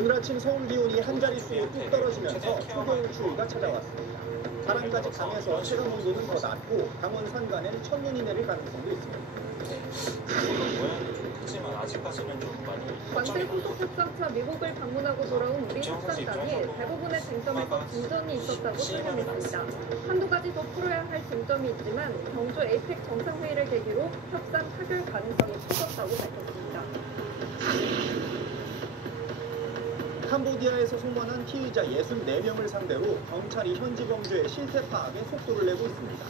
오늘 아침 서울 기온이 한 자릿수로 뚝 떨어지면서 초겨울 추위가 찾아왔습니다. 바람까지 강해서 체감 온도는 더 낮고 강원 산간엔 첫눈이 내릴 가능성도 있습니다. 모양이 좀 크지만 아직까지는 좀 많이 관세 소속 협상차 미국을 방문하고 돌아온 우리 협상단이 대부분의 쟁점에서 진전이 있었다고 설명했습니다. 한두 가지 더 풀어야 할 쟁점이 있지만 경주 에이펙 정상회의를 계기로 협상 타결 가능성이 커졌다고 밝혔습니다. 캄보디아에서 송환한 피의자 64명을 상대로 경찰이 현지 범죄의 실태 파악에 속도를 내고 있습니다.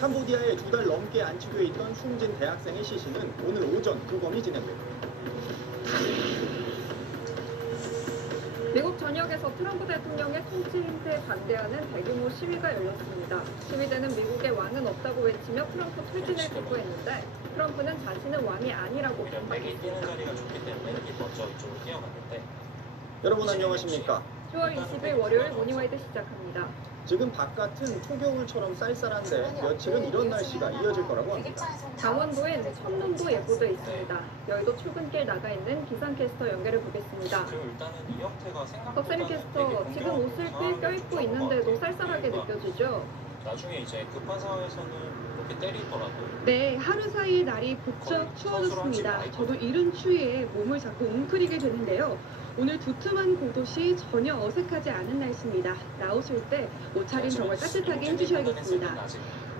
캄보디아에 2달 넘게 안치돼 있던 숨진 대학생의 시신은 오늘 오전 부검이 진행됩니다. 미국 전역에서 트럼프 대통령의 통치 행태에 반대하는 대규모 시위가 열렸습니다. 시위대는 미국에 왕은 없다고 외치며 트럼프 퇴진을 촉구했는데 트럼프는 자신은 왕이 아니라고 맥이 뛰는 자리가 좋기 때문에 이렇게 먼저 이쪽으로 뛰어갔는데 여러분 안녕하십니까? 10월 20일 월요일 모닝와이드 시작합니다. 지금 바깥은 초겨울처럼 쌀쌀한데 며칠은 이런 날씨가 이어질 거라고 합니다. 강원도엔 첫눈도 예보돼 있습니다. 여의도 출근길 나가 있는 기상캐스터 연결해 보겠습니다. 그리고 일단은 이혁태가 생각보다 박세민 캐스터, 지금 옷을 꽤 껴입고 있는데도 쌀쌀하게 느껴지죠? 나중에 이제 급한 상황에서는 이렇게 때리더라고요. 네, 하루 사이 날이 부쩍 추워졌습니다. 저도 이른 추위에 몸을 자꾸 웅크리게 되는데요. 오늘 두툼한 고도시 전혀 어색하지 않은 날씨입니다. 나오실 때 옷차림 정말 따뜻하게 해주셔야겠습니다.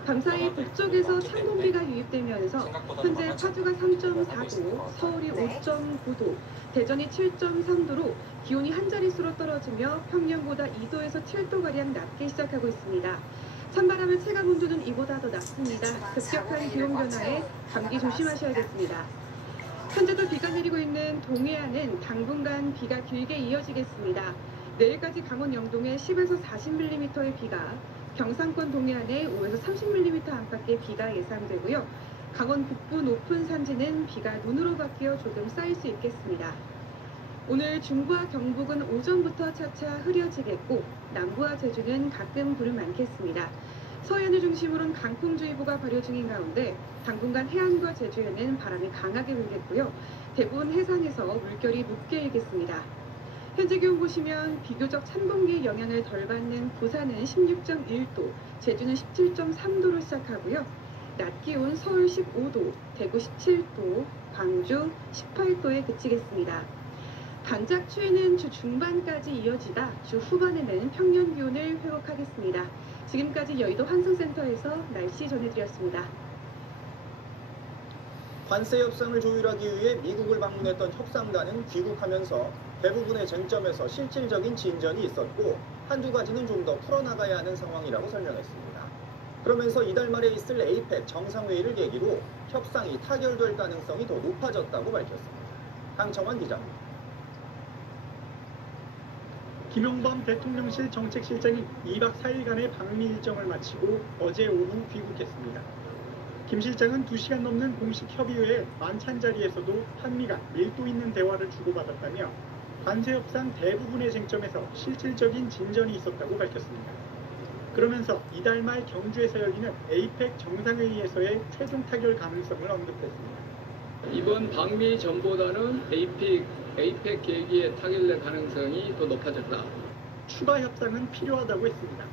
밤사이 북쪽에서 찬 공기가 유입되면서 현재 파주가 3.4도, 서울이 5.9도, 대전이 7.3도로 기온이 한 자릿수로 떨어지며 평년보다 2도에서 7도가량 낮게 시작하고 있습니다. 찬바람의 체감 온도는 이보다 더 낮습니다. 급격한 기온 변화에 감기 조심하셔야겠습니다. 현재도 비가 내리고 있는 동해안은 당분간 비가 길게 이어지겠습니다. 내일까지 강원 영동에 10에서 40mm의 비가, 경상권 동해안에 5에서 30mm 안팎의 비가 예상되고요. 강원 북부 높은 산지는 비가 눈으로 바뀌어 조금 쌓일 수 있겠습니다. 오늘 중부와 경북은 오전부터 차차 흐려지겠고 남부와 제주는 가끔 구름 많겠습니다. 서해안을 중심으로는 강풍주의보가 발효 중인 가운데 당분간 해안과 제주에는 바람이 강하게 불겠고요. 대부분 해상에서 물결이 높게 일겠습니다. 현재 기온 보시면 비교적 찬 공기의 영향을 덜 받는 부산은 16.1도, 제주는 17.3도로 시작하고요. 낮 기온 서울 15도, 대구 17도, 광주 18도에 그치겠습니다. 반짝 추위는 주 중반까지 이어지다 주 후반에는 평년 기온을 회복하겠습니다. 지금까지 여의도 환승센터에서 날씨 전해드렸습니다. 관세 협상을 조율하기 위해 미국을 방문했던 협상단은 귀국하면서 대부분의 쟁점에서 실질적인 진전이 있었고 한두 가지는 좀 더 풀어나가야 하는 상황이라고 설명했습니다. 그러면서 이달 말에 있을 에이펙 정상회의를 계기로 협상이 타결될 가능성이 더 높아졌다고 밝혔습니다. 강청환 기자입니다. 김용범 대통령실 정책실장이 2박 4일간의 방미 일정을 마치고 어제 오후 귀국했습니다. 김 실장은 2시간 넘는 공식 협의 후에 만찬 자리에서도 한미가 밀도 있는 대화를 주고받았다며 관세 협상 대부분의 쟁점에서 실질적인 진전이 있었다고 밝혔습니다. 그러면서 이달 말 경주에서 열리는 에이펙 정상회의에서의 최종 타결 가능성을 언급했습니다. 이번 방미 전보다는 에이펙 계기에 타결될 가능성이 더 높아졌다. 추가 협상은 필요하다고 했습니다.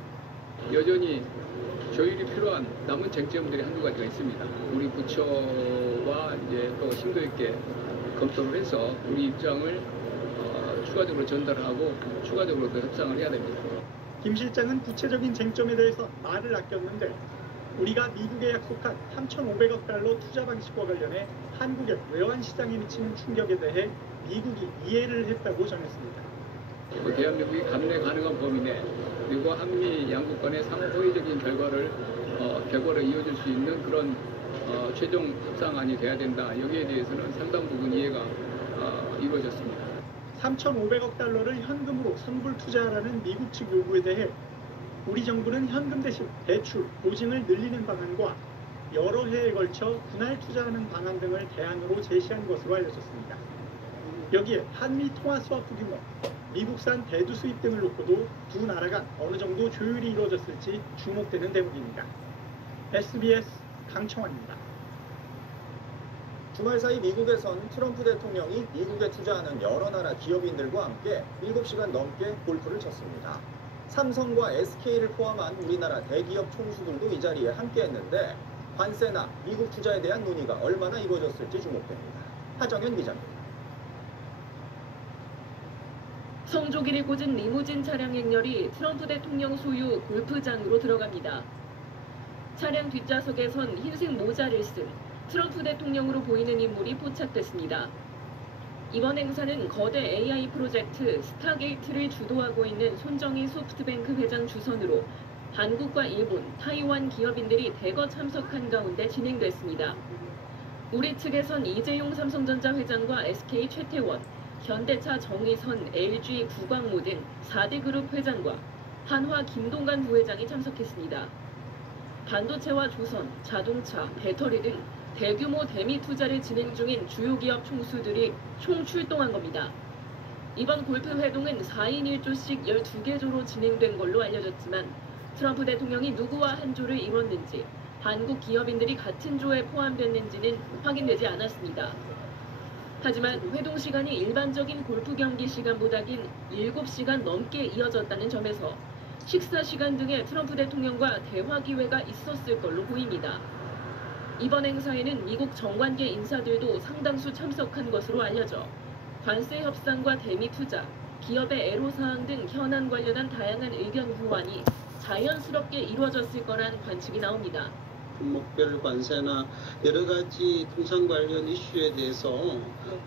여전히 조율이 필요한 남은 쟁점들이 한두 가지가 있습니다. 우리 부처와 이제 또 심도 있게 검토를 해서 우리 입장을 추가적으로 전달하고 추가적으로 또 협상을 해야 됩니다. 김 실장은 구체적인 쟁점에 대해서 말을 아꼈는데 우리가 미국에 약속한 3,500억 달러 투자 방식과 관련해 한국의 외환 시장에 미치는 충격에 대해 미국이 이해를 했다고 전했습니다. 대한민국이 감내 가능한 범위 내 그리고 한미 양국 간의 상호회의적인 결과를 이어질 수 있는 그런 최종 협상안이 돼야 된다. 여기에 대해서는 상당 부분 이해가 이루어졌습니다. 3,500억 달러를 현금으로 선불 투자하라는 미국 측 요구에 대해 우리 정부는 현금 대신 대출, 보증을 늘리는 방안과 여러 해에 걸쳐 분할 투자하는 방안 등을 대안으로 제시한 것으로 알려졌습니다. 여기에 한미 통화 스와프 규모, 미국산 대두 수입 등을 놓고도 두 나라 간 어느 정도 조율이 이루어졌을지 주목되는 대목입니다. SBS 강청환입니다. 주말 사이 미국에선 트럼프 대통령이 미국에 투자하는 여러 나라 기업인들과 함께 7시간 넘게 골프를 쳤습니다. 삼성과 SK를 포함한 우리나라 대기업 총수들도 이 자리에 함께했는데 관세나 미국 투자에 대한 논의가 얼마나 이루어졌을지 주목됩니다. 하정현 기자입니다. 성조기를 꽂은 리무진 차량 행렬이 트럼프 대통령 소유 골프장으로 들어갑니다. 차량 뒷좌석에선 흰색 모자를 쓴 트럼프 대통령으로 보이는 인물이 포착됐습니다. 이번 행사는 거대 AI 프로젝트 스타게이트를 주도하고 있는 손정희 소프트뱅크 회장 주선으로 한국과 일본, 타이완 기업인들이 대거 참석한 가운데 진행됐습니다. 우리 측에선 이재용 삼성전자 회장과 SK 최태원, 현대차 정의선, LG 구광모 등 4대 그룹 회장과 한화 김동관 부회장이 참석했습니다. 반도체와 조선, 자동차, 배터리 등 대규모 대미 투자를 진행 중인 주요 기업 총수들이 총 출동한 겁니다. 이번 골프 회동은 4인 1조씩 12개 조로 진행된 걸로 알려졌지만 트럼프 대통령이 누구와 한 조를 이뤘는지, 한국 기업인들이 같은 조에 포함됐는지는 확인되지 않았습니다. 하지만 회동 시간이 일반적인 골프 경기 시간보다 긴 7시간 넘게 이어졌다는 점에서 식사 시간 등에 트럼프 대통령과 대화 기회가 있었을 걸로 보입니다. 이번 행사에는 미국 정관계 인사들도 상당수 참석한 것으로 알려져 관세 협상과 대미 투자, 기업의 애로사항 등 현안 관련한 다양한 의견 교환이 자연스럽게 이루어졌을 거란 관측이 나옵니다. 품목별 관세나 여러 가지 통상 관련 이슈에 대해서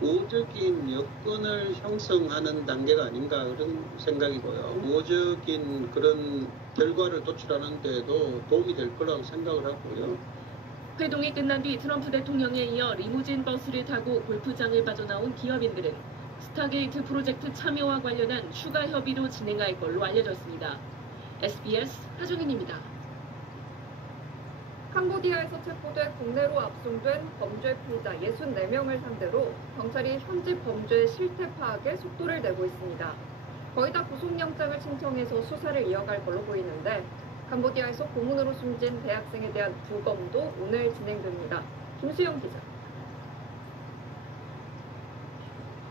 우호적인 여건을 형성하는 단계가 아닌가 그런 생각이고요. 우호적인 그런 결과를 도출하는 데에도 도움이 될 거라고 생각을 하고요. 회동이 끝난 뒤 트럼프 대통령에 이어 리무진 버스를 타고 골프장을 빠져나온 기업인들은 스타게이트 프로젝트 참여와 관련한 추가 협의도 진행할 걸로 알려졌습니다. SBS 하정인입니다. 캄보디아에서 체포돼 국내로 압송된 범죄 피의자 64명을 상대로 경찰이 현지 범죄 실태 파악에 속도를 내고 있습니다. 거의 다 구속영장을 신청해서 수사를 이어갈 걸로 보이는데 캄보디아에서 고문으로 숨진 대학생에 대한 부검도 오늘 진행됩니다. 김수영 기자.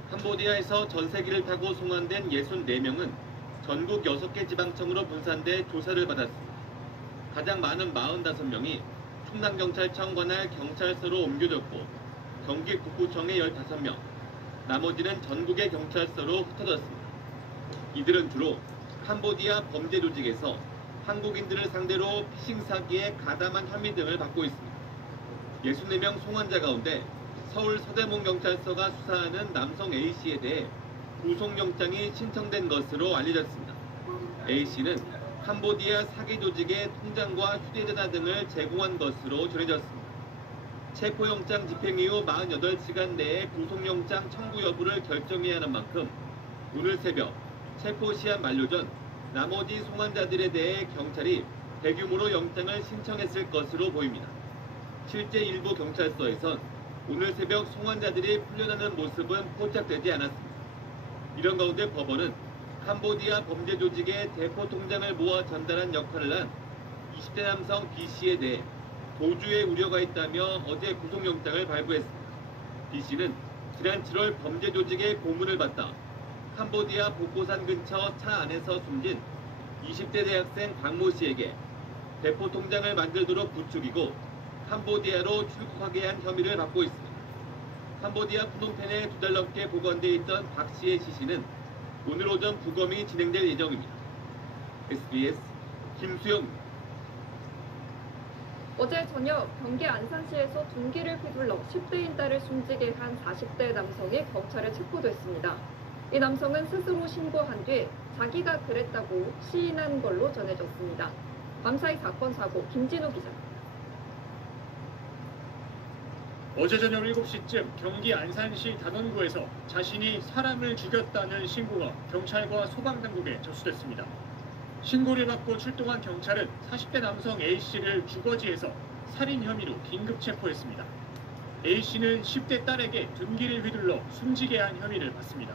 캄보디아에서 전세기를 타고 송환된 64명은 전국 6개 지방청으로 분산돼 조사를 받았습니다. 가장 많은 45명이 충남경찰청 관할 경찰서로 옮겨졌고 경기 북부청에 15명, 나머지는 전국의 경찰서로 흩어졌습니다. 이들은 주로 캄보디아 범죄 조직에서 한국인들을 상대로 피싱 사기에 가담한 혐의 등을 받고 있습니다. 64명 송환자 가운데 서울 서대문경찰서가 수사하는 남성 A씨에 대해 구속영장이 신청된 것으로 알려졌습니다. A씨는 캄보디아 사기 조직의 통장과 휴대전화 등을 제공한 것으로 전해졌습니다. 체포영장 집행 이후 48시간 내에 구속영장 청구 여부를 결정해야 하는 만큼 오늘 새벽 체포 시한 만료 전 나머지 송환자들에 대해 경찰이 대규모로 영장을 신청했을 것으로 보입니다. 실제 일부 경찰서에선 오늘 새벽 송환자들이 풀려나는 모습은 포착되지 않았습니다. 이런 가운데 법원은 캄보디아 범죄 조직의 대포 통장을 모아 전달한 역할을 한 20대 남성 B씨에 대해 도주의 우려가 있다며 어제 구속영장을 발부했습니다. B씨는 지난 7월 범죄 조직의 고문을 받다 캄보디아 복고산 근처 차 안에서 숨진 20대 대학생 박모씨에게 대포 통장을 만들도록 부추기고 캄보디아로 출국하게 한 혐의를 받고 있습니다. 캄보디아 프놈펜에 2달 넘게 보관돼 있던 박씨의 시신은 오늘 오전 부검이 진행될 예정입니다. SBS 김수영입니다. 어제 저녁 경기 안산시에서 둔기를 휘둘러 10대인 딸을 숨지게 한 40대 남성이 경찰에 체포됐습니다. 이 남성은 스스로 신고한 뒤 자기가 그랬다고 시인한 걸로 전해졌습니다. 밤사이 사건 사고 김진우 기자. 어제 저녁 7시쯤 경기 안산시 단원구에서 자신이 사람을 죽였다는 신고가 경찰과 소방당국에 접수됐습니다. 신고를 받고 출동한 경찰은 40대 남성 A씨를 주거지에서 살인 혐의로 긴급 체포했습니다. A씨는 10대 딸에게 둔기를 휘둘러 숨지게 한 혐의를 받습니다.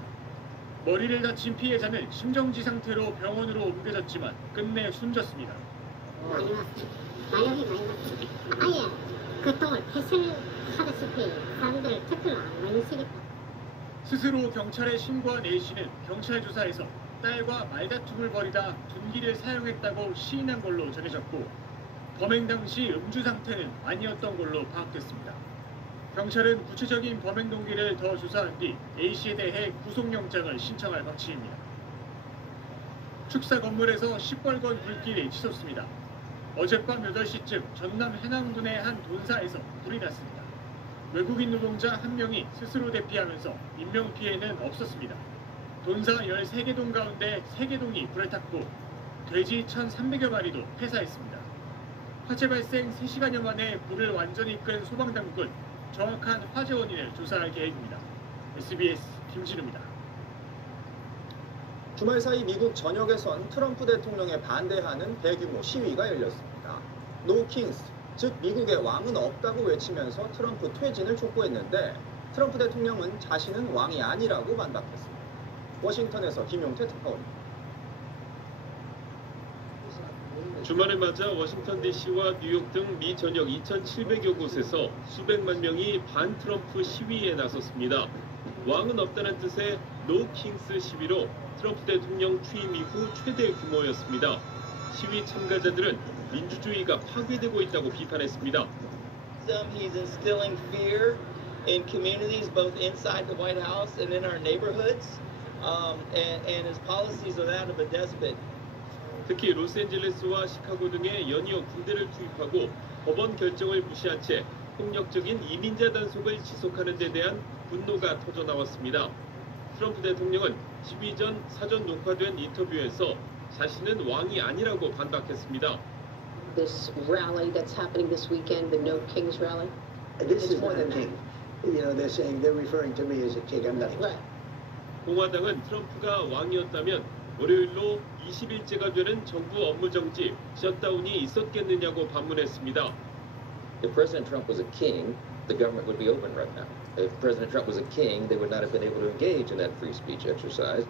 머리를 다친 피해자는 심정지 상태로 병원으로 옮겨졌지만 끝내 숨졌습니다. 많이 왔어요. 많이 왔어요. 아예 그 땅을 폐쇄하다시피 사람들 투표를 안 많이 쓰겠다. 스스로 경찰에 신고한 A씨는 경찰 조사에서 딸과 말다툼을 벌이다 둔기를 사용했다고 시인한 걸로 전해졌고 범행 당시 음주 상태는 아니었던 걸로 파악됐습니다. 경찰은 구체적인 범행 동기를 더 조사한 뒤 A씨에 대해 구속영장을 신청할 방침입니다. 축사 건물에서 시뻘건 불길이 치솟습니다. 어젯밤 8시쯤 전남 해남군의 한 돈사에서 불이 났습니다. 외국인 노동자 한 명이 스스로 대피하면서 인명피해는 없었습니다. 돈사 13개 동 가운데 3개 동이 불에 탔고 돼지 1,300여 마리도 폐사했습니다. 화재 발생 3시간여 만에 불을 완전히 끈 소방당국은 정확한 화재 원인을 조사할 계획입니다. SBS 김진우입니다. 주말 사이 미국 전역에선 트럼프 대통령에 반대하는 대규모 시위가 열렸습니다. No Kings, 즉 미국의 왕은 없다고 외치면서 트럼프 퇴진을 촉구했는데 트럼프 대통령은 자신은 왕이 아니라고 반박했습니다. 워싱턴에서 김용태 특파원입니다. 주말을 맞아 워싱턴 DC와 뉴욕 등 미 전역 2,700여 곳에서 수백만 명이 반트럼프 시위에 나섰습니다. 왕은 없다는 뜻의 No Kings 시위로 트럼프 대통령 취임 이후 최대 규모였습니다. 시위 참가자들은 민주주의가 파괴되고 있다고 비판했습니다. He's instilling fear in communities both inside the White House and in our neighborhoods, and his policies are that of a despot. 특히 로스앤젤레스와 시카고 등에 연이어 군대를 투입하고 법원 결정을 무시한 채 폭력적인 이민자 단속을 지속하는 데 대한 분노가 터져나왔습니다. 트럼프 대통령은 시위 전 사전 녹화된 인터뷰에서 자신은 왕이 아니라고 반박했습니다. This rally that's happening this weekend, the No Kings rally? This is more than king. You know, they're saying they're referring to me as a king. I'm not a king. 공화당은 트럼프가 왕이었다면 월요일로 20일째가 되는 정부 업무 정지, 셧다운이 있었겠느냐고 반문했습니다. If President Trump was a king, the government would be open right now. If President Trump was a king, they would not have been able to engage in that free speech exercise.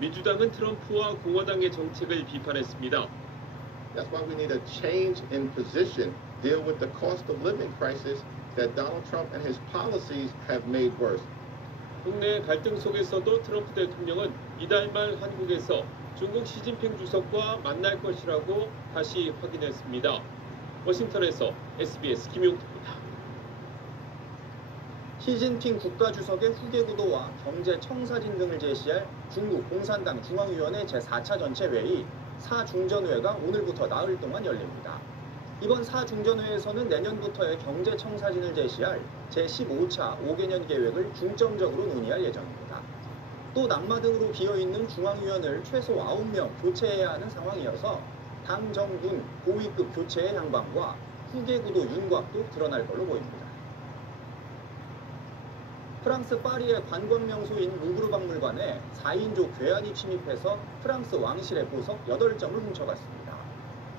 민주당은 트럼프와 공화당의 정책을 비판했습니다. That's why we need a change in position, deal with the cost of living crisis that Donald Trump and his policies have made worse. 국내 갈등 속에서도 트럼프 대통령은 이달 말 한국에서 중국 시진핑 주석과 만날 것이라고 다시 확인했습니다. 워싱턴에서 SBS 김용태입니다. 시진핑 국가주석의 후계 구도와 경제 청사진 등을 제시할 중국 공산당 중앙위원회 제4차 전체회의 4중전회가 오늘부터 나흘 동안 열립니다. 이번 4중전회에서는 내년부터의 경제 청사진을 제시할 제15차 5개년 계획을 중점적으로 논의할 예정입니다. 또 낙마 등으로 비어있는 중앙위원을 최소 9명 교체해야 하는 상황이어서 당 정군 고위급 교체의 향방과 후계 구도 윤곽도 드러날 걸로 보입니다. 프랑스 파리의 관광 명소인 루브르 박물관에 4인조 괴한이 침입해서 프랑스 왕실의 보석 8점을 훔쳐갔습니다.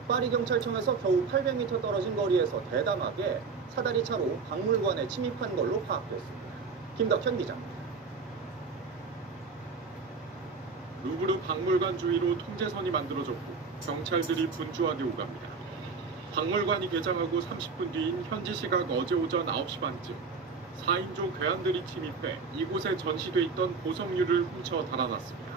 파리 경찰청에서 겨우 800m 떨어진 거리에서 대담하게 사다리 차로 박물관에 침입한 걸로 파악됐습니다. 김덕현 기자입니다. 루브르 박물관 주위로 통제선이 만들어졌고 경찰들이 분주하게 오갑니다. 박물관이 개장하고 30분 뒤인 현지 시각 어제 오전 9시 반쯤 4인조 괴한들이 침입해 이곳에 전시돼 있던 보석류를 훔쳐 달아났습니다.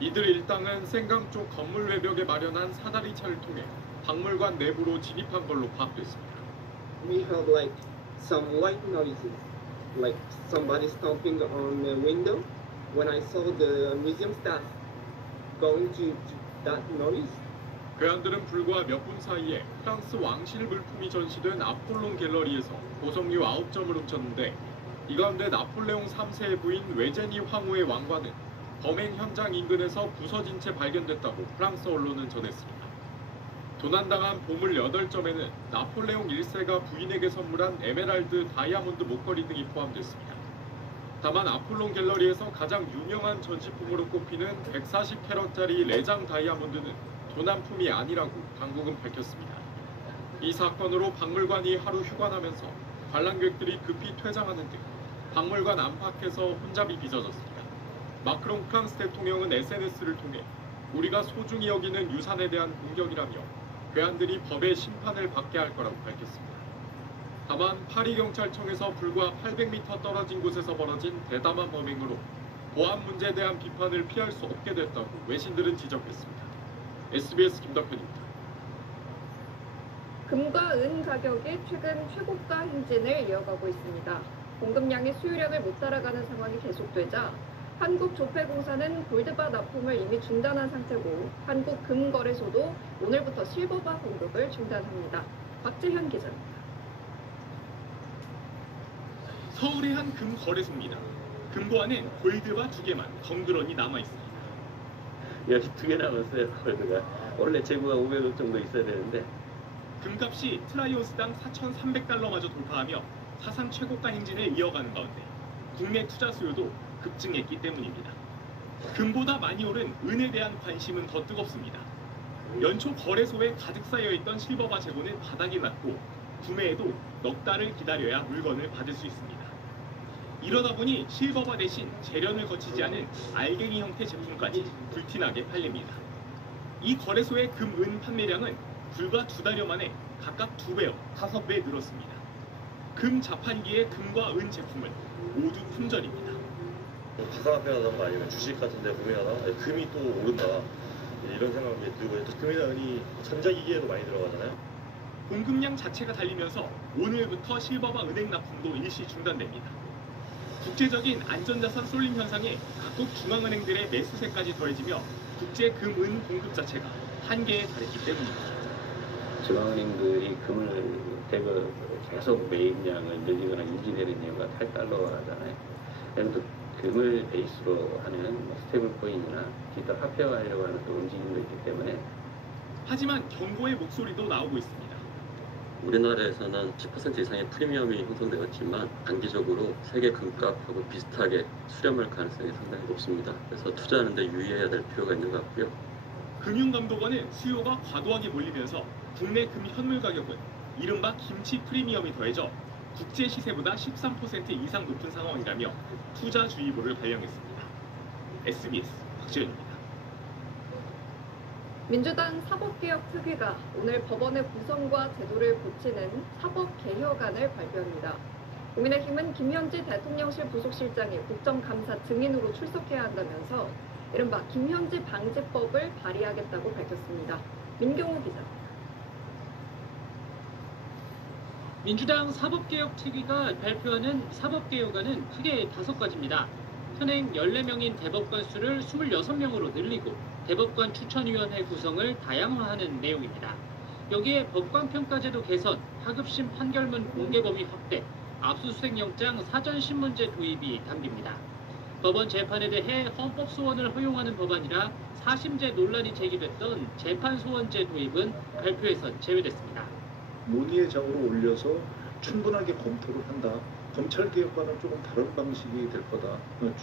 이들 일당은 생강 쪽 건물 외벽에 마련한 사다리차를 통해 박물관 내부로 진입한 걸로 파악됐습니다. We have like some white noises, like somebody stomping on the window. When I saw the museum staff going to that noise. 괴한들은 불과 몇 분 사이에 프랑스 왕실 물품이 전시된 아폴론 갤러리에서 보석류 9점을 훔쳤는데 이 가운데 나폴레옹 3세의 부인 외제니 황후의 왕관은 범행 현장 인근에서 부서진 채 발견됐다고 프랑스 언론은 전했습니다. 도난당한 보물 8점에는 나폴레옹 1세가 부인에게 선물한 에메랄드, 다이아몬드 목걸이 등이 포함됐습니다. 다만 아폴론 갤러리에서 가장 유명한 전시품으로 꼽히는 140캐럿짜리 레장 다이아몬드는 도난품이 아니라고 당국은 밝혔습니다. 이 사건으로 박물관이 하루 휴관하면서 관람객들이 급히 퇴장하는 등 박물관 안팎에서 혼잡이 빚어졌습니다. 마크롱 프랑스 대통령은 SNS를 통해 우리가 소중히 여기는 유산에 대한 공격이라며 괴한들이 법의 심판을 받게 할 거라고 밝혔습니다. 다만 파리경찰청에서 불과 800m 떨어진 곳에서 벌어진 대담한 범행으로 보안 문제에 대한 비판을 피할 수 없게 됐다고 외신들은 지적했습니다. SBS 김덕현입니다. 금과 은 가격이 최근 최고가 행진을 이어가고 있습니다. 공급량이 수요량을 못 따라가는 상황이 계속되자 한국조폐공사는 골드바 납품을 이미 중단한 상태고 한국금거래소도 오늘부터 실버바 공급을 중단합니다. 박재현 기자입니다. 서울의 한 금거래소입니다. 금고 안엔 골드바 2개만 덩그러니 남아있습니다. 여기 2개 남았어요. 골드가. 원래 재고가 500억 정도 있어야 되는데 금값이 트라이온스당 4,300달러마저 돌파하며 사상 최고가 행진을 이어가는 가운데 국내 투자 수요도 급증했기 때문입니다. 금보다 많이 오른 은에 대한 관심은 더 뜨겁습니다. 연초 거래소에 가득 쌓여있던 실버바 재고는 바닥이 났고 구매에도 넉 달을 기다려야 물건을 받을 수 있습니다. 이러다 보니 실버바 대신 재련을 거치지 않은 알갱이 형태 제품까지 불티나게 팔립니다. 이 거래소의 금, 은 판매량은 불과 2달여 만에 각각 2배여 5배 늘었습니다. 금 자판기의 금과 은 제품은 모두 품절입니다. 가상화폐라던가 아니면 주식 같은 데 보면 금이 또 오른다 이런 생각이 들고 금이나 은이 전자기기에도 많이 들어가잖아요. 공급량 자체가 달리면서 오늘부터 실버바 은행 납품도 일시 중단됩니다. 국제적인 안전자산 쏠림 현상에 각국 중앙은행들의 매수세까지 더해지며 국제 금, 은 공급 자체가 한계에 달했기 때문입니다. 중앙은행들이 금을 대거 계속 매입량을 늘리거나 유지되는 이유가 탈달러화잖아요. 그래서 금을 베이스로 하는 스테이블 코인이나 디지털 화폐화하려고 하는 또 움직임도 있기 때문에. 하지만 경고의 목소리도 나오고 있습니다. 우리나라에서는 10% 이상의 프리미엄이 형성되었지만 단기적으로 세계 금값하고 비슷하게 수렴할 가능성이 상당히 높습니다. 그래서 투자하는 데 유의해야 될 필요가 있는 것 같고요. 금융감독원은 수요가 과도하게 몰리면서 국내 금 현물 가격은 이른바 김치 프리미엄이 더해져 국제 시세보다 13% 이상 높은 상황이라며 투자주의보를 발령했습니다. SBS 박지현입니다. 민주당 사법개혁특위가 오늘 법원의 구성과 제도를 고치는 사법개혁안을 발표합니다. 국민의힘은 김현지 대통령실 부속실장이 국정감사 증인으로 출석해야 한다면서 이른바 김현지 방지법을 발의하겠다고 밝혔습니다. 민경호 기자입니다. 민주당 사법개혁특위가 발표하는 사법개혁안은 크게 5가지입니다. 현행 14명인 대법관 수를 26명으로 늘리고 대법관 추천위원회 구성을 다양화하는 내용입니다. 여기에 법관평가제도 개선, 하급심 판결문 공개 범위 확대, 압수수색영장 사전신문제 도입이 담깁니다. 법원 재판에 대해 헌법소원을 허용하는 법안이라 사심제 논란이 제기됐던 재판소원제 도입은 발표에서 제외됐습니다. 논의의 장으로 올려서 충분하게 검토를 한다. 검찰개혁과는 조금 다른 방식이 될 거다.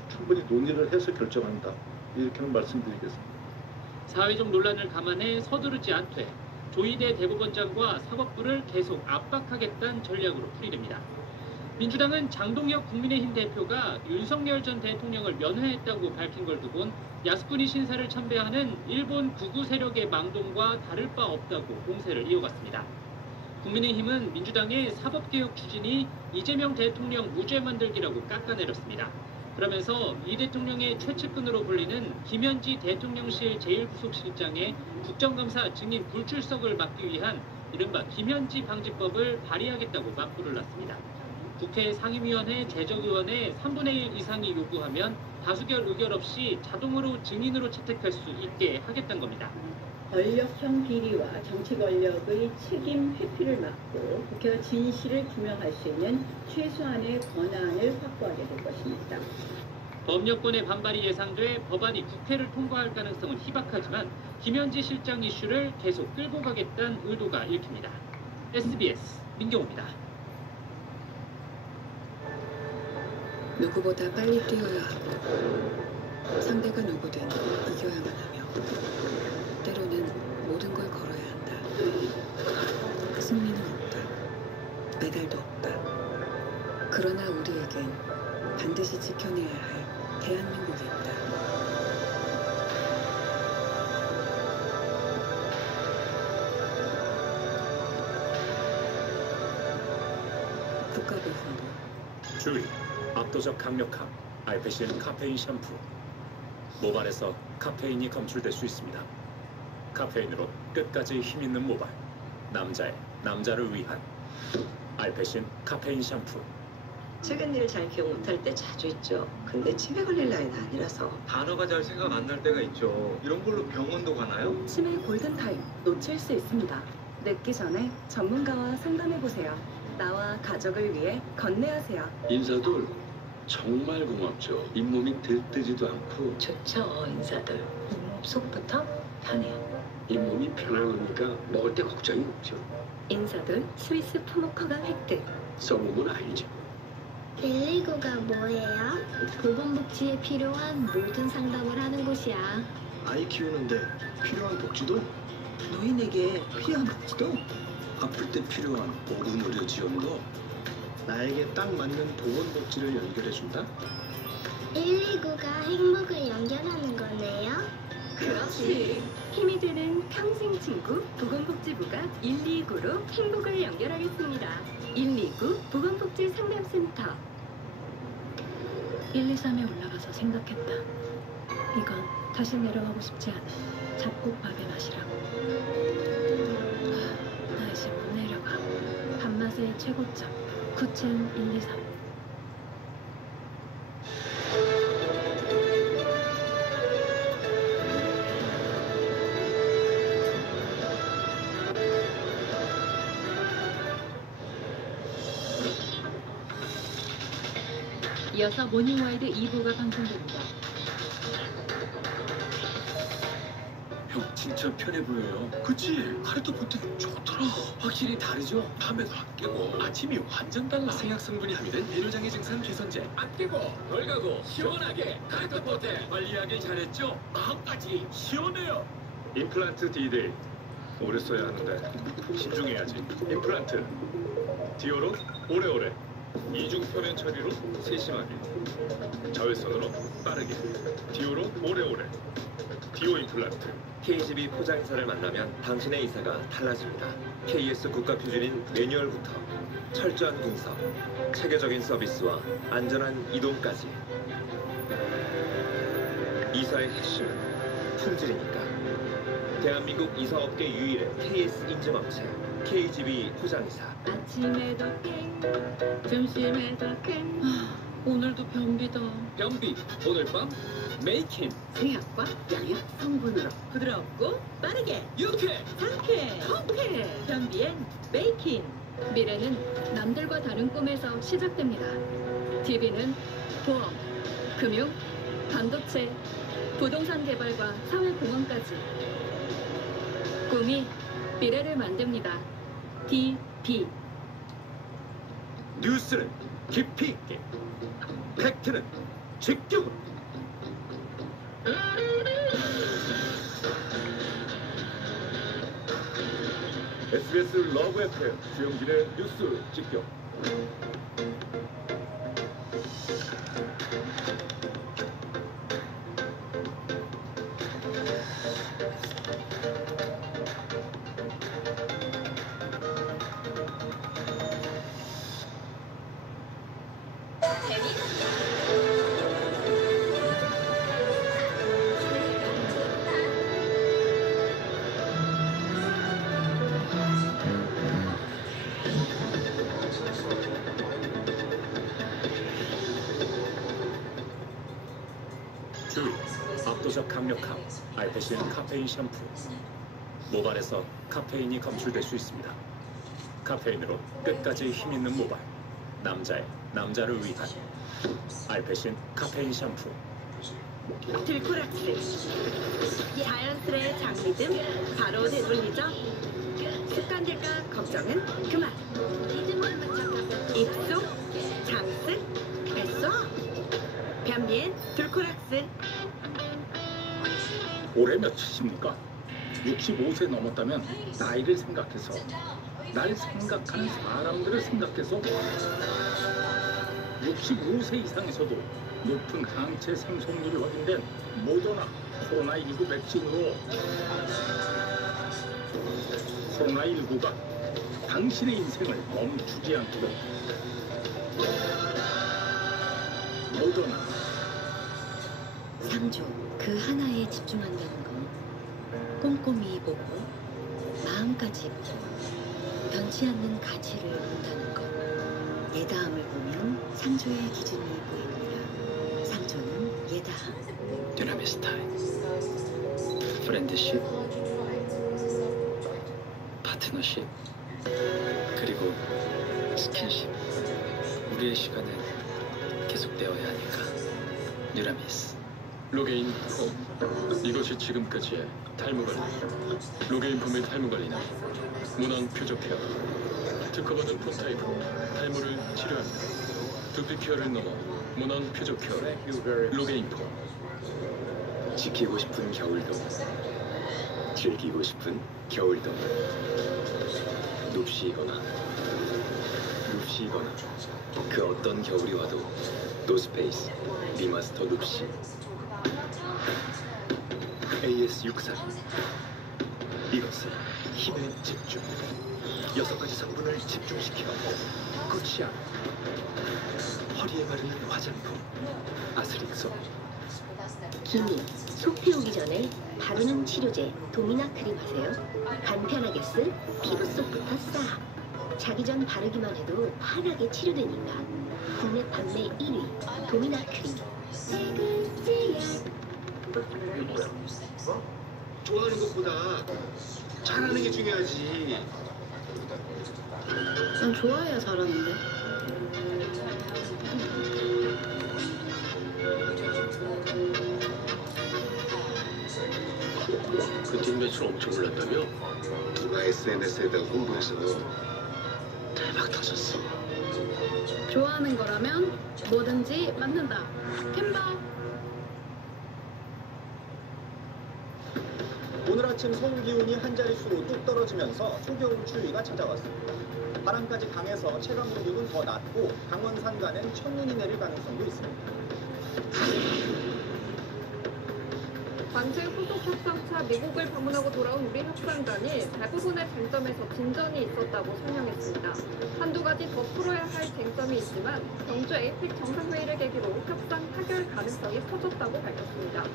충분히 논의를 해서 결정한다. 이렇게는 말씀드리겠습니다. 사회적 논란을 감안해 서두르지 않되 조희대 대법원장과 사법부를 계속 압박하겠다는 전략으로 풀이됩니다. 민주당은 장동혁 국민의힘 대표가 윤석열 전 대통령을 면회했다고 밝힌 걸 두곤 야스쿠니 신사를 참배하는 일본 구구 세력의 망동과 다를 바 없다고 공세를 이어갔습니다. 국민의힘은 민주당의 사법개혁 추진이 이재명 대통령 무죄 만들기라고 깎아내렸습니다. 그러면서 이 대통령의 최측근으로 불리는 김현지 대통령실 제1부속실장의 국정감사 증인 불출석을 막기 위한 이른바 김현지 방지법을 발의하겠다고 맞불을 놨습니다. 국회 상임위원회 재적의원의 3분의 1 이상이 요구하면 다수결 의결 없이 자동으로 증인으로 채택할 수 있게 하겠다는 겁니다. 권력형 비리와 정치 권력의 책임 회피를 막고 국회가 진실을 규명할 수 있는 최소한의 권한을 확보하게 될 것입니다. 법여권의 반발이 예상돼 법안이 국회를 통과할 가능성은 희박하지만 김현지 실장 이슈를 계속 끌고 가겠다는 의도가 읽힙니다. SBS 민경호입니다. 누구보다 빨리 뛰어야 하고 상대가 누구든 이겨야만 하며 때로는 모든 걸 걸어야 한다. 승리는 없다. 메달도 없다. 그러나 우리에겐 반드시 지켜내야 할 대한민국이 있다. 주의, 압도적 강력함, 알페신 카페인 샴푸. 모발에서 카페인이 검출될 수 있습니다. 카페인으로 끝까지 힘있는 모발. 남자를 위한 알페신 카페인 샴푸. 최근 일을 잘 기억 못할 때 자주 있죠. 근데 치매 걸릴 나이는 아니라서. 단어가 잘 생각 안 날 때가 있죠. 이런 걸로 병원도 가나요? 치매 골든타임 놓칠 수 있습니다. 늦기 전에 전문가와 상담해보세요. 나와 가족을 위해 건네하세요. 인사들 정말 고맙죠. 잇몸이 들뜨지도 않고. 좋죠, 인사들. 잇몸 속부터 편해요. 잇몸이 편안하니까 먹을 때 걱정이 없죠. 인사들 스위스 품목허가 획득. 써보면 알죠. 119가 뭐예요? 보건복지에 필요한 모든 상담을 하는 곳이야. 아이 키우는데 필요한 복지도? 노인에게 필요한 복지도? 아플 때 필요한 보건 의료 지원도? 나에게 딱 맞는 보건복지를 연결해준다? 119가 행복을 연결하는 거네요? 그렇지. 힘이 되는 평생 친구 보건복지부가 129로 행복을 연결하겠습니다. 129 보건복지 상담센터. 123에 올라가서 생각했다. 이건 다시 내려가고 싶지 않아. 잡곡밥의 맛이라고. 나 이제 못 내려가. 밥맛의 최고점. 쿠첸 123. 이어서 모닝와이드 2부가 방송됩니다. 형 진짜 편해 보여요. 그치? 하루도 보트 좋더라. 확실히 다르죠? 담배도 안 깨고 아침이 완전 달라. 생약 성분이 함유된 배뇨장애 증상 개선제. 안 깨고 덜 가고 시원하게 하루도 보트 관리하길 잘했죠? 마음까지 시원해요. 임플란트 D-Day. 오래 써야 하는데 신중해야지. 임플란트. 디오로 오래오래. 이중 표면 처리로 세심하게. 자외선으로 빠르게. 디오로 오래오래. 디오 임플란트. KGB 포장이사를 만나면 당신의 이사가 달라집니다. KS 국가표준인 매뉴얼부터 철저한 분석, 체계적인 서비스와 안전한 이동까지. 이사의 핵심은 품질이니까. 대한민국 이사업계 유일의 KS 인증업체 KGB 포장이사. 아침에도 깽, 점심에도 깽. 오늘도 변비다. 변비 오늘 밤 메이킹. 생약과 양약 성분으로 부드럽고 빠르게 유쾌 상쾌 통쾌. 변비엔 메이킹. 미래는 남들과 다른 꿈에서 시작됩니다. TV는 보험, 금융, 반도체, 부동산 개발과 사회공헌까지. 꿈이 미래를 만듭니다. DB. 뉴스는 깊이 있게. 팩트는 직격으로. SBS 러브 FM 주영진의 뉴스 직격. 주의, 압도적 강력함, 알페신 카페인 샴푸. 모발에서 카페인이 검출될 수 있습니다. 카페인으로 끝까지 힘있는 모발. 남자를 위한 알페신 카페인 샴푸. 들코락스. 자연스레 장리듬 바로 되돌리죠. 습관될까 걱정은 그만. 입속, 장습, 뱃속. 변비엔 들코락스. 올해 몇이십니까? 65세 넘었다면 나이를 생각해서, 날 생각하는 사람들을 생각해서 65세 이상에서도 높은 항체 생성률이 확인된 모더나 코로나19 백신으로 코로나19가 당신의 인생을 멈추지 않도록 모더나. 상조 그 하나에 집중한다는 건 꼼꼼히 보고 마음까지 보고 변치 않는 가치를 본다는 것. 예다함을 보면 상조의 기준이 보이느냐. 상조는 예다함. 듀라미스 타임. 프렌드십. 파트너십. 그리고 스킨십. 우리의 시간은 계속되어야 하니까. 듀라미스. 로게인 폼. 이것이 지금까지의 탈모관리. 로게인 폼의 탈모관리는 모낭 표적 케어. 특허받은 폼 타입으로 탈모를 치료합니다. 두피 케어를 넘어 모낭 표적 케어. 로게인 폼. 지키고 싶은 겨울도 즐기고 싶은 겨울도 눕시거나 그 어떤 겨울이 와도 노스페이스 리마스터 눕시 AS64. 이것은 힘의 집중. 6가지 성분을 집중시켜 끝이야. 허리에 바르는 화장품 아스릭소. 기미, 속 태우기 전에 바르는 치료제 도미나 크림 하세요. 간편하게 쓸 피부 속부터 싹. 자기 전 바르기만 해도 환하게 치료되니까. 국내 판매 1위 도미나 크림. 이게 뭐야? 좋아하는 것보다 잘하는 게 중요하지. 난 좋아해야 잘하는데. 그 팀 매출 엄청 올랐다며? 누가 SNS에다가 홍보해서 대박 터졌어. 좋아하는 거라면 뭐든지 맞는다. 캔바. 오늘 아침 서울 기온이 한 자릿수로 뚝 떨어지면서 초겨울 추위가 찾아왔습니다. 바람까지 강해서 체감 온도는 더 낮고 강원 산간엔 첫눈이 내릴 가능성도 있습니다. 관제 후속 협상차 미국을 방문하고 돌아온 우리 협상단이 대부분의 쟁점에서 진전이 있었다고 설명했습니다. 한두 가지 더 풀어야 할 쟁점이 있지만 경주 에이펙 정상회의를 계기로 협상 타결 가능성이 커졌다고 밝혔습니다.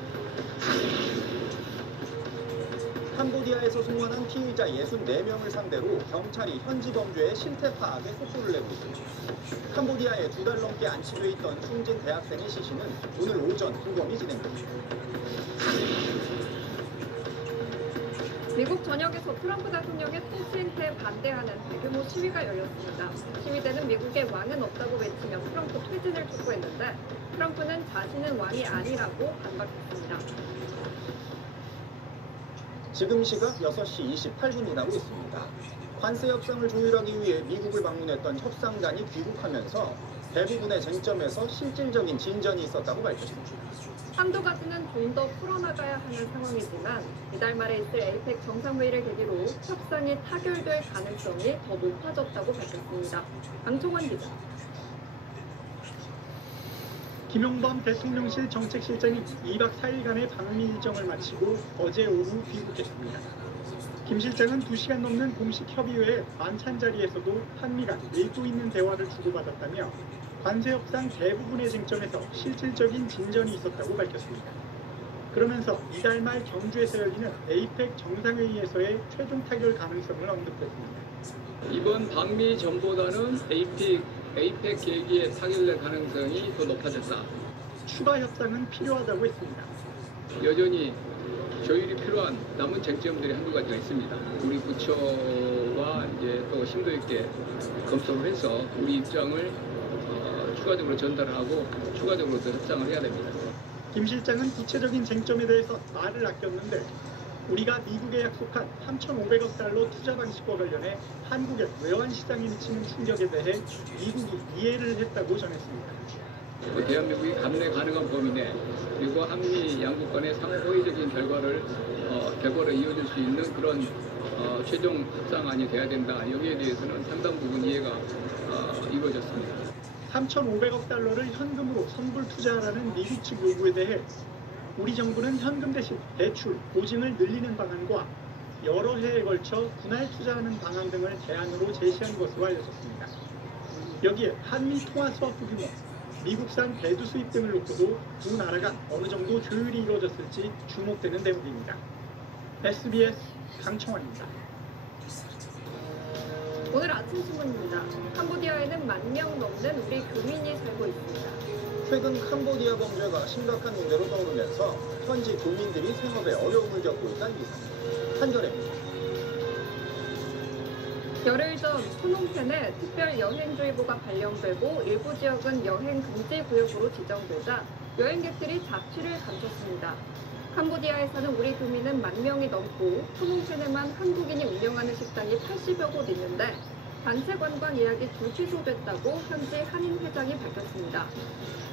캄보디아에서 송환한 피의자 64명을 상대로 경찰이 현지 범죄의 실태 파악에 속도를 내고 있습니다. 캄보디아에 2달 넘게 안치돼 있던 숨진 대학생의 시신은 오늘 오전 부검이 진행됩니다. 미국 전역에서 트럼프 대통령의 통치에 반대하는 대규모 시위가 열렸습니다. 시위대는 미국의 왕은 없다고 외치며 트럼프 퇴진을 촉구했는데 트럼프는 자신은 왕이 아니라고 반박했습니다. 지금 시각 6시 28분 지나고 있습니다. 관세 협상을 조율하기 위해 미국을 방문했던 협상단이 귀국하면서 대부분의 쟁점에서 실질적인 진전이 있었다고 밝혔습니다. 한두 가지는 좀 더 풀어나가야 하는 상황이지만 이달 말에 있을 에이펙 정상회의를 계기로 협상이 타결될 가능성이 더 높아졌다고 밝혔습니다. 강청원 기자. 김용범 대통령실 정책실장이 2박 4일간의 방미 일정을 마치고 어제 오후 귀국했습니다. 김 실장은 2시간 넘는 공식 협의 후에 만찬 자리에서도 한미 간 밀도 있는 대화를 주고받았다며 관세 협상 대부분의 쟁점에서 실질적인 진전이 있었다고 밝혔습니다. 그러면서 이달 말 경주에서 열리는 에이펙 정상회의에서의 최종 타결 가능성을 언급했습니다. 이번 방미 전보다는 에이펙 계기에 타결될 가능성이 더 높아졌다. 추가 협상은 필요하다고 했습니다. 여전히 조율이 필요한 남은 쟁점들이 한두 가지가 있습니다. 우리 부처와 이제 또 심도 있게 검토를 해서 우리 입장을 추가적으로 전달하고 추가적으로 더 협상을 해야 됩니다. 김 실장은 구체적인 쟁점에 대해서 말을 아꼈는데 우리가 미국에 약속한 3,500억 달러 투자 방식과 관련해 한국의 외환 시장에 미치는 충격에 대해 미국이 이해를 했다고 전했습니다. 대한민국이 감내 가능한 범위 내 그리고 한미 양국 간의 상호 호의적인 결과를 이어질 수 있는 그런 최종 협상안이 돼야 된다. 여기에 대해서는 상당 부분 이해가 이루어졌습니다. 3,500억 달러를 현금으로 선불 투자하라는 미국 측 요구에 대해 우리 정부는 현금 대신 대출, 보증을 늘리는 방안과 여러 해에 걸쳐 분할 투자하는 방안 등을 대안으로 제시한 것으로 알려졌습니다. 여기에 한미 통화 수합부 규모 미국산 배두 수입 등을 놓고도 두 나라가 어느 정도 조율이 이루어졌을지 주목되는 대목입니다. SBS 강청원입니다. 오늘 아침 신문입니다. 캄보디아에는 10,000명 넘는 우리 교민이 살고 있습니다. 최근 캄보디아 범죄가 심각한 문제로 떠오르면서 현지 교민들이 생업에 어려움을 겪고 있다는 기사입니다. 한겨레입니다. 열흘 전 프놈펜에 특별 여행주의보가 발령되고 일부 지역은 여행 금지 구역으로 지정되자 여행객들이 자취를 감췄습니다. 캄보디아에 사는 우리 교민은 10,000명이 넘고 프놈펜에만 한국인이 운영하는 식당이 80여 곳 있는데 단체 관광 예약이 불취소됐다고 현지 한인 회장이 밝혔습니다.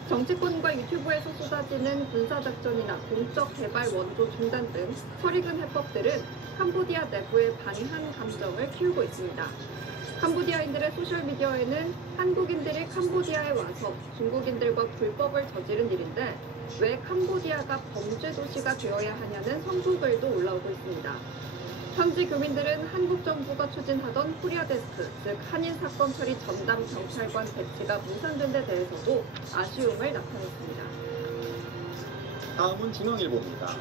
정치권과 유튜브에서 쏟아지는 군사작전이나 공적 개발 원조 중단 등 설익은 해법들은 캄보디아 내부의 반한 감정을 키우고 있습니다. 캄보디아인들의 소셜미디어에는 한국인들이 캄보디아에 와서 중국인들과 불법을 저지른 일인데 왜 캄보디아가 범죄 도시가 되어야 하냐는 성토글도 올라오고 있습니다. 현지 교민들은 한국 정부가 추진하던 코리아 데스크, 즉 한인 사건 처리 전담 경찰관 배치가 무산된 데 대해서도 아쉬움을 나타냈습니다. 다음은 중앙일보입니다.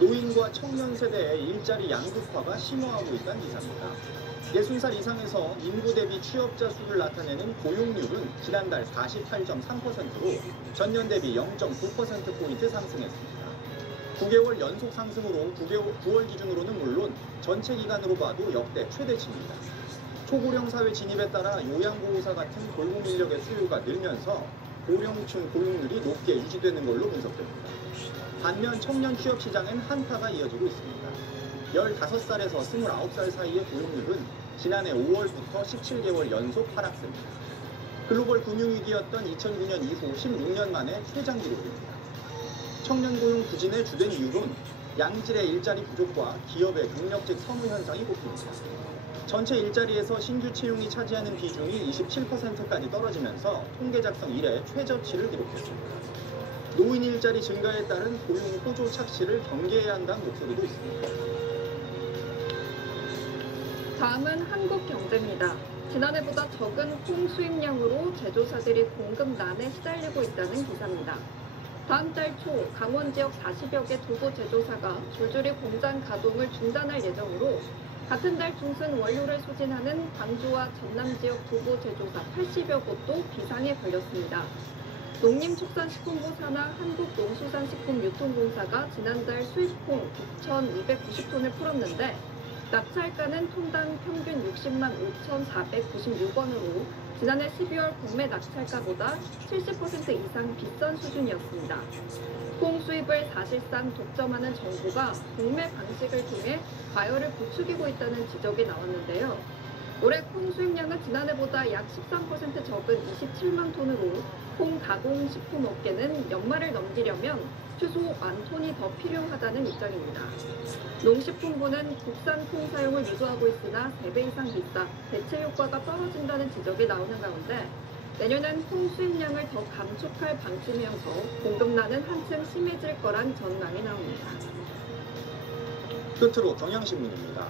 노인과 청년 세대의 일자리 양극화가 심화하고 있다는 기사입니다. 60살 이상에서 인구 대비 취업자 수를 나타내는 고용률은 지난달 48.3%로 전년 대비 0.9%포인트 상승했습니다. 9개월 연속 상승으로 9월 기준으로는 물론 전체 기간으로 봐도 역대 최대치입니다. 초고령 사회 진입에 따라 요양보호사 같은 골목 인력의 수요가 늘면서 고령층 고용률이 높게 유지되는 걸로 분석됩니다. 반면 청년 취업 시장엔 한파가 이어지고 있습니다. 15살에서 29살 사이의 고용률은 지난해 5월부터 17개월 연속 하락세입니다. 글로벌 금융위기였던 2009년 이후 16년 만에 최장 기록입니다. 청년 고용 부진의 주된 이유는 양질의 일자리 부족과 기업의 경력직 선호 현상이 꼽힙니다. 전체 일자리에서 신규 채용이 차지하는 비중이 27%까지 떨어지면서 통계 작성 이래 최저치를 기록했습니다. 노인 일자리 증가에 따른 고용 호조 착시를 경계해야 한다는 목소리도 있습니다. 다음은 한국경제입니다. 지난해보다 적은 콩 수입량으로 제조사들이 공급난에 시달리고 있다는 기사입니다. 다음 달 초 강원 지역 40여 개 두부 제조사가 줄줄이 공장 가동을 중단할 예정으로 같은 달 중순 원료를 소진하는 광주와 전남 지역 두부 제조사 80여 곳도 비상에 걸렸습니다. 농림축산식품부 산하 한국농수산식품유통공사가 지난달 수입콩 9,290톤을 풀었는데 낙찰가는 톤당 평균 60만 5,496원으로 지난해 12월 공매 낙찰가보다 70% 이상 비싼 수준이었습니다. 콩 수입을 사실상 독점하는 정부가 공매 방식을 통해 과열을 부추기고 있다는 지적이 나왔는데요. 올해 콩 수입량은 지난해보다 약 13% 적은 27만 톤으로 콩 가공식품 업계는 연말을 넘기려면 최소 10,000톤이 더 필요하다는 입장입니다. 농식품부는 국산 콩 사용을 유도하고 있으나 3배 이상 비싸 대체 효과가 떨어진다는 지적이 나오는 가운데 내년엔 콩 수입량을 더 감축할 방침이어서 공급난은 한층 심해질 거란 전망이 나옵니다. 끝으로 경향신문입니다.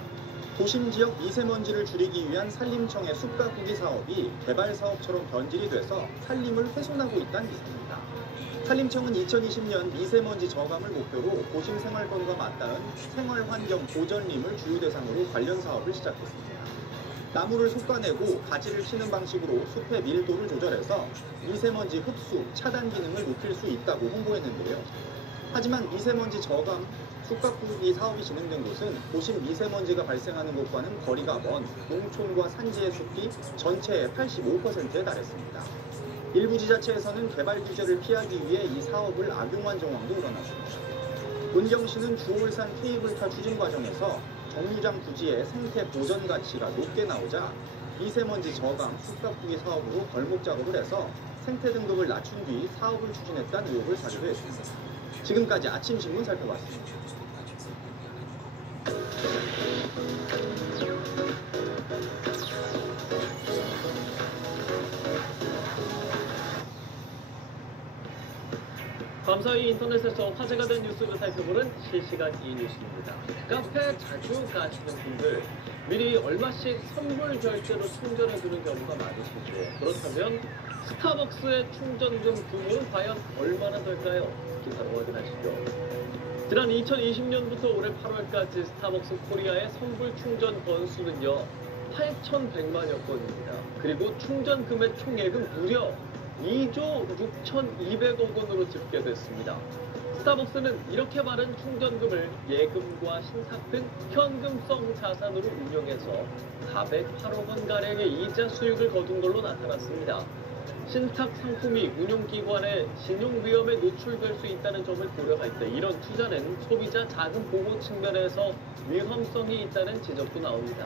도심 지역 미세먼지를 줄이기 위한 산림청의 숲가꾸기 사업이 개발 사업처럼 변질이 돼서 산림을 훼손하고 있다는 기사입니다. 산림청은 2020년 미세먼지 저감을 목표로 도심 생활권과 맞닿은 생활환경 보전림을 주요 대상으로 관련 사업을 시작했습니다. 나무를 솎아내고 가지를 치는 방식으로 숲의 밀도를 조절해서 미세먼지 흡수, 차단 기능을 높일 수 있다고 홍보했는데요. 하지만 미세먼지 저감, 숲가꾸기 사업이 진행된 곳은 도심 미세먼지가 발생하는 곳과는 거리가 먼 농촌과 산지의 숲이 전체의 85%에 달했습니다. 일부 지자체에서는 개발 규제를 피하기 위해 이 사업을 악용한 정황도 우러났습니다. 문경시는 주올산 케이블카 추진 과정에서 정류장 부지의 생태 보전 가치가 높게 나오자 미세먼지 저감 숲가꾸기 사업으로 벌목 작업을 해서 생태 등급을 낮춘 뒤 사업을 추진했다는 의혹을 사기도 했습니다. 지금까지 아침신문 살펴봤습니다. 감사히 인터넷에서 화제가 된 뉴스를 살펴보는 실시간 이뉴스입니다. 카페 자주 가시는 분들 미리 얼마씩 선불 결제로 충전해 두는 경우가 많으시죠. 그렇다면 스타벅스의 충전금 규모는 과연 얼마나 될까요? 기사로 확인하시죠. 지난 2020년부터 올해 8월까지 스타벅스 코리아의 선불 충전 건수는요 8,100만여 건입니다. 그리고 충전 금액 총액은 무려 2조 6,200억 원으로 집계됐습니다. 스타벅스는 이렇게 많은 충전금을 예금과 신탁 등 현금성 자산으로 운용해서 408억 원가량의 이자 수익을 거둔 걸로 나타났습니다. 신탁 상품이 운용기관의 신용위험에 노출될 수 있다는 점을 고려할 때 이런 투자는 소비자 자금 보호 측면에서 위험성이 있다는 지적도 나옵니다.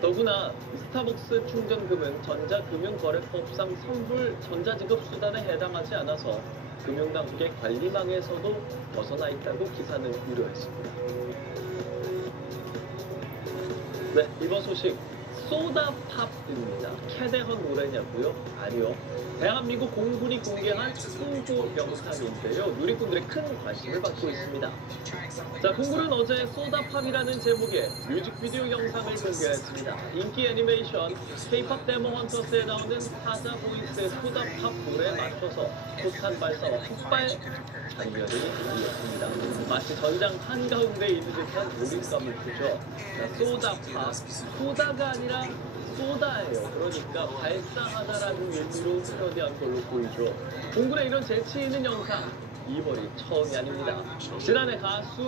더구나 스타벅스 충전금은 전자금융거래법상 선불 전자지급수단에 해당하지 않아서 금융당국의 관리망에서도 벗어나 있다고 기사는 우려했습니다. 네, 이번 소식 소다팝입니다. 캐대헌 노래냐고요? 아니요. 대한민국 공군이 공개한 홍보 영상인데요. 누리꾼들의 큰 관심을 받고 있습니다. 자, 공군은 어제 소다팝이라는 제목의 뮤직비디오 영상을 공개했습니다. 인기 애니메이션 K-POP 데모 헌터스에 나오는 타자 보이스의 소다팝 노래에 맞춰서 폭탄 발사와 폭발 장면이 이어집니다. 마치 전장 한가운데 있는 듯한 몰입감을 주죠. 자, 소다팝, 소다가 아니라 소다예요. 그러니까 발사하다라는 의미로 표현한 걸로 보이죠. 공군의 이런 재치 있는 영상 이번이 처음이 아닙니다. 지난해 가수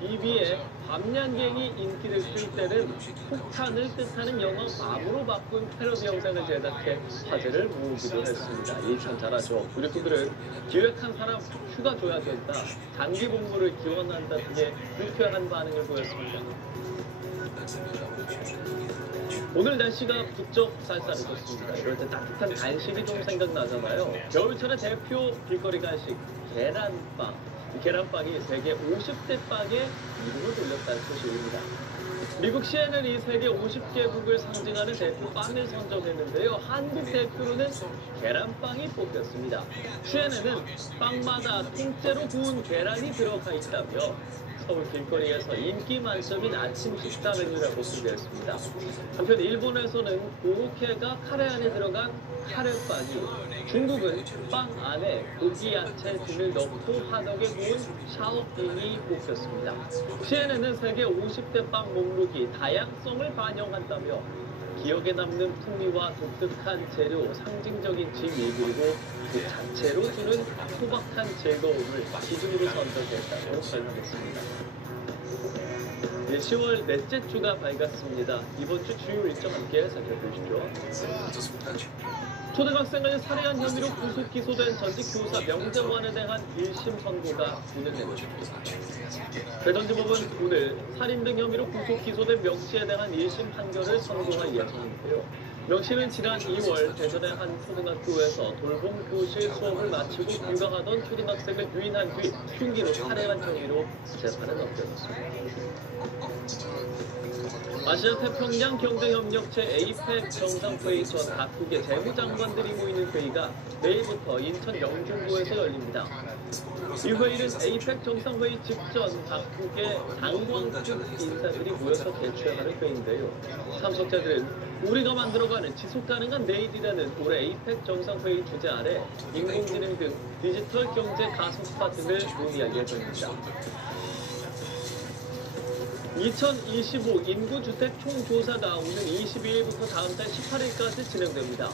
비비의 밤양갱이 인기를 끌 때는 폭탄을 뜻하는 영어 밤으로 바꾼 패러디 영상을 제작해 화제를 모으기도 했습니다. 이 참 잘하죠. 누리꾼들은 기획한 사람 휴가 줘야 된다, 단기 복무를 기원한다 등의 유쾌한 반응을 보였습니다. 오늘 날씨가 부쩍 쌀쌀해졌습니다. 이럴 때 따뜻한 간식이 좀 생각나잖아요. 겨울철의 대표 길거리 간식 계란빵. 이 계란빵이 세계 50대 빵에 이름을 돌렸다는 소식입니다. 미국 CNN이 세계 50개국을 상징하는 대표 빵을 선정했는데요. 한국 대표로는 계란빵이 뽑혔습니다. CNN은 빵마다 통째로 구운 계란이 들어가 있다며 서울 길거리에서 인기 만점인 아침 식사 메뉴라고 소개했습니다. 한편 일본에서는 고로케가 카레 안에 들어간 카레빵이, 중국은 빵 안에 고기, 야채 등을 넣고 화덕에 구운 샤오핑이 뽑혔습니다. CNN은 세계 50대 빵 목록이 다양성을 반영한다며 기억에 남는 풍미와 독특한 재료, 상징적인 지미, 그리고 그 자체로 주는 소박한 즐거움을 기준으로 선정했다고 설명했습니다. 네, 10월 넷째 주가 밝았습니다. 이번 주 주요 일정 함께 살펴보시죠. 초등학생을 살해한 혐의로 구속 기소된 전직 교사 명정환에 대한 1심 선고가 오늘 내려집니다. 대전지법은 오늘 살인 등 혐의로 구속 기소된 명 씨에 대한 1심 판결을 선고할 예정인데요. 명 씨는 지난 2월 대전의 한 초등학교에서 돌봄 교실 수업을 마치고 육아하던 초등학생을 유인한 뒤 흉기로 살해한 혐의로 재판에 넘겨졌습니다. 아시아 태평양 경제협력체 에이펙 정상회의 전 각국의 재무장관들이 모이는 회의가 내일부터 인천 영종도에서 열립니다. 이 회의는 에이펙 정상회의 직전 각국의 당권급 인사들이 모여서 개최하는 회의인데요. 참석자들은 우리가 만들어가는 지속가능한 내일이라는 올해 에이펙 정상회의 주제 아래 인공지능 등 디지털 경제 가속화 등을 논의할 예정입니다. 2025 인구주택 총조사가 오는 22일부터 다음 달 18일까지 진행됩니다.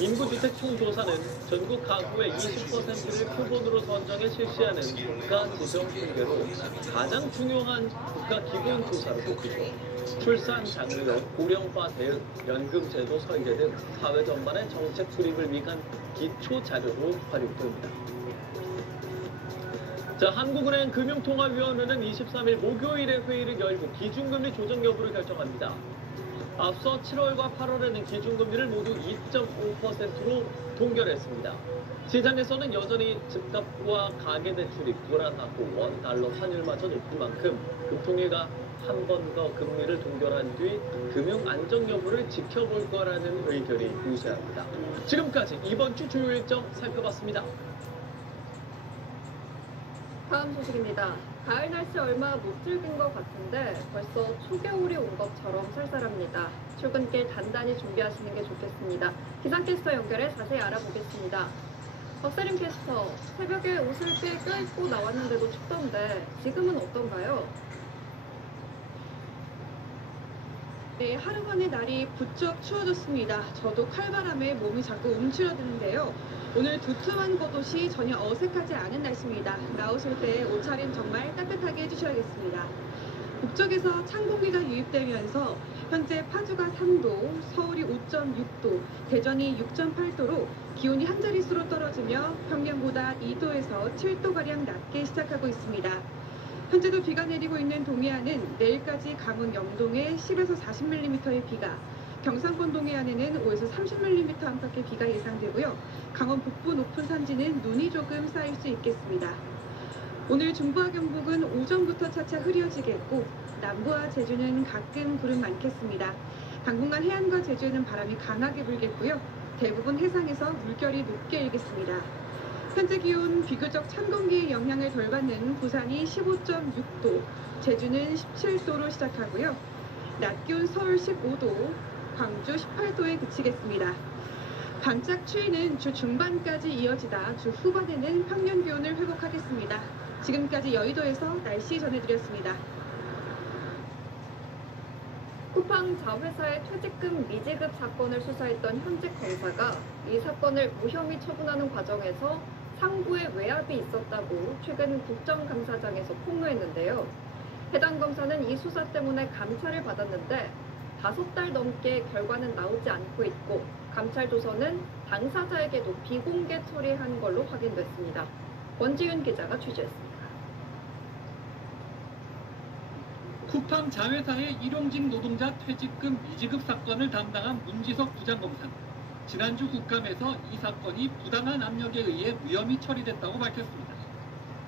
인구주택 총조사는 전국 가구의 20%를 표본으로 선정해 실시하는 국가 지정 통계로 가장 중요한 국가 기본 조사로 꼽히죠. 출산, 장려형, 고령화 대응, 연금 제도 설계 등 사회 전반의 정책 수립을 위한 기초 자료로 활용됩니다. 자, 한국은행 금융통화위원회는 23일 목요일에 회의를 열고 기준금리 조정 여부를 결정합니다. 앞서 7월과 8월에는 기준금리를 모두 2.5%로 동결했습니다. 시장에서는 여전히 집값과 가계대출이 불안하고 원달러 환율마저 높은 만큼 금통위가 한 번 더 금리를 동결한 뒤 금융 안정 여부를 지켜볼 거라는 의견이 우세합니다. 지금까지 이번 주 주요 일정 살펴봤습니다. 다음 소식입니다. 가을 날씨 얼마 못 즐긴 것 같은데 벌써 초겨울이 온 것처럼 쌀쌀합니다. 출근길 단단히 준비하시는 게 좋겠습니다. 기상캐스터 연결해 자세히 알아보겠습니다. 박세림 캐스터, 새벽에 옷을 꽤 껴입고 나왔는데도 춥던데 지금은 어떤가요? 네, 하루 만에 날이 부쩍 추워졌습니다. 저도 칼바람에 몸이 자꾸 움츠러드는데요. 오늘 두툼한 겉옷이 전혀 어색하지 않은 날씨입니다. 나오실 때 옷차림 정말 따뜻하게 해주셔야겠습니다. 북쪽에서 찬 공기가 유입되면서 현재 파주가 3도, 서울이 5.6도, 대전이 6.8도로 기온이 한 자릿수로 떨어지며 평년보다 2도에서 7도가량 낮게 시작하고 있습니다. 현재도 비가 내리고 있는 동해안은 내일까지 강원 영동에 10에서 40mm의 비가, 경상권 동해안에는 5에서 30mm 안팎의 비가 예상되고요. 강원 북부 높은 산지는 눈이 조금 쌓일 수 있겠습니다. 오늘 중부와 경북은 오전부터 차차 흐려지겠고 남부와 제주는 가끔 구름 많겠습니다. 당분간 해안과 제주에는 바람이 강하게 불겠고요. 대부분 해상에서 물결이 높게 일겠습니다. 현재 기온 비교적 찬 공기의 영향을 덜 받는 부산이 15.6도, 제주는 17도로 시작하고요. 낮 기온 서울 15도, 광주 18도에 그치겠습니다. 반짝 추위는 주 중반까지 이어지다 주 후반에는 평년 기온을 회복하겠습니다. 지금까지 여의도에서 날씨 전해드렸습니다. 쿠팡 자회사의 퇴직금 미지급 사건을 수사했던 현직 검사가 이 사건을 무혐의 처분하는 과정에서 상부의 외압이 있었다고 최근 국정감사장에서 폭로했는데요. 해당 검사는 이 수사 때문에 감찰을 받았는데 5달 넘게 결과는 나오지 않고 있고 감찰 조서는 당사자에게도 비공개 처리한 걸로 확인됐습니다. 원지윤 기자가 취재했습니다. 쿠팡 자회사의 일용직 노동자 퇴직금 미지급 사건을 담당한 문지석 부장검사는 지난주 국감에서 이 사건이 부당한 압력에 의해 무혐의 처리됐다고 밝혔습니다.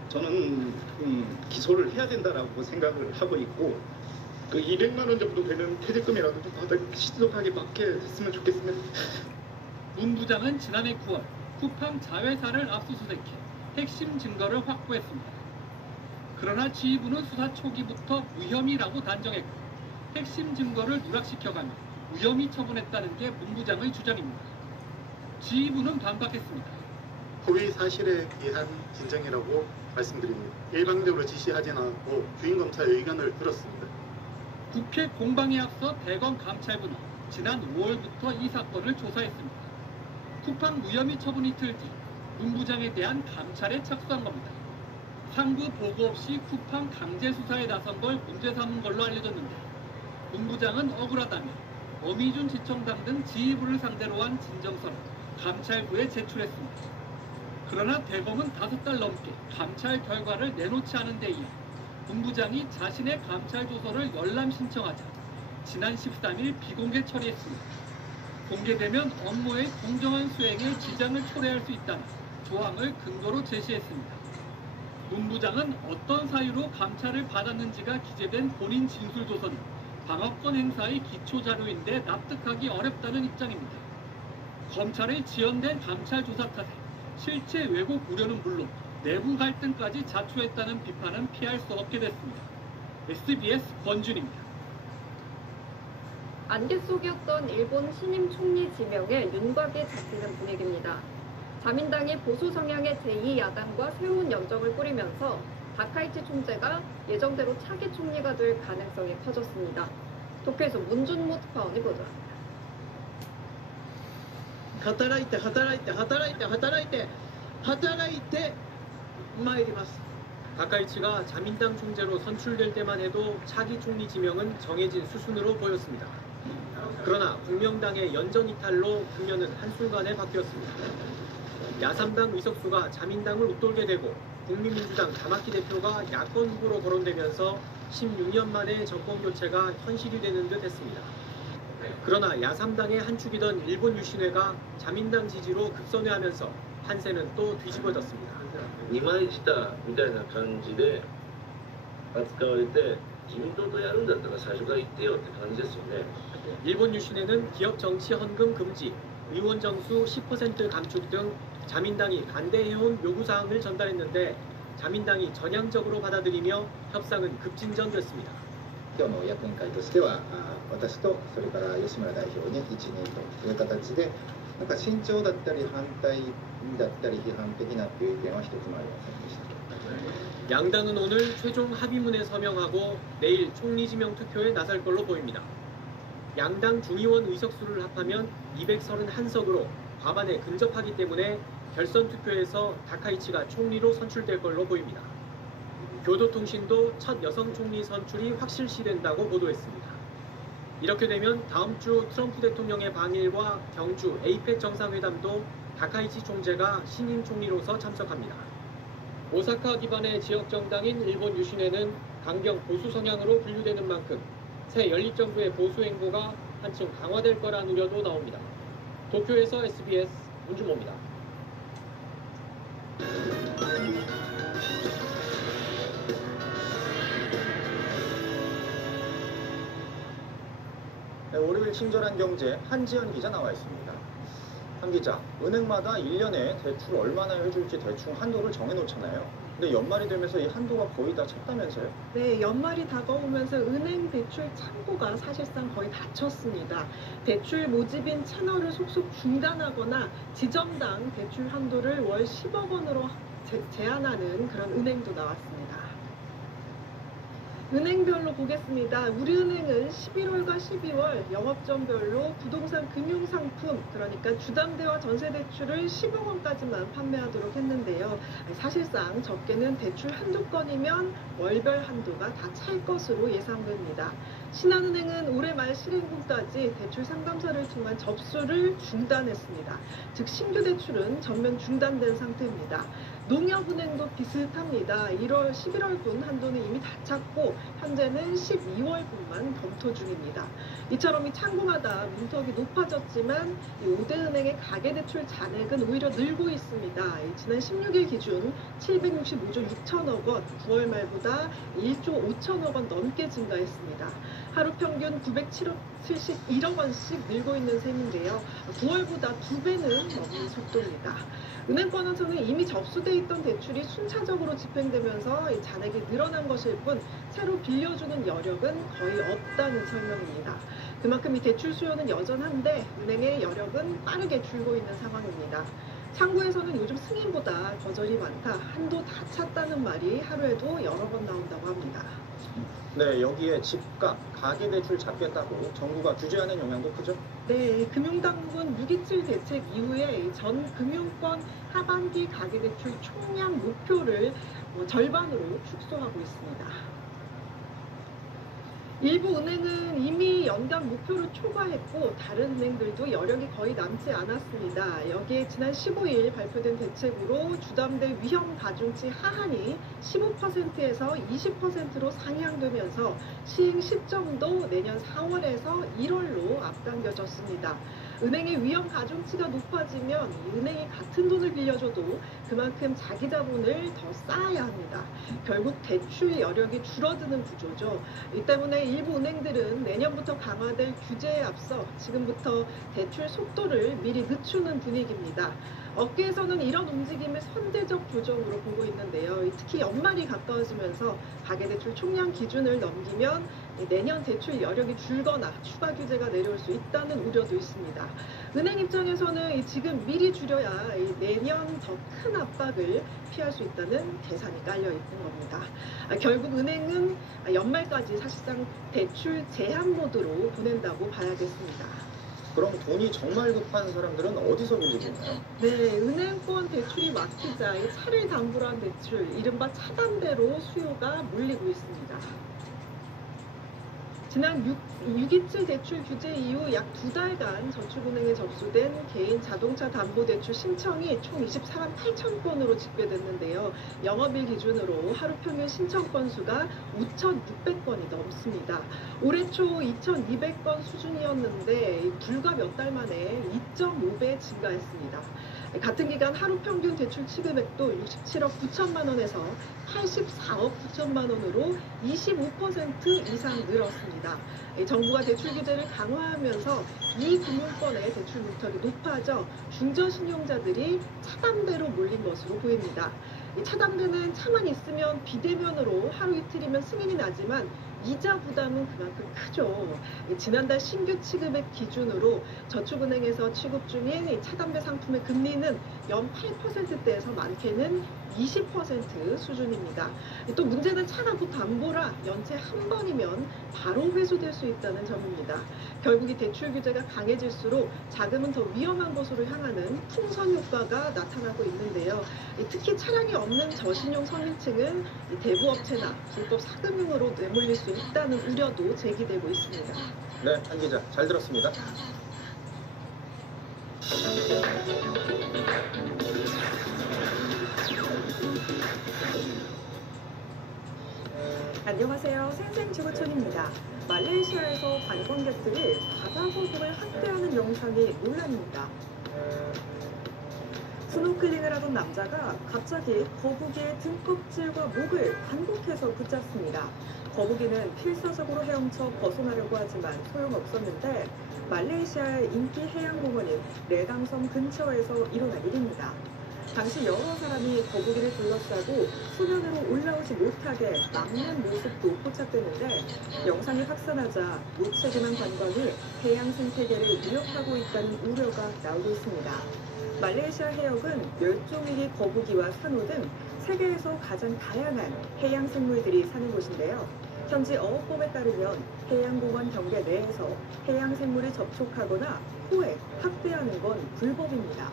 저는 기소를 해야 된다라고 생각을 하고 있고 그 200만 원 정도 되는 퇴직금이라도 좀 더 신속하게 받게 됐으면 좋겠습니다. 문 부장은 지난해 9월 쿠팡 자회사를 압수수색해 핵심 증거를 확보했습니다. 그러나 지휘부는 수사 초기부터 무혐의라고 단정했고 핵심 증거를 누락시켜가며 무혐의 처분했다는 게 문 부장의 주장입니다. 지휘부는 반박했습니다. 허위 사실에 의한 진정이라고 말씀드립니다. 일방적으로 지시하진 않았고 주임검사의 의견을 들었습니다. 국회 공방에 앞서 대검 감찰부는 지난 5월부터 이 사건을 조사했습니다. 쿠팡 무혐의 처분 이틀 뒤 문 부장에 대한 감찰에 착수한 겁니다. 상부 보고 없이 쿠팡 강제 수사에 나선 걸 문제 삼은 걸로 알려졌는데 문 부장은 억울하다며 어미준 지청장 등 지휘부를 상대로 한 진정서를 감찰부에 제출했습니다. 그러나 대검은 5달 넘게 감찰 결과를 내놓지 않은 데 이어 문 부장이 자신의 감찰 조서를 열람 신청하자 지난 13일 비공개 처리했습니다. 공개되면 업무의 공정한 수행에 지장을 초래할 수 있다는 조항을 근거로 제시했습니다. 문 부장은 어떤 사유로 감찰을 받았는지가 기재된 본인 진술 조서는 방어권 행사의 기초 자료인데 납득하기 어렵다는 입장입니다. 검찰의 지연된 감찰 조사 탓에 실체 왜곡 우려는 물론 내부 갈등까지 자초했다는 비판은 피할 수 없게 됐습니다. SBS 권준입니다. 안개 속이었던 일본 신임 총리 지명에 윤곽이 잡히는 분위기입니다. 자민당이 보수 성향의 제2야당과 새로운 연정을 꾸리면서 다카이치 총재가 예정대로 차기 총리가 될 가능성이 커졌습니다. 도쿄에서 문준모 특파원이 보도합니다. 働いてまいります。 다카이치가 자민당 총재로 선출될 때만 해도 차기 총리 지명은 정해진 수순으로 보였습니다. 그러나 국명당의 연정 이탈로 국면은 한순간에 바뀌었습니다. 야3당 의석수가 자민당을 웃돌게 되고 국민민주당 가마키 대표가 야권 후보로 거론되면서 16년 만에 정권 교체가 현실이 되는 듯 했습니다. 그러나 야3당의 한 축이던 일본 유신회가 자민당 지지로 급선회하면서 판세는 또 뒤집어졌습니다. 二枚舌みたいな感じで扱われて自民党とやるんだったら最初から言ってよって感じですよね. 일본 유신회는 기업 정치 헌금 금지, 의원 정수 10% 감축 등 자민당이 반대해온 요구사항을 전달했는데 자민당이 전향적으로 받아들이며 협상은 급진전됐습니다. 今日の役員会としては、私とそれから吉村代表に一任という形で、なんか慎重だったり反対だったり批判的なという意見は一つもありませんでした。 양당은 오늘 최종 합의문에 서명하고 내일 총리 지명 투표에 나설 걸로 보입니다. 양당 중의원 의석수를 합하면 231석으로 과반에 근접하기 때문에 결선 투표에서 다카이치가 총리로 선출될 걸로 보입니다. 교도통신도 첫 여성 총리 선출이 확실시된다고 보도했습니다. 이렇게 되면 다음 주 트럼프 대통령의 방일과 경주 에이펙 정상회담도 다카이치 총재가 신임 총리로서 참석합니다. 오사카 기반의 지역 정당인 일본 유신회는 강경 보수 성향으로 분류되는 만큼 새 연립정부의 보수 행보가 한층 강화될 거란 우려도 나옵니다. 도쿄에서 SBS 문준모입니다. 네, 월요일 친절한 경제 한지연 기자 나와 있습니다. 한 기자, 은행마다 1년에 대출 얼마나 해줄지 대충 한도를 정해놓잖아요. 근데 연말이 되면서 이 한도가 거의 다 찼다면서요? 네, 연말이 다가오면서 은행 대출 창구가 사실상 거의 닫혔습니다. 대출 모집인 채널을 속속 중단하거나 지점당 대출 한도를 월 10억 원으로 제한하는 그런 은행도 나왔습니다. 은행별로 보겠습니다. 우리은행은 11월과 12월 영업점별로 부동산 금융상품, 그러니까 주담대와 전세대출을 10억 원까지만 판매하도록 했는데요. 사실상 적게는 대출 한두 건이면 월별 한도가 다 찰 것으로 예상됩니다. 신한은행은 올해 말 실행분까지 대출 상담사를 통한 접수를 중단했습니다. 즉 신규 대출은 전면 중단된 상태입니다. 농협은행도 비슷합니다. 11월분 한도는 이미 다 찼고 현재는 12월분만 검토 중입니다. 이처럼 이 창구마다 문턱이 높아졌지만 이 5대 은행의 가계대출 잔액은 오히려 늘고 있습니다. 지난 16일 기준 765조 6천억 원, 9월 말보다 1조 5천억 원 넘게 증가했습니다. 하루 평균 971억 원씩 늘고 있는 셈인데요. 9월보다 2배는 넘는 속도입니다. 은행권에서는 이미 접수돼 있던 대출이 순차적으로 집행되면서 이 잔액이 늘어난 것일 뿐 새로 빌려주는 여력은 거의 없다는 설명입니다. 그만큼 이 대출 수요는 여전한데 은행의 여력은 빠르게 줄고 있는 상황입니다. 창구에서는 요즘 승인보다 거절이 많다, 한도 다 찼다는 말이 하루에도 여러 번 나온다고 합니다. 네, 여기에 집값, 가계대출 잡겠다고 정부가 규제하는 영향도 크죠? 네, 금융당국은 6.27 대책 이후에 전 금융권 하반기 가계대출 총량 목표를 절반으로 축소하고 있습니다. 일부 은행은 이미 연간 목표를 초과했고 다른 은행들도 여력이 거의 남지 않았습니다. 여기에 지난 15일 발표된 대책으로 주담대 위험 가중치 하한이 15%에서 20%로 상향되면서 시행 시점도 내년 4월에서 1월로 앞당겨졌습니다. 은행의 위험 가중치가 높아지면 은행이 같은 돈을 빌려줘도 그만큼 자기 자본을 더 쌓아야 합니다. 결국 대출 여력이 줄어드는 구조죠. 이 때문에 일부 은행들은 내년부터 강화될 규제에 앞서 지금부터 대출 속도를 미리 늦추는 분위기입니다. 업계에서는 이런 움직임을 선제적 조정으로 보고 있는데요. 특히 연말이 가까워지면서 가계대출 총량 기준을 넘기면 내년 대출 여력이 줄거나 추가 규제가 내려올 수 있다는 우려도 있습니다. 은행 입장에서는 지금 미리 줄여야 내년 더 큰 압박을 피할 수 있다는 계산이 깔려 있는 겁니다. 결국 은행은 연말까지 사실상 대출 제한 모드로 보낸다고 봐야겠습니다. 그럼 돈이 정말 급한 사람들은 어디서 빌리고 있나요? 네, 은행권 대출이 막히자 차를 담보로 한 대출, 이른바 차담대로 수요가 몰리고 있습니다. 지난 6.27 대출 규제 이후 약 2달간 저축은행에 접수된 개인 자동차 담보대출 신청이 총 24만 8천 건으로 집계됐는데요. 영업일 기준으로 하루 평균 신청 건수가 5,600건이 넘습니다. 올해 초 2,200건 수준이었는데 불과 몇 달 만에 2.5배 증가했습니다. 같은 기간 하루 평균 대출 취급액도 67억 9천만 원에서 84억 9천만 원으로 25% 이상 늘었습니다. 정부가 대출 규제를 강화하면서 이 금융권의 대출 물턱이 높아져 중저신용자들이 차담대로 몰린 것으로 보입니다. 이 차담대는 차만 있으면 비대면으로 하루 이틀이면 승인이 나지만 이자 부담은 그만큼 크죠. 지난달 신규 취급액 기준으로 저축은행에서 취급 중인 이 차담배 상품의 금리는 연 8%대에서 많게는 20% 수준입니다. 또 문제는 차가 곧 담보라 연체 한 번이면 바로 회수될 수 있다는 점입니다. 결국 이 대출 규제가 강해질수록 자금은 더 위험한 곳으로 향하는 풍선 효과가 나타나고 있는데요. 특히 차량이 없는 저신용 서민층은 대부업체나 불법 사금융으로 내몰릴 수 있다는 우려도 제기되고 있습니다. 네, 한 기자 잘 들었습니다. 안녕하세요. 생생지구촌입니다. 말레이시아에서 관광객들이 바다거북을 학대하는 영상이 논란입니다. 스노클링을 하던 남자가 갑자기 거북이의 등껍질과 목을 반복해서 붙잡습니다. 거북이는 필사적으로 헤엄쳐 벗어나려고 하지만 소용없었는데 말레이시아의 인기 해양공원인 레당섬 근처에서 일어난 일입니다. 당시 여러 사람이 거북이를 둘러싸고 수면으로 올라오지 못하게 막는 모습도 포착되는데 영상이 확산하자 무책임한 관광이 해양 생태계를 위협하고 있다는 우려가 나오고 있습니다. 말레이시아 해역은 멸종위기 거북이와 산호 등 세계에서 가장 다양한 해양 생물들이 사는 곳인데요. 현지 어업법에 따르면 해양공원 경계 내에서 해양 생물을 접촉하거나 포획, 학대하는 건 불법입니다.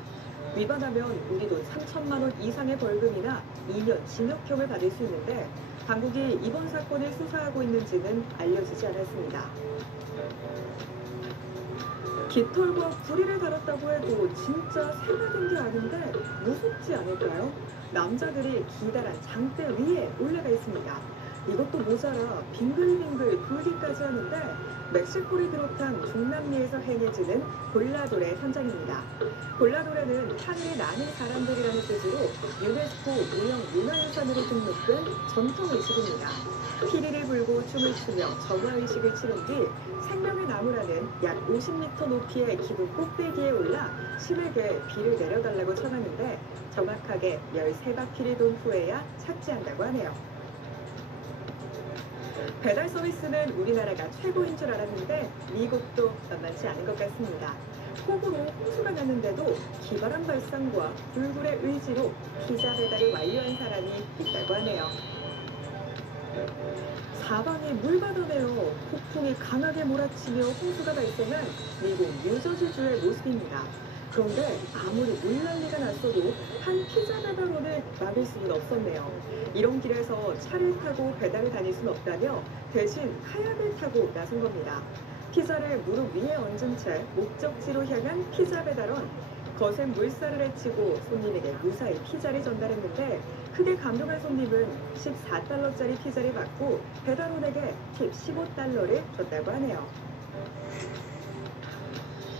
위반하면 우리 돈 3천만 원 이상의 벌금이나 2년 징역형을 받을 수 있는데 당국이 이번 사건을 수사하고 있는지는 알려지지 않았습니다. 깃털과 구리를 달았다고 해도 진짜 새가 된 게 아닌데 무섭지 않을까요? 남자들이 기다란 장대 위에 올라가 있습니다. 이것도 모자라 빙글빙글 돌기까지 하는데 멕시코를 비롯한 중남미에서 행해지는 볼라도레 현장입니다. 볼라도레는 하늘이 나는 사람들이라는 뜻으로 유네스코 무형 문화유산으로 등록된 전통의식입니다. 피리를 불고 춤을 추며 정화의식을 치른 뒤 생명의 나무라는 약 50m 높이의 기둥 꼭대기에 올라 신에게 비를 내려달라고 청하는데 정확하게 13바퀴를 돈 후에야 착지한다고 하네요. 배달 서비스는 우리나라가 최고인 줄 알았는데 미국도 만만치 않은 것 같습니다. 폭우로 홍수가 났는데도 기발한 발상과 불굴의 의지로 피자 배달을 완료한 사람이 있다고 하네요. 사방에 물바다네요. 폭풍이 강하게 몰아치며 홍수가 발생한 미국 뉴저지주의 모습입니다. 그런데 아무리 물난리가 났어도 한 피자 배달원을 막을 수는 없었네요. 이런 길에서 차를 타고 배달을 다닐 순 없다며 대신 카약을 타고 나선 겁니다. 피자를 무릎 위에 얹은 채 목적지로 향한 피자 배달원. 거센 물살을 헤치고 손님에게 무사히 피자를 전달했는데 크게 감동한 손님은 14달러짜리 피자를 받고 배달원에게 팁 15달러를 줬다고 하네요.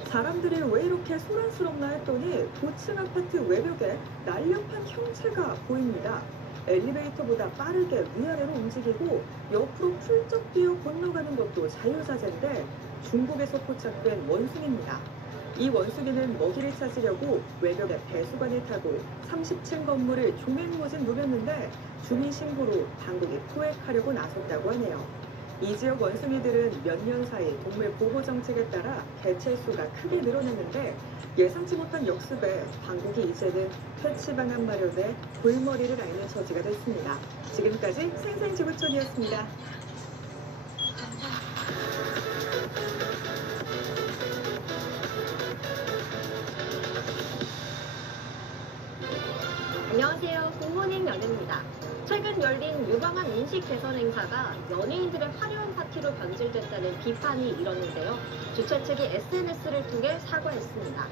사람들이 왜 이렇게 소란스럽나 했더니 고층 아파트 외벽에 날렵한 형체가 보입니다. 엘리베이터보다 빠르게 위아래로 움직이고 옆으로 풀쩍 뛰어 건너가는 것도 자유자재인데 중국에서 포착된 원숭이입니다. 이 원숭이는 먹이를 찾으려고 외벽에 배수관을 타고 30층 건물을 조맹모진 누볐는데 주민 신고로 당국이 포획하려고 나섰다고 하네요. 이 지역 원숭이들은 몇 년 사이 동물 보호 정책에 따라 개체수가 크게 늘어났는데 예상치 못한 역습에 당국이 이제는 퇴치 방안 마련에 골머리를 앓는 처지가 됐습니다. 지금까지 생생지구촌이었습니다. 안녕하세요. 굿모닝 연예입니다. 최근 열린 유방암 인식 개선 행사가 연예인들의 화려한 파티로 변질됐다는 비판이 일었는데요. 주최 측이 SNS를 통해 사과했습니다.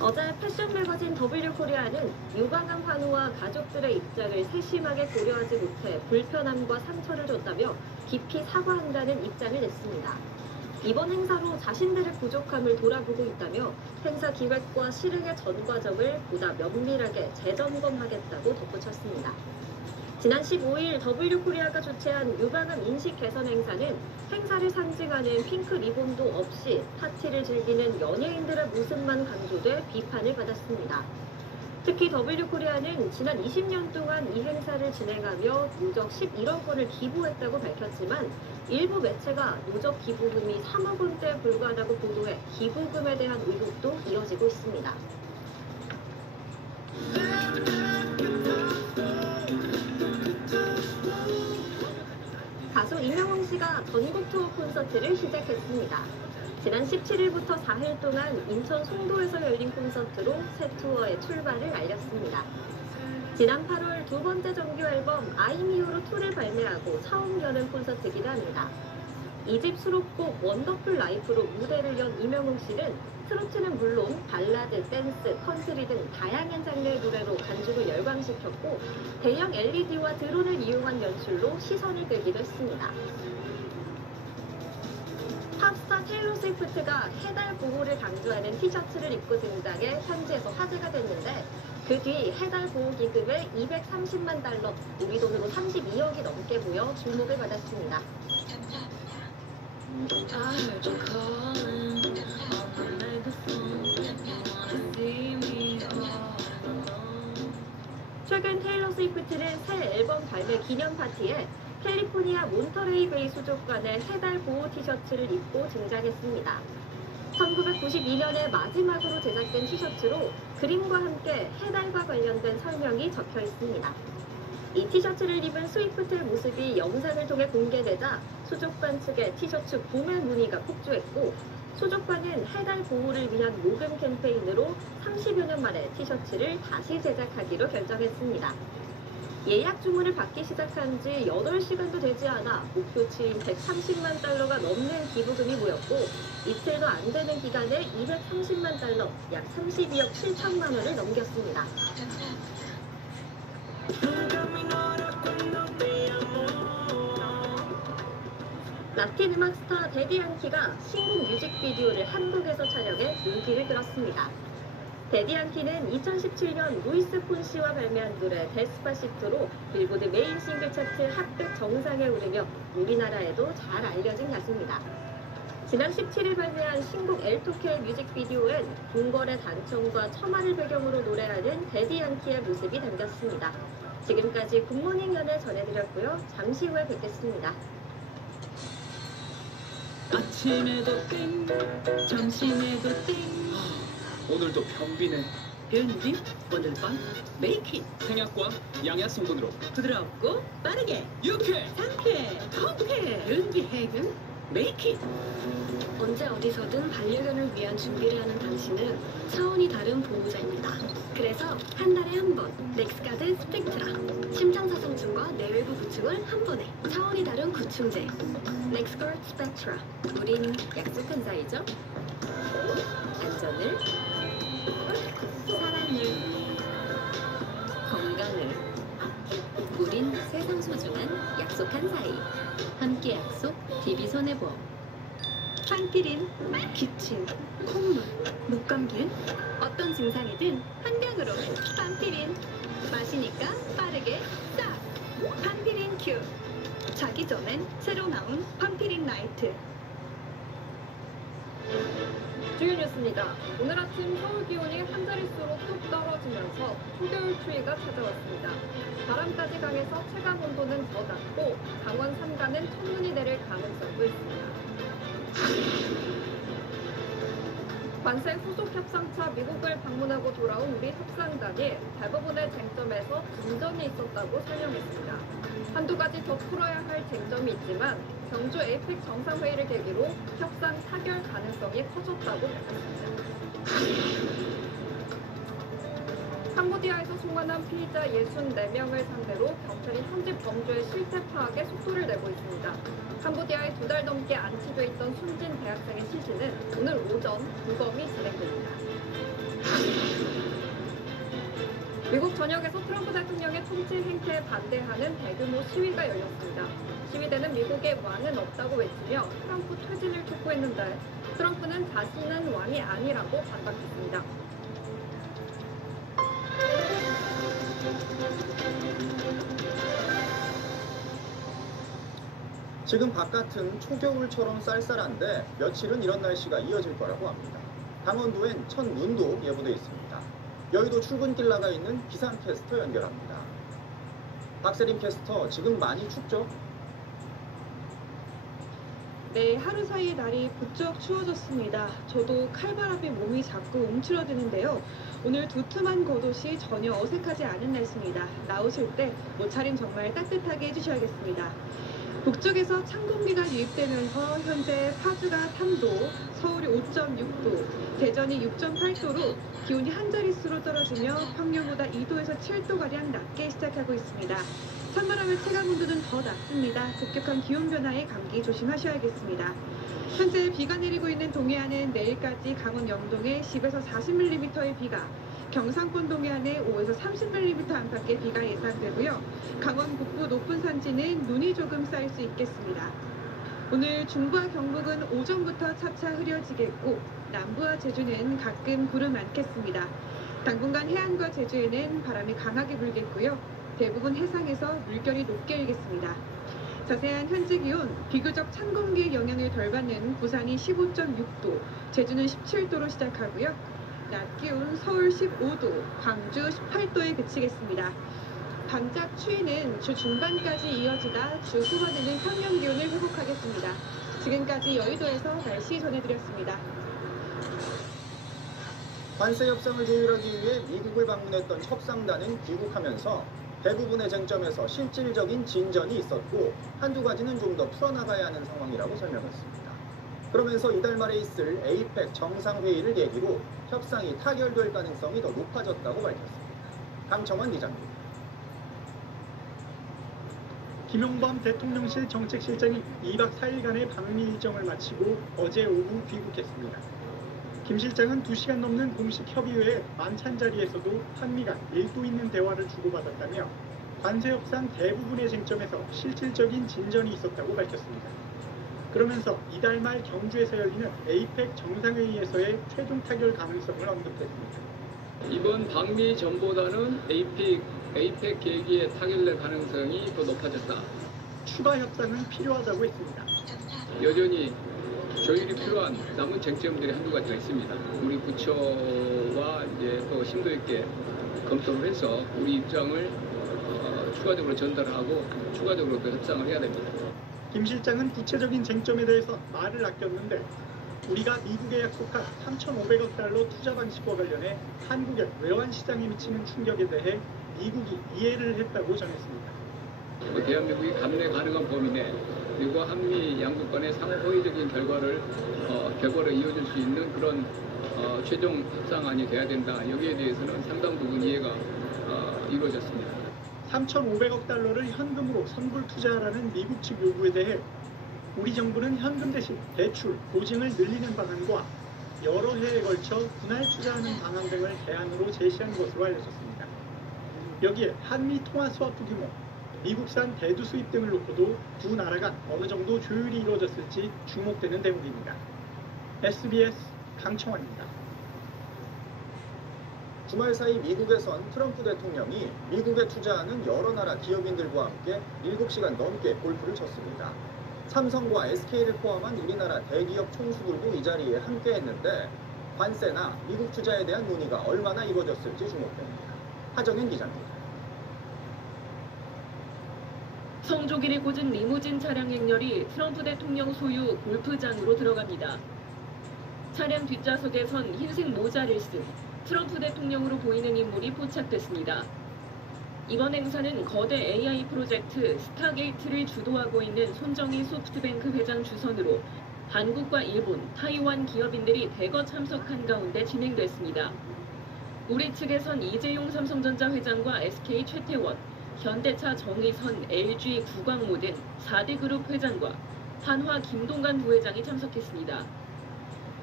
어제 패션 매거진 W코리아는 유방암 환우와 가족들의 입장을 세심하게 고려하지 못해 불편함과 상처를 줬다며 깊이 사과한다는 입장을 냈습니다. 이번 행사로 자신들의 부족함을 돌아보고 있다며 행사 기획과 실행의 전 과정을 보다 면밀하게 재점검하겠다고 덧붙였습니다. 지난 15일 W코리아가 주최한 유방암 인식 개선 행사는 행사를 상징하는 핑크 리본도 없이 파티를 즐기는 연예인들의 모습만 강조돼 비판을 받았습니다. 특히 W코리아는 지난 20년 동안 이 행사를 진행하며 누적 11억 원을 기부했다고 밝혔지만 일부 매체가 누적 기부금이 3억 원대에 불과하다고 보도해 기부금에 대한 의혹도 이어지고 있습니다. 가수 임영웅 씨가 전국 투어 콘서트를 시작했습니다. 지난 17일부터 4일 동안 인천 송도에서 열린 콘서트로 새 투어의 출발을 알렸습니다. 지난 8월 두 번째 정규 앨범 아이미오로 2를 발매하고 처음 여는 콘서트이기도 합니다. 2집 수록곡 원더풀 라이프로 무대를 연 임영웅 씨는 트로트는 물론 발라드, 댄스, 컨트리 등 다양한 장르의 노래로 관중을 열광시켰고 대형 LED와 드론을 이용한 연출로 시선을 끌기도 했습니다. 팝스타 테일러 스위프트가 해달 보호를 강조하는 티셔츠를 입고 등장해 현지에서 화제가 됐는데 그 뒤 해달 보호 기금을 230만 달러, 우리 돈으로 32억이 넘게 모여 주목을 받았습니다. 최근 테일러 스위프트는 새 앨범 발매 기념 파티에 캘리포니아 몬터레이 베이 수족관의 해달 보호 티셔츠를 입고 등장했습니다. 1992년에 마지막으로 제작된 티셔츠로 그림과 함께 해달과 관련된 설명이 적혀 있습니다. 이 티셔츠를 입은 스위프트의 모습이 영상을 통해 공개되자 수족관 측의 티셔츠 구매 문의가 폭주했고 수족관은 해달 보호를 위한 모금 캠페인으로 30여 년 만에 티셔츠를 다시 제작하기로 결정했습니다. 예약 주문을 받기 시작한 지 8시간도 되지 않아 목표치인 130만 달러가 넘는 기부금이 모였고 이틀도 안 되는 기간에 230만 달러, 약 32억 7천만 원을 넘겼습니다. 라틴 음악 스타 데디 얀키가 신곡 뮤직비디오를 한국에서 촬영해 눈길을 끌었습니다. 데디 얀키는 2017년 루이스 폰시와 발매한 노래 데스파시토로 빌보드 메인 싱글 차트 합백 정상에 오르며 우리나라에도 잘 알려진 가수입니다. 지난 17일 발매한 신곡 엘토케 뮤직비디오엔 궁궐의 단청과 처마를 배경으로 노래하는 데디 얀키의 모습이 담겼습니다. 지금까지 굿모닝 연애 전해드렸고요. 잠시 후에 뵙겠습니다. 아침에도 띵, 점심에도 띵. 오늘도 변비네. 변비? 오늘 밤 메이킹. 생약과 양약 성분으로 부드럽고 빠르게 유쾌, 상쾌, 통쾌. 변비 해결 메이킹. 언제 어디서든 반려견을 위한 준비를 하는 당신은 차원이 다른 보호자입니다. 그래서 한 달에 한 번 넥스가드 스펙트라 심장사상충과 뇌외부 부충을 한 번에 차원이 다른 구충제 넥스가드 스펙트라. 우린 약속한 사이죠? 안전을, 사랑을, 건강을. 우린 세상 소중한 약속한 사이. 함께 약속 DB손해보험. 판피린, 기침, 콧물, 목감기는 어떤 증상이든 한 병으로 판피린. 마시니까 빠르게 싹. 판피린 큐. 자기 전엔 새로 나온 판피린 나이트. 주요 뉴스입니다. 오늘 아침 서울 기온이 한 자릿수로 뚝 떨어지면서 초겨울 추위가 찾아왔습니다. 바람까지 강해서 체감 온도는 더 낮고 강원 삼가는 첫눈이 내릴 가능성도 있습니다. 관세 후속 협상차 미국을 방문하고 돌아온 우리 협상단이 대부분의 쟁점에서 진전이 있었다고 설명했습니다. 한두 가지 더 풀어야 할 쟁점이 있지만 경주 에이펙 정상회의를 계기로 협상 타결 가능성이 커졌다고 밝혔습니다. 캄보디아에서 송환한 피의자 64명을 상대로 경찰이 현지 범죄의 실태 파악에 속도를 내고 있습니다. 캄보디아에 2달 넘게 안치돼 있던 숨진 대학생의 시신은 오늘 오전 부검이 진행됩니다. 미국 전역에서 트럼프 대통령의 통치 행태에 반대하는 대규모 시위가 열렸습니다. 시위대는 미국에 왕은 없다고 외치며 트럼프 퇴진을 촉구했는데 트럼프는 자신은 왕이 아니라고 반박했습니다. 지금 바깥은 초겨울처럼 쌀쌀한데 며칠은 이런 날씨가 이어질 거라고 합니다. 강원도엔 첫 눈도 예보돼 있습니다. 여의도 출근길 나가 있는 기상캐스터 연결합니다. 박세림 캐스터, 지금 많이 춥죠? 네, 하루 사이에 날이 부쩍 추워졌습니다. 저도 칼바람에 몸이 자꾸 움츠러드는데요. 오늘 두툼한 겉옷이 전혀 어색하지 않은 날씨입니다. 나오실 때 옷차림 정말 따뜻하게 해주셔야겠습니다. 북쪽에서 찬 공기가 유입되면서 현재 파주가 3도, 서울이 5.6도, 대전이 6.8도로 기온이 한 자릿수로 떨어지며 평년보다 2도에서 7도가량 낮게 시작하고 있습니다. 찬바람의 체감 온도는 더 낮습니다. 급격한 기온 변화에 감기 조심하셔야겠습니다. 현재 비가 내리고 있는 동해안은 내일까지 강원 영동에 10에서 40mm의 비가, 경상권 동해안에 5에서 30mm 안팎의 비가 예상되고요. 강원 북부 높은 산지는 눈이 조금 쌓일 수 있겠습니다. 오늘 중부와 경북은 오전부터 차차 흐려지겠고 남부와 제주는 가끔 구름 많겠습니다. 당분간 해안과 제주에는 바람이 강하게 불겠고요. 대부분 해상에서 물결이 높게 일겠습니다. 자세한 현재 기온, 비교적 찬 공기의 영향을 덜 받는 부산이 15.6도, 제주는 17도로 시작하고요. 낮 기온 서울 15도, 광주 18도에 그치겠습니다. 반짝 추위는 주 중반까지 이어지다 주 후반에는 평년 기온을 회복하겠습니다. 지금까지 여의도에서 날씨 전해드렸습니다. 관세 협상을 조율하기 위해 미국을 방문했던 협상단은 귀국하면서 대부분의 쟁점에서 실질적인 진전이 있었고 한두 가지는 좀 더 풀어나가야 하는 상황이라고 설명했습니다. 그러면서 이달 말에 있을 에이펙 정상회의를 계기로 협상이 타결될 가능성이 더 높아졌다고 밝혔습니다. 강청원 기자입니다. 김용범 대통령실 정책실장이 2박 4일간의 방미 일정을 마치고 어제 오후 귀국했습니다. 김 실장은 2시간 넘는 공식 협의회의 만찬 자리에서도 한미 간 일도 있는 대화를 주고받았다며 관세 협상 대부분의 쟁점에서 실질적인 진전이 있었다고 밝혔습니다. 그러면서 이달 말 경주에서 열리는 에이펙 정상회의에서의 최종 타결 가능성을 언급했습니다. 이번 방미 전보다는 에이펙 계기에 타결될 가능성이 더 높아졌다. 추가 협상은 필요하다고 했습니다. 여전히 조율이 필요한 남은 쟁점들이 한두 가지가 있습니다. 우리 부처와 이제 또 심도 있게 검토를 해서 우리 입장을 추가적으로 전달하고 추가적으로 또 협상을 해야 됩니다. 김 실장은 구체적인 쟁점에 대해서 말을 아꼈는데 우리가 미국에 약속한 3,500억 달러 투자 방식과 관련해 한국의 외환 시장에 미치는 충격에 대해 미국이 이해를 했다고 전했습니다. 대한민국이 감내 가능한 범위 내 그리고 한미 양국 간의 상호 호의적인 결과를 이어질 수 있는 그런 최종 협상안이 돼야 된다. 여기에 대해서는 상당 부분 이해가 이루어졌습니다. 3,500억 달러를 현금으로 선불 투자하라는 미국 측 요구에 대해 우리 정부는 현금 대신 대출, 보증을 늘리는 방안과 여러 해에 걸쳐 분할 투자하는 방안 등을 대안으로 제시한 것으로 알려졌습니다. 여기에 한미 통화 스와프 규모, 미국산 대두 수입 등을 놓고도 두 나라 간 어느 정도 조율이 이루어졌을지 주목되는 대목입니다. SBS 강청원입니다. 주말 사이 미국에선 트럼프 대통령이 미국에 투자하는 여러 나라 기업인들과 함께 7시간 넘게 골프를 쳤습니다. 삼성과 SK를 포함한 우리나라 대기업 총수들도 이 자리에 함께했는데 관세나 미국 투자에 대한 논의가 얼마나 이루어졌을지 주목됩니다. 하정현 기자입니다. 성조기를 꽂은 리무진 차량 행렬이 트럼프 대통령 소유 골프장으로 들어갑니다. 차량 뒷좌석에선 흰색 모자를 쓴 트럼프 대통령으로 보이는 인물이 포착됐습니다. 이번 행사는 거대 AI 프로젝트 스타게이트를 주도하고 있는 손정희 소프트뱅크 회장 주선으로 한국과 일본, 타이완 기업인들이 대거 참석한 가운데 진행됐습니다. 우리 측에선 이재용 삼성전자 회장과 SK 최태원, 현대차 정의선, LG 구광모 등 4대 그룹 회장과 한화 김동관 부회장이 참석했습니다.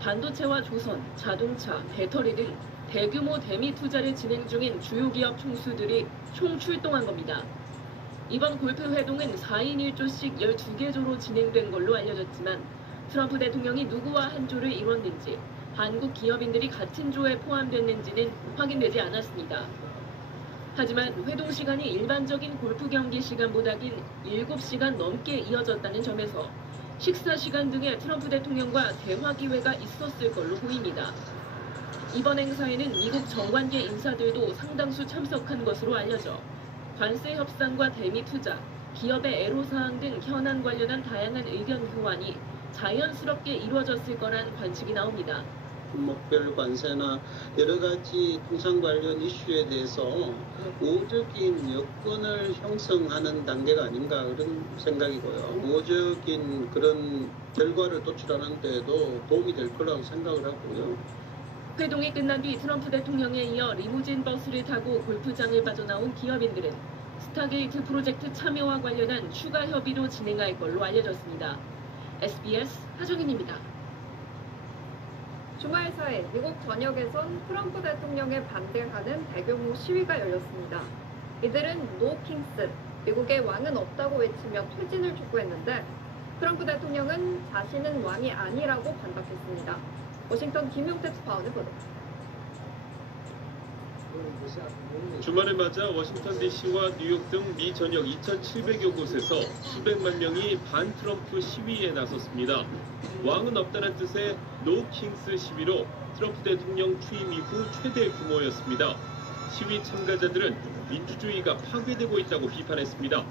반도체와 조선, 자동차, 배터리 등 대규모 대미 투자를 진행 중인 주요 기업 총수들이 총 출동한 겁니다. 이번 골프 회동은 4인 1조씩 12개 조로 진행된 걸로 알려졌지만 트럼프 대통령이 누구와 한 조를 이뤘는지 한국 기업인들이 같은 조에 포함됐는지는 확인되지 않았습니다. 하지만 회동 시간이 일반적인 골프 경기 시간보다 긴 7시간 넘게 이어졌다는 점에서 식사 시간 등에 트럼프 대통령과 대화 기회가 있었을 걸로 보입니다. 이번 행사에는 미국 정관계 인사들도 상당수 참석한 것으로 알려져 관세 협상과 대미 투자, 기업의 애로사항 등 현안 관련한 다양한 의견 교환이 자연스럽게 이루어졌을 거란 관측이 나옵니다. 품목별 관세나 여러 가지 통상 관련 이슈에 대해서 우호적인 여건을 형성하는 단계가 아닌가 그런 생각이고요. 우호적인 그런 결과를 도출하는 데에도 도움이 될 거라고 생각을 하고요. 회동이 끝난 뒤 트럼프 대통령에 이어 리무진 버스를 타고 골프장을 빠져나온 기업인들은 스타게이트 프로젝트 참여와 관련한 추가 협의도 진행할 걸로 알려졌습니다. SBS 하정인입니다. 주말 사이 미국 전역에선 트럼프 대통령에 반대하는 대규모 시위가 열렸습니다. 이들은 노 킹스, 미국의 왕은 없다고 외치며 퇴진을 촉구했는데 트럼프 대통령은 자신은 왕이 아니라고 반박했습니다. 워싱턴 김용태 특파원의 보도. 주말을 맞아 워싱턴 DC와 뉴욕 등 미 전역 2,700여 곳에서 수백만 명이 반트럼프 시위에 나섰습니다. 왕은 없다는 뜻의 노 킹스 시위로 트럼프 대통령 취임 이후 최대 규모였습니다. 시위 참가자들은 민주주의가 파괴되고 있다고 비판했습니다.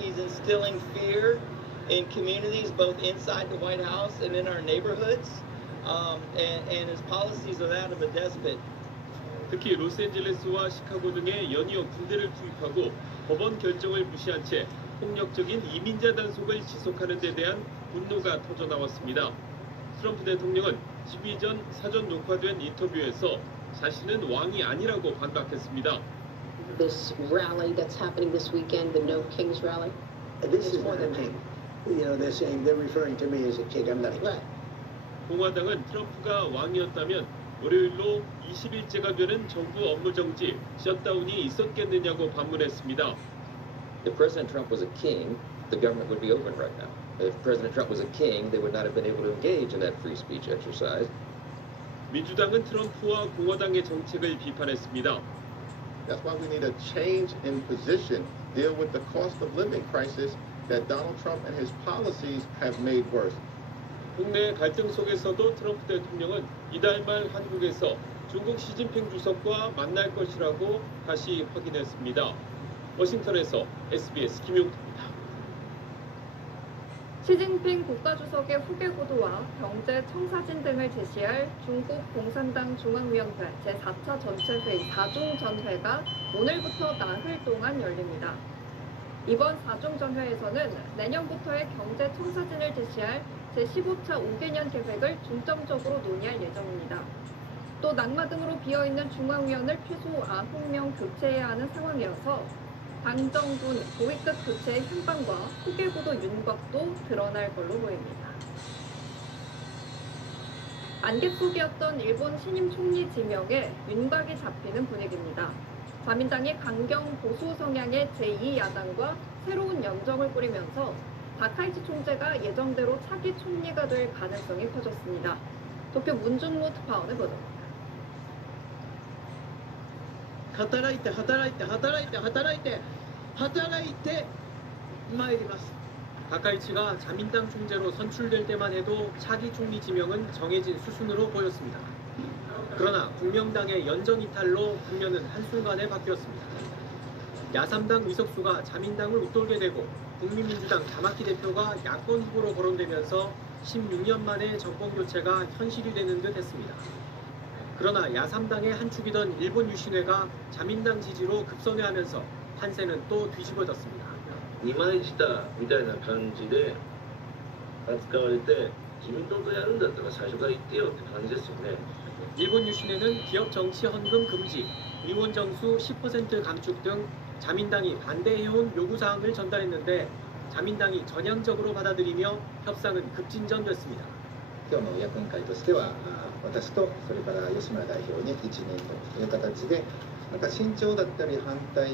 He's instilling fear in communities both inside the White House and in our neighborhoods, and his policies are that of a despot. 특히 로스앤젤레스와 시카고 등에 연이어 군대를 투입하고 법원 결정을 무시한 채 폭력적인 이민자 단속을 지속하는 데 대한 분노가 터져나왔습니다. 트럼프 대통령은 시위 전 사전 녹화된 인터뷰에서 자신은 왕이 아니라고 반박했습니다. This rally that's happening this weekend, the No Kings rally? This is more than king. You know, they're referring to me as a king. I'm not a king. 공화당은 트럼프가 왕이었다면 월요일로 20일째가 되는 정부 업무 정지, 셧다운이 있었겠느냐고 반문했습니다. If President Trump was a king, the government would be open right now. If President Trump was a king, they would not have been able to engage in that free speech exercise. 민주당은 트럼프와 공화당의 정책을 비판했습니다. That's why we need a change in position, deal with the cost of living crisis that Donald Trump and his policies have made worse. 국내 갈등 속에서도 트럼프 대통령은 이달 말 한국에서 중국 시진핑 주석과 만날 것이라고 다시 확인했습니다. 워싱턴에서 SBS 김용태입니다. 시진핑 국가주석의 후계구도와 경제 청사진 등을 제시할 중국 공산당 중앙위원회 제4차 전체회의 4중 전회가 오늘부터 나흘 동안 열립니다. 이번 4중 전회에서는 내년부터의 경제 청사진을 제시할 제15차 5개년 계획을 중점적으로 논의할 예정입니다. 또 낙마 등으로 비어있는 중앙위원을 최소 9명 교체해야 하는 상황이어서 당정군 고위급 교체의 현방과 후계구도 윤곽도 드러날 걸로 보입니다. 안갯속이었던 일본 신임 총리 지명에 윤곽이 잡히는 분위기입니다. 자민당이 강경 보수 성향의 제2야당과 새로운 연정을 꾸리면서 다카이치 총재가 예정대로 차기 총리가 될 가능성이 커졌습니다. 도쿄 문준로 특파원의 보도입니다. 働いて働いて働いて働いて働いて参ります。 다카이치가 자민당 총재로 선출될 때만 해도 차기 총리 지명은 정해진 수순으로 보였습니다. 그러나 국명당의 연정 이탈로 국면은 한순간에 바뀌었습니다. 야3당 의석수가 자민당을 웃돌게 되고 국민민주당 다마키 대표가 야권 후보로 거론되면서 16년 만에 정권 교체가 현실이 되는 듯 했습니다. 그러나 야3당의 한 축이던 일본 유신회가 자민당 지지로 급선회하면서 판세는 또 뒤집어졌습니다. 二枚舌みたいな感じで扱われて自民党とやるんだったら最初から言ってよって感じですよね。 일본 유신회는 기업 정치 헌금 금지, 의원 정수 10% 감축 등 자민당이 반대해온 요구사항을 전달했는데 자민당이 전향적으로 받아들이며 협상은 급진전됐습니다. 今日の役員会としては私とそれから吉村代表に一任という形でなんか慎重だったり反対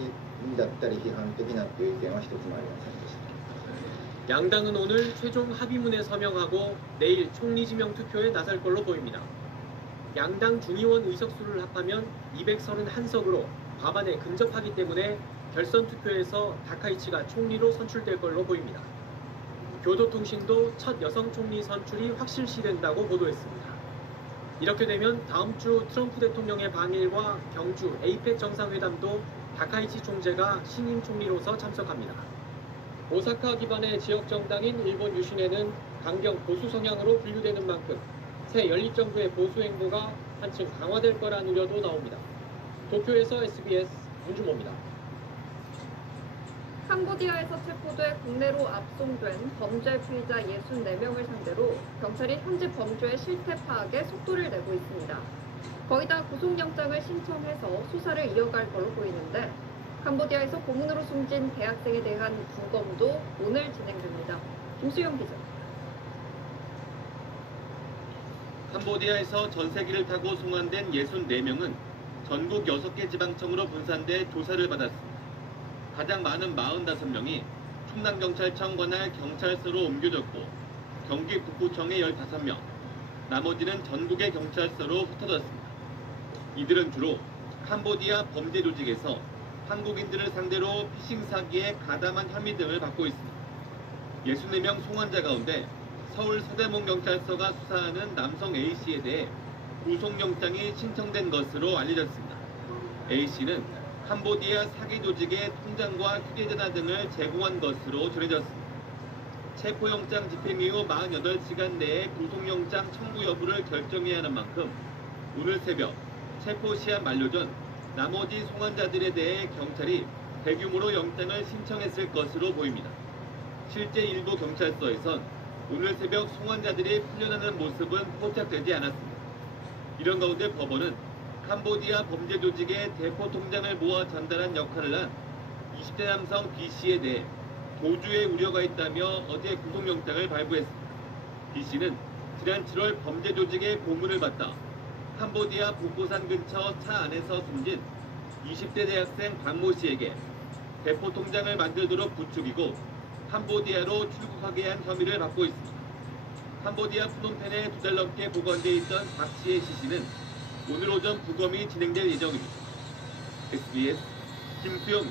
だったり批判的なという意見は一つもありませんでした。 양당은 오늘 최종 합의문에 서명하고 내일 총리 지명 투표에 나설 걸로 보입니다. 양당 중의원 의석수를 합하면 231석으로 과반에 근접하기 때문에 결선 투표에서 다카이치가 총리로 선출될 걸로 보입니다. 교도통신도 첫 여성 총리 선출이 확실시된다고 보도했습니다. 이렇게 되면 다음 주 트럼프 대통령의 방일과 경주 에이펙 정상회담도 다카이치 총재가 신임 총리로서 참석합니다. 오사카 기반의 지역 정당인 일본 유신회는 강경 보수 성향으로 분류되는 만큼 새 연립정부의 보수 행보가 한층 강화될 거란 우려도 나옵니다. 도쿄에서 SBS 문주모입니다. 캄보디아에서 체포돼 국내로 압송된 범죄 피의자 64명을 상대로 경찰이 현지 범죄의 실태 파악에 속도를 내고 있습니다. 거의 다 구속영장을 신청해서 수사를 이어갈 걸로 보이는데 캄보디아에서 고문으로 숨진 대학생에 대한 부검도 오늘 진행됩니다. 김수영 기자. 캄보디아에서 전세기를 타고 송환된 64명은 전국 6개 지방청으로 분산돼 조사를 받았습니다. 가장 많은 45명이 충남경찰청 관할 경찰서로 옮겨졌고 경기 북부청에 15명, 나머지는 전국의 경찰서로 흩어졌습니다. 이들은 주로 캄보디아 범죄 조직에서 한국인들을 상대로 피싱 사기에 가담한 혐의 등을 받고 있습니다. 64명 송환자 가운데 서울 서대문경찰서가 수사하는 남성 A씨에 대해 구속영장이 신청된 것으로 알려졌습니다. A씨는 캄보디아 사기 조직의 통장과 휴대전화 등을 제공한 것으로 전해졌습니다. 체포영장 집행 이후 48시간 내에 구속영장 청구 여부를 결정해야 하는 만큼 오늘 새벽 체포 시한 만료 전 나머지 송환자들에 대해 경찰이 대규모로 영장을 신청했을 것으로 보입니다. 실제 일부 경찰서에선 오늘 새벽 송환자들이 풀려나는 모습은 포착되지 않았습니다. 이런 가운데 법원은 캄보디아 범죄 조직의 대포 통장을 모아 전달한 역할을 한 20대 남성 B씨에 대해 도주의 우려가 있다며 어제 구속영장을 발부했습니다. B씨는 지난 7월 범죄 조직의 고문을 받다 캄보디아 보코산 근처 차 안에서 숨진 20대 대학생 박모씨에게 대포 통장을 만들도록 부추기고 캄보디아로 출국하게 한 혐의를 받고 있습니다. 캄보디아 프놈펜에 2달 넘게 보관돼 있던 박씨의 시신은 오늘 오전 부검이 진행될 예정입니다. SBS 김수영.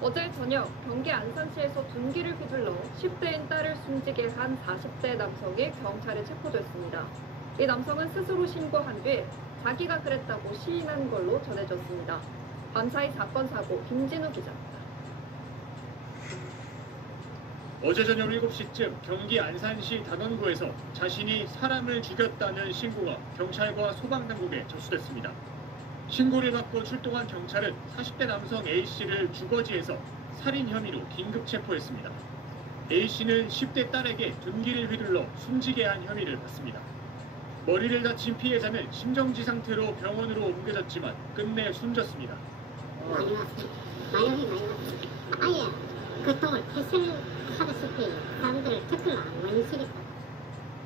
어제 저녁 경기 안산시에서 둔기를 휘둘러 10대인 딸을 숨지게 한 40대 남성이 경찰에 체포됐습니다. 이 남성은 스스로 신고한 뒤 자기가 그랬다고 시인한 걸로 전해졌습니다. 밤사이 사건 사고 김진우 기자입니다. 어제 저녁 7시쯤 경기 안산시 단원구에서 자신이 사람을 죽였다는 신고가 경찰과 소방당국에 접수됐습니다. 신고를 받고 출동한 경찰은 40대 남성 A씨를 주거지에서 살인 혐의로 긴급 체포했습니다. A씨는 10대 딸에게 둔기를 휘둘러 숨지게 한 혐의를 받습니다. 머리를 다친 피해자는 심정지 상태로 병원으로 옮겨졌지만 끝내 숨졌습니다. 아예 그동안 하다시피 사람들 댓글 많이 쓰니까.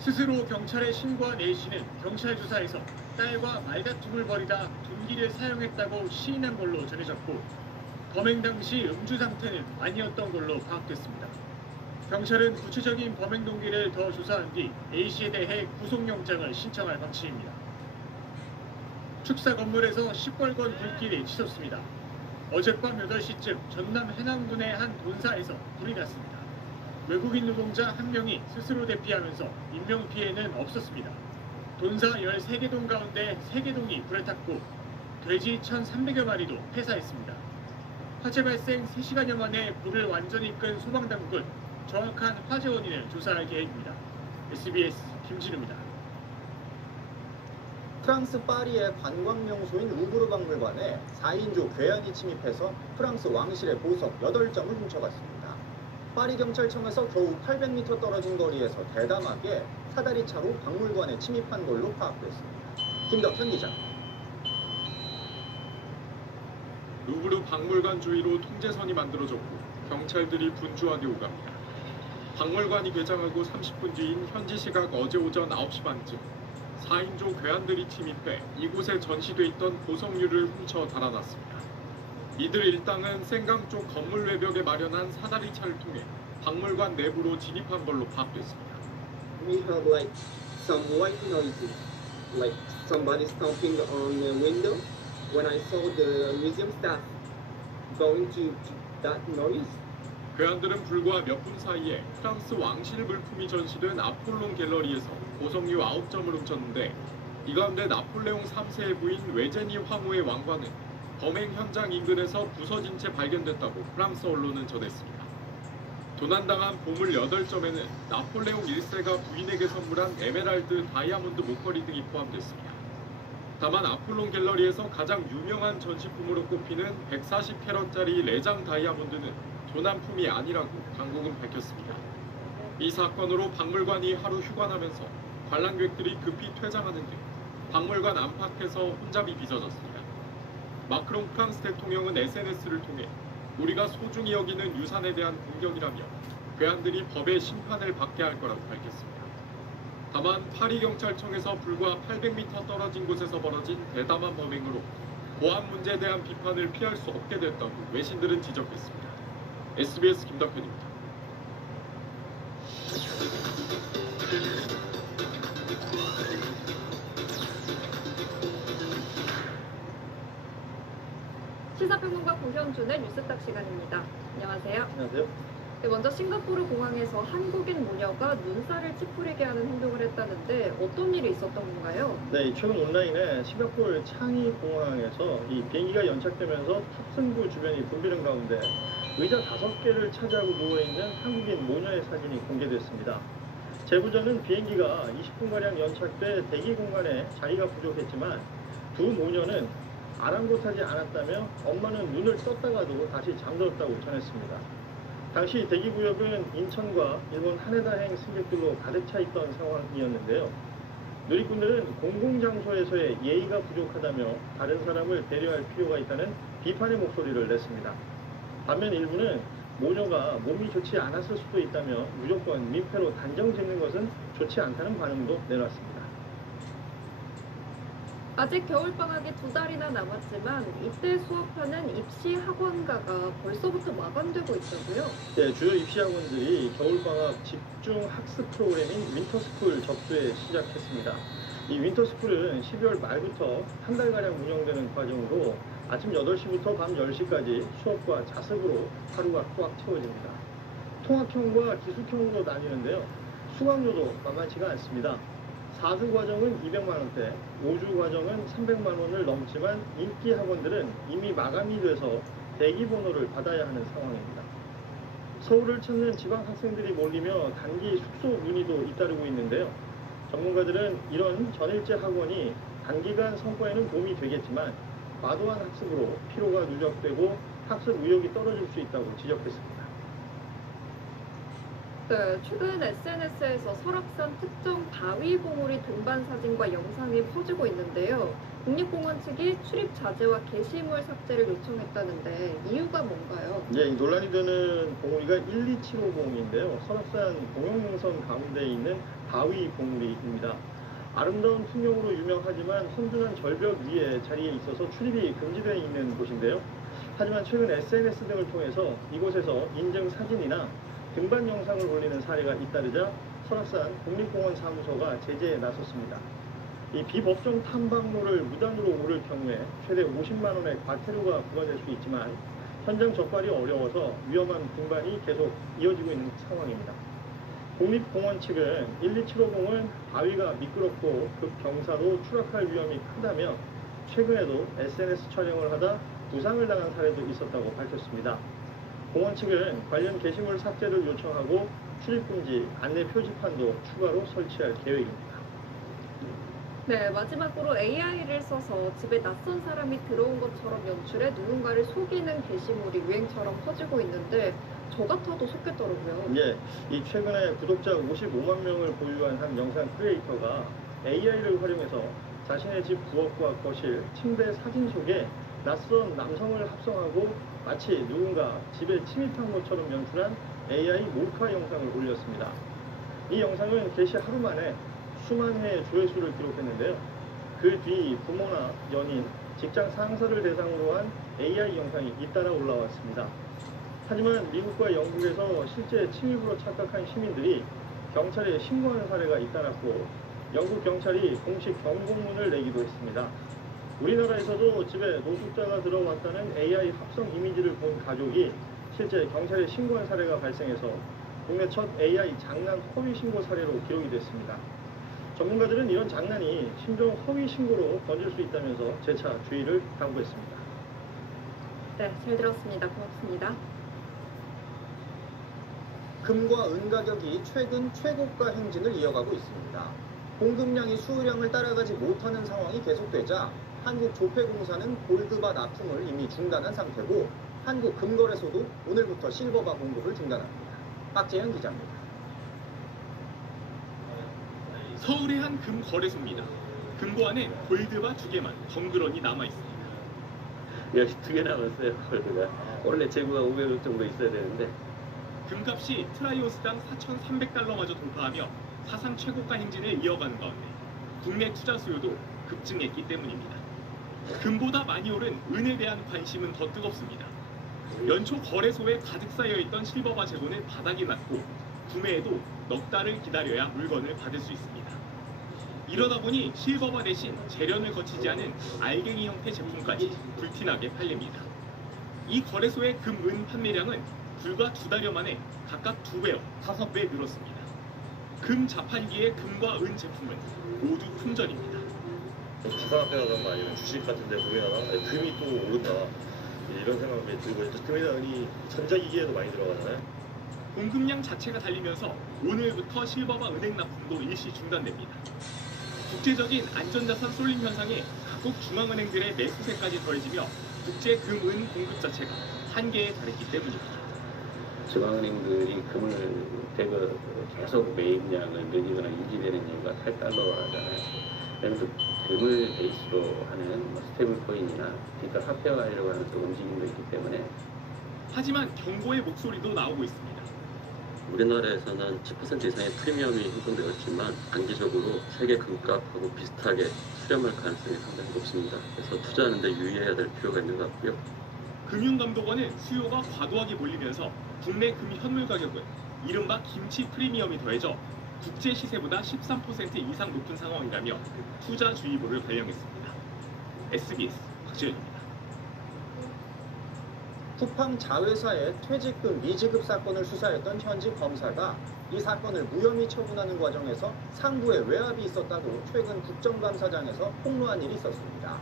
스스로 경찰에 신고한 A씨는 경찰 조사에서 딸과 말다툼을 벌이다 둔기를 사용했다고 시인한 걸로 전해졌고 범행 당시 음주 상태는 아니었던 걸로 파악됐습니다. 경찰은 구체적인 범행 동기를 더 조사한 뒤 A씨에 대해 구속영장을 신청할 방침입니다. 축사 건물에서 시뻘건 불길이 치솟습니다. 어젯밤 8시쯤 전남 해남군의 한 본사에서 불이 났습니다. 외국인 노동자 1명이 스스로 대피하면서 인명피해는 없었습니다. 본사 13개 동 가운데 3개 동이 불에 탔고 돼지 1,300여 마리도 폐사했습니다. 화재 발생 3시간여 만에 불을 완전히 끈 소방당국은 정확한 화재 원인을 조사할 계획입니다. SBS 김진우입니다. 프랑스 파리의 관광명소인 루브르 박물관에 4인조 괴한이 침입해서 프랑스 왕실의 보석 8점을 훔쳐갔습니다. 파리 경찰청에서 겨우 800m 떨어진 거리에서 대담하게 사다리 차로 박물관에 침입한 걸로 파악됐습니다. 김덕현 기자. 루브르 박물관 주위로 통제선이 만들어졌고 경찰들이 분주하게 오갑니다. 박물관이 개장하고 30분 뒤인 현지 시각 어제 오전 9시 반쯤 4인조 괴한들이 침입해 이곳에 전시돼 있던 보석류를 훔쳐 달아났습니다. 이들 일당은 생강 쪽 건물 외벽에 마련한 사다리차를 통해 박물관 내부로 진입한 걸로 파악됐습니다. We heard like some white noises, like somebody stomping on the window. When I saw the museum staff going to that noise, 괴한들은 불과 몇 분 사이에 프랑스 왕실 물품이 전시된 아폴론 갤러리에서 고성류 9점을 훔쳤는데 이 가운데 나폴레옹 3세의 부인 외제니 황후의 왕관은 범행 현장 인근에서 부서진 채 발견됐다고 프랑스 언론은 전했습니다. 도난당한 보물 8점에는 나폴레옹 1세가 부인에게 선물한 에메랄드, 다이아몬드 목걸이 등이 포함됐습니다. 다만 아폴론 갤러리에서 가장 유명한 전시품으로 꼽히는 140캐럿짜리 레장 다이아몬드는 도난품이 아니라고 당국은 밝혔습니다. 이 사건으로 박물관이 하루 휴관하면서 관람객들이 급히 퇴장하는 등 박물관 안팎에서 혼잡이 빚어졌습니다. 마크롱 프랑스 대통령은 SNS를 통해 우리가 소중히 여기는 유산에 대한 공격이라며 괴한들이 법의 심판을 받게 할 거라고 밝혔습니다. 다만 파리경찰청에서 불과 800m 떨어진 곳에서 벌어진 대담한 범행으로 보안 문제에 대한 비판을 피할 수 없게 됐다고 외신들은 지적했습니다. SBS 김덕현입니다. 시사평론가 고현준의 뉴스딱 시간입니다. 안녕하세요. 안녕하세요. 네, 먼저 싱가포르 공항에서 한국인 모녀가 눈살을 찌푸리게 하는 행동을 했다는데 어떤 일이 있었던 건가요? 네, 최근 온라인에 싱가포르 창이 공항에서 이 비행기가 연착되면서 탑승구 주변이 붐비는 가운데 의자 5개를 차지하고 누워있는 한국인 모녀의 사진이 공개됐습니다. 제보자는 비행기가 20분가량 연착돼 대기 공간에 자리가 부족했지만 두 모녀는 아랑곳하지 않았다며 엄마는 눈을 떴다가도 다시 잠들었다고 전했습니다. 당시 대기구역은 인천과 일본 하네다행 승객들로 가득 차 있던 상황이었는데요. 누리꾼들은 공공장소에서의 예의가 부족하다며 다른 사람을 배려할 필요가 있다는 비판의 목소리를 냈습니다. 반면 일부는 모녀가 몸이 좋지 않았을 수도 있다며 무조건 민폐로 단정 짓는 것은 좋지 않다는 반응도 내놨습니다. 아직 겨울방학이 2달이나 남았지만 이때 수업하는 입시 학원가가 벌써부터 마감되고 있다고요? 네, 주요 입시 학원들이 겨울방학 집중 학습 프로그램인 윈터스쿨 접수에 시작했습니다. 이 윈터스쿨은 12월 말부터 한 달가량 운영되는 과정으로 아침 8시부터 밤 10시까지 수업과 자습으로 하루가 꽉 채워집니다. 통학형과 기숙형으로 나뉘는데요. 수강료도 만만치가 않습니다. 4주 과정은 200만 원대, 5주 과정은 300만 원을 넘지만 인기 학원들은 이미 마감이 돼서 대기 번호를 받아야 하는 상황입니다. 서울을 찾는 지방 학생들이 몰리며 단기 숙소 문의도 잇따르고 있는데요. 전문가들은 이런 전일제 학원이 단기간 성과에는 도움이 되겠지만 과도한 학습으로 피로가 누적되고 학습 의욕이 떨어질 수 있다고 지적했습니다. 네, 최근 SNS에서 설악산 특정 바위 봉우리 등반 사진과 영상이 퍼지고 있는데요. 국립공원 측이 출입 자제와 게시물 삭제를 요청했다는데 이유가 뭔가요? 네, 논란이 되는 봉우리가 12750인데요. 설악산 공영능선 가운데 있는 바위 봉우리입니다. 아름다운 풍경으로 유명하지만 험준한 절벽 위에 자리에 있어서 출입이 금지되어 있는 곳인데요. 하지만 최근 SNS 등을 통해서 이곳에서 인증 사진이나 등반 영상을 올리는 사례가 잇따르자 설악산 국립공원 사무소가 제재에 나섰습니다. 이 비법정 탐방로를 무단으로 오를 경우에 최대 50만 원의 과태료가 부과될 수 있지만 현장 접발이 어려워서 위험한 등반이 계속 이어지고 있는 상황입니다. 국립공원 측은 12750은 바위가 미끄럽고 급경사로 추락할 위험이 크다며 최근에도 SNS 촬영을 하다 부상을 당한 사례도 있었다고 밝혔습니다. 공원 측은 관련 게시물 삭제를 요청하고 출입금지 안내 표지판도 추가로 설치할 계획입니다. 네, 마지막으로 AI를 써서 집에 낯선 사람이 들어온 것처럼 연출해 누군가를 속이는 게시물이 유행처럼 퍼지고 있는데 저 같아도 속겠더라고요. 예, 이 최근에 구독자 55만 명을 보유한 한 영상 크리에이터가 AI를 활용해서 자신의 집 부엌과 거실, 침대 사진 속에 낯선 남성을 합성하고 마치 누군가 집에 침입한 것처럼 연출한 AI 몰카 영상을 올렸습니다. 이 영상은 게시 하루 만에 수만 회의 조회수를 기록했는데요. 그 뒤 부모나 연인, 직장 상사를 대상으로 한 AI 영상이 잇따라 올라왔습니다. 하지만 미국과 영국에서 실제 침입으로 착각한 시민들이 경찰에 신고하는 사례가 잇따랐고 영국 경찰이 공식 경고문을 내기도 했습니다. 우리나라에서도 집에 노숙자가 들어왔다는 AI 합성 이미지를 본 가족이 실제 경찰에 신고한 사례가 발생해서 국내 첫 AI 장난 허위 신고 사례로 기록이 됐습니다. 전문가들은 이런 장난이 신종 허위 신고로 번질 수 있다면서 재차 주의를 당부했습니다. 네, 잘 들었습니다. 고맙습니다. 금과 은 가격이 최근 최고가 행진을 이어가고 있습니다. 공급량이 수요량을 따라가지 못하는 상황이 계속되자 한국조폐공사는 골드바 납품을 이미 중단한 상태고 한국금거래소도 오늘부터 실버바 공급을 중단합니다. 박재현 기자입니다. 서울의 한 금거래소입니다. 금고 안에 골드바 2개만 덩그러니 남아있습니다. 여기 2개 남았어요. 골드가. 원래 재고가 500억 정도 있어야 되는데 금값이 트라이온스당 4,300달러마저 돌파하며 사상 최고가 행진을 이어가는 가운데 국내 투자 수요도 급증했기 때문입니다. 금보다 많이 오른 은에 대한 관심은 더 뜨겁습니다. 연초 거래소에 가득 쌓여있던 실버바 재고는 바닥이 났고 구매에도 넉 달을 기다려야 물건을 받을 수 있습니다. 이러다 보니 실버바 대신 재련을 거치지 않은 알갱이 형태 제품까지 불티나게 팔립니다. 이 거래소의 금, 은 판매량은 불과 2달여 만에 각각 2배여 5배 늘었습니다. 금 자판기의 금과 은 제품은 모두 품절입니다. 가상화폐 가거나 아니면 주식 같은 데 보면 금이 또 오른다 이런 생각이 들고 금이나 은이 전자기기에도 많이 들어가잖아요. 공급량 자체가 달리면서 오늘부터 실버바 은행 납품도 일시 중단됩니다. 국제적인 안전자산 쏠림 현상에 각국 중앙은행들의 매수세까지 더해지며 국제 금, 은 공급 자체가 한계에 달했기 때문입니다. 중앙은행들이 금을 대거 계속 매입량을 늘리거나 유지되는 이유가 8달러잖아요. 그래서 금을 베이스로 하는 스테이블 코인이나 디지털 화폐화하려고 하는 또 움직임도 있기 때문에. 하지만 경고의 목소리도 나오고 있습니다. 우리나라에서는 10% 이상의 프리미엄이 형성되었지만 단기적으로 세계 금값하고 비슷하게 수렴할 가능성이 상당히 높습니다. 그래서 투자하는 데 유의해야 될 필요가 있는 것 같고요. 금융감독원은 수요가 과도하게 몰리면서 국내 금 현물 가격은 이른바 김치 프리미엄이 더해져 국제 시세보다 13% 이상 높은 상황이라며 투자주의보를 발령했습니다. SBS 박지현입니다. 쿠팡 자회사의 퇴직금 미지급 사건을 수사했던 현직 검사가 이 사건을 무혐의 처분하는 과정에서 상부에 외압이 있었다고 최근 국정감사장에서 폭로한 일이 있었습니다.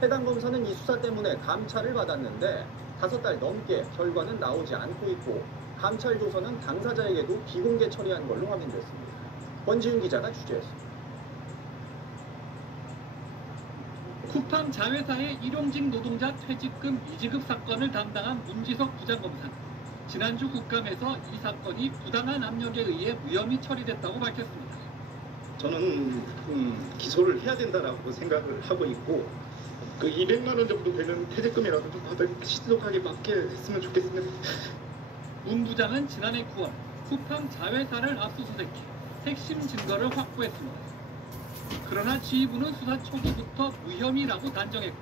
해당 검사는 이 수사 때문에 감찰을 받았는데 5달 넘게 결과는 나오지 않고 있고 감찰 조서는 당사자에게도 비공개 처리한 걸로 확인됐습니다. 권지윤 기자가 취재했습니다. 쿠팡 자회사의 일용직 노동자 퇴직금 미지급 사건을 담당한 문지석 부장검사는 지난주 국감에서 이 사건이 부당한 압력에 의해 무혐의 처리됐다고 밝혔습니다. 저는 기소를 해야 된다라고 생각을 하고 있고 그 200만 원 정도 되는 퇴직금이라도 좀 다들 신속하게 받게 했으면 좋겠습니다. 문 부장은 지난해 9월 쿠팡 자회사를 압수수색해 핵심 증거를 확보했습니다. 그러나 지휘부는 수사 초기부터 무혐의라고 단정했고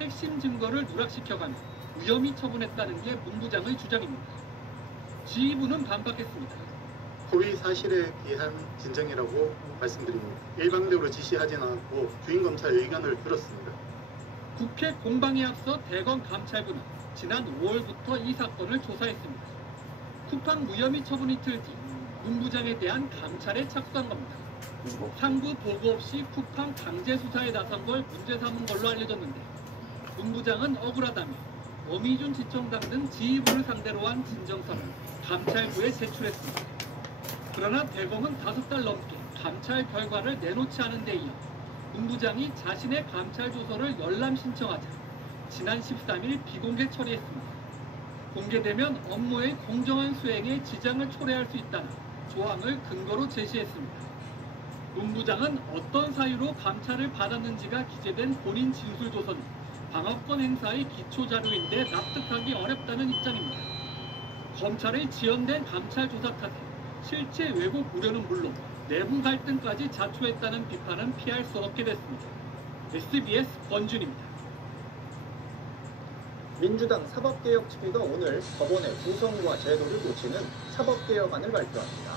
핵심 증거를 누락시켜가며 무혐의 처분했다는 게 문 부장의 주장입니다. 지휘부는 반박했습니다. 고의 사실에 의한 진정이라고 말씀드립니다. 일방적으로 지시하진 않았고 주임검찰 의견을 들었습니다. 국회 공방에 앞서 대검 감찰부는 지난 5월부터 이 사건을 조사했습니다. 쿠팡 무혐의 처분 이틀 뒤 문 부장에 대한 감찰에 착수한 겁니다. 상부 보고 없이 쿠팡 강제 수사에 나선 걸 문제 삼은 걸로 알려졌는데 문 부장은 억울하다며 어미준 지청장 등 지휘부를 상대로 한 진정서를 감찰부에 제출했습니다. 그러나 대검은 5달 넘게 감찰 결과를 내놓지 않은 데 이어 문 부장이 자신의 감찰 조서를 열람 신청하자 지난 13일 비공개 처리했습니다. 공개되면 업무의 공정한 수행에 지장을 초래할 수 있다는 조항을 근거로 제시했습니다. 문 부장은 어떤 사유로 감찰을 받았는지가 기재된 본인 진술 조서는 방어권 행사의 기초 자료인데 납득하기 어렵다는 입장입니다. 검찰의 지연된 감찰 조사 탓에 실체 왜곡 우려는 물론 내부 갈등까지 자초했다는 비판은 피할 수 없게 됐습니다. SBS 권준입니다. 민주당 사법개혁 특위가 오늘 법원의 구성과 제도를 고치는 사법개혁안을 발표합니다.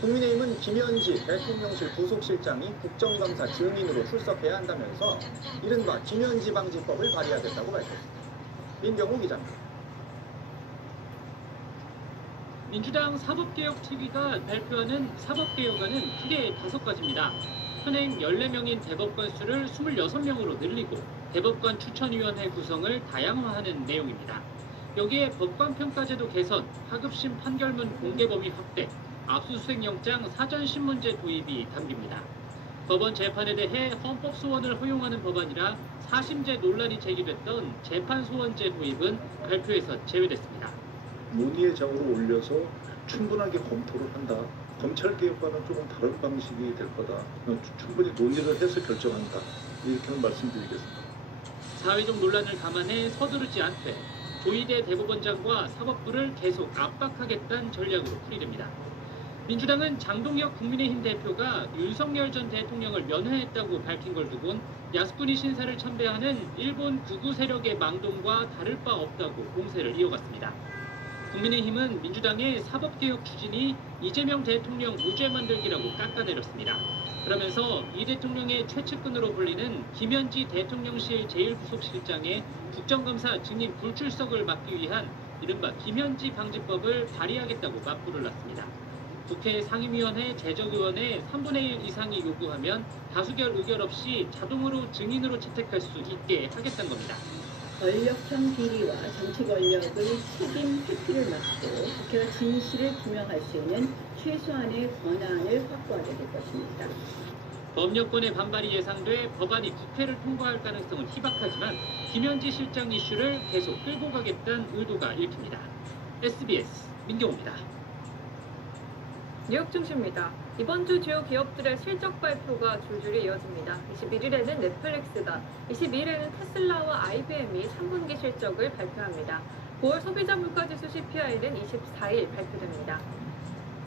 국민의힘은 김현지 대통령실 부속실장이 국정감사 증인으로 출석해야 한다면서 이른바 김현지 방지법을 발의하겠다고 밝혔습니다. 민경호 기자입니다. 민주당 사법개혁TV가 발표하는 사법개혁안은 크게 5가지입니다. 현행 14명인 대법관 수를 26명으로 늘리고 대법관 추천위원회 구성을 다양화하는 내용입니다. 여기에 법관평가제도 개선, 하급심 판결문 공개 범위 확대, 압수수색영장 사전신문제 도입이 담깁니다. 법원 재판에 대해 헌법소원을 허용하는 법안이라 사심제 논란이 제기됐던 재판소원제 도입은 발표에서 제외됐습니다. 논의의 장으로 올려서 충분하게 검토를 한다. 검찰개혁과는 조금 다른 방식이 될 거다. 충분히 논의를 해서 결정한다. 이렇게는 말씀드리겠습니다. 사회적 논란을 감안해 서두르지 않되 조희대 대법원장과 사법부를 계속 압박하겠다는 전략으로 풀이됩니다. 민주당은 장동혁 국민의힘 대표가 윤석열 전 대통령을 면회했다고 밝힌 걸 두곤 야스쿠니 신사를 참배하는 일본 극우 세력의 망동과 다를 바 없다고 공세를 이어갔습니다. 국민의힘은 민주당의 사법개혁 추진이 이재명 대통령 무죄 만들기라고 깎아내렸습니다. 그러면서 이 대통령의 최측근으로 불리는 김현지 대통령실 제1부속실장의 국정감사 증인 불출석을 막기 위한 이른바 김현지 방지법을 발의하겠다고 맞불을 놨습니다. 국회 상임위원회 제적의원의 3분의 1 이상이 요구하면 다수결 의결 없이 자동으로 증인으로 채택할 수 있게 하겠다는 겁니다. 권력형 비리와 정치 권력의 책임 회피를 막고 국회가 진실을 규명할 수 있는 최소한의 권한을 확보하게 될 것입니다. 법력권의 반발이 예상돼 법안이 국회를 통과할 가능성은 희박하지만 김현지 실장 이슈를 계속 끌고 가겠다는 의도가 읽힙니다. SBS 민경호입니다. 뉴욕 증시입니다. 이번 주 주요 기업들의 실적 발표가 줄줄이 이어집니다. 21일에는 넷플릭스가, 22일에는 테슬라와 IBM이 3분기 실적을 발표합니다. 9월 소비자 물가지수 CPI는 24일 발표됩니다.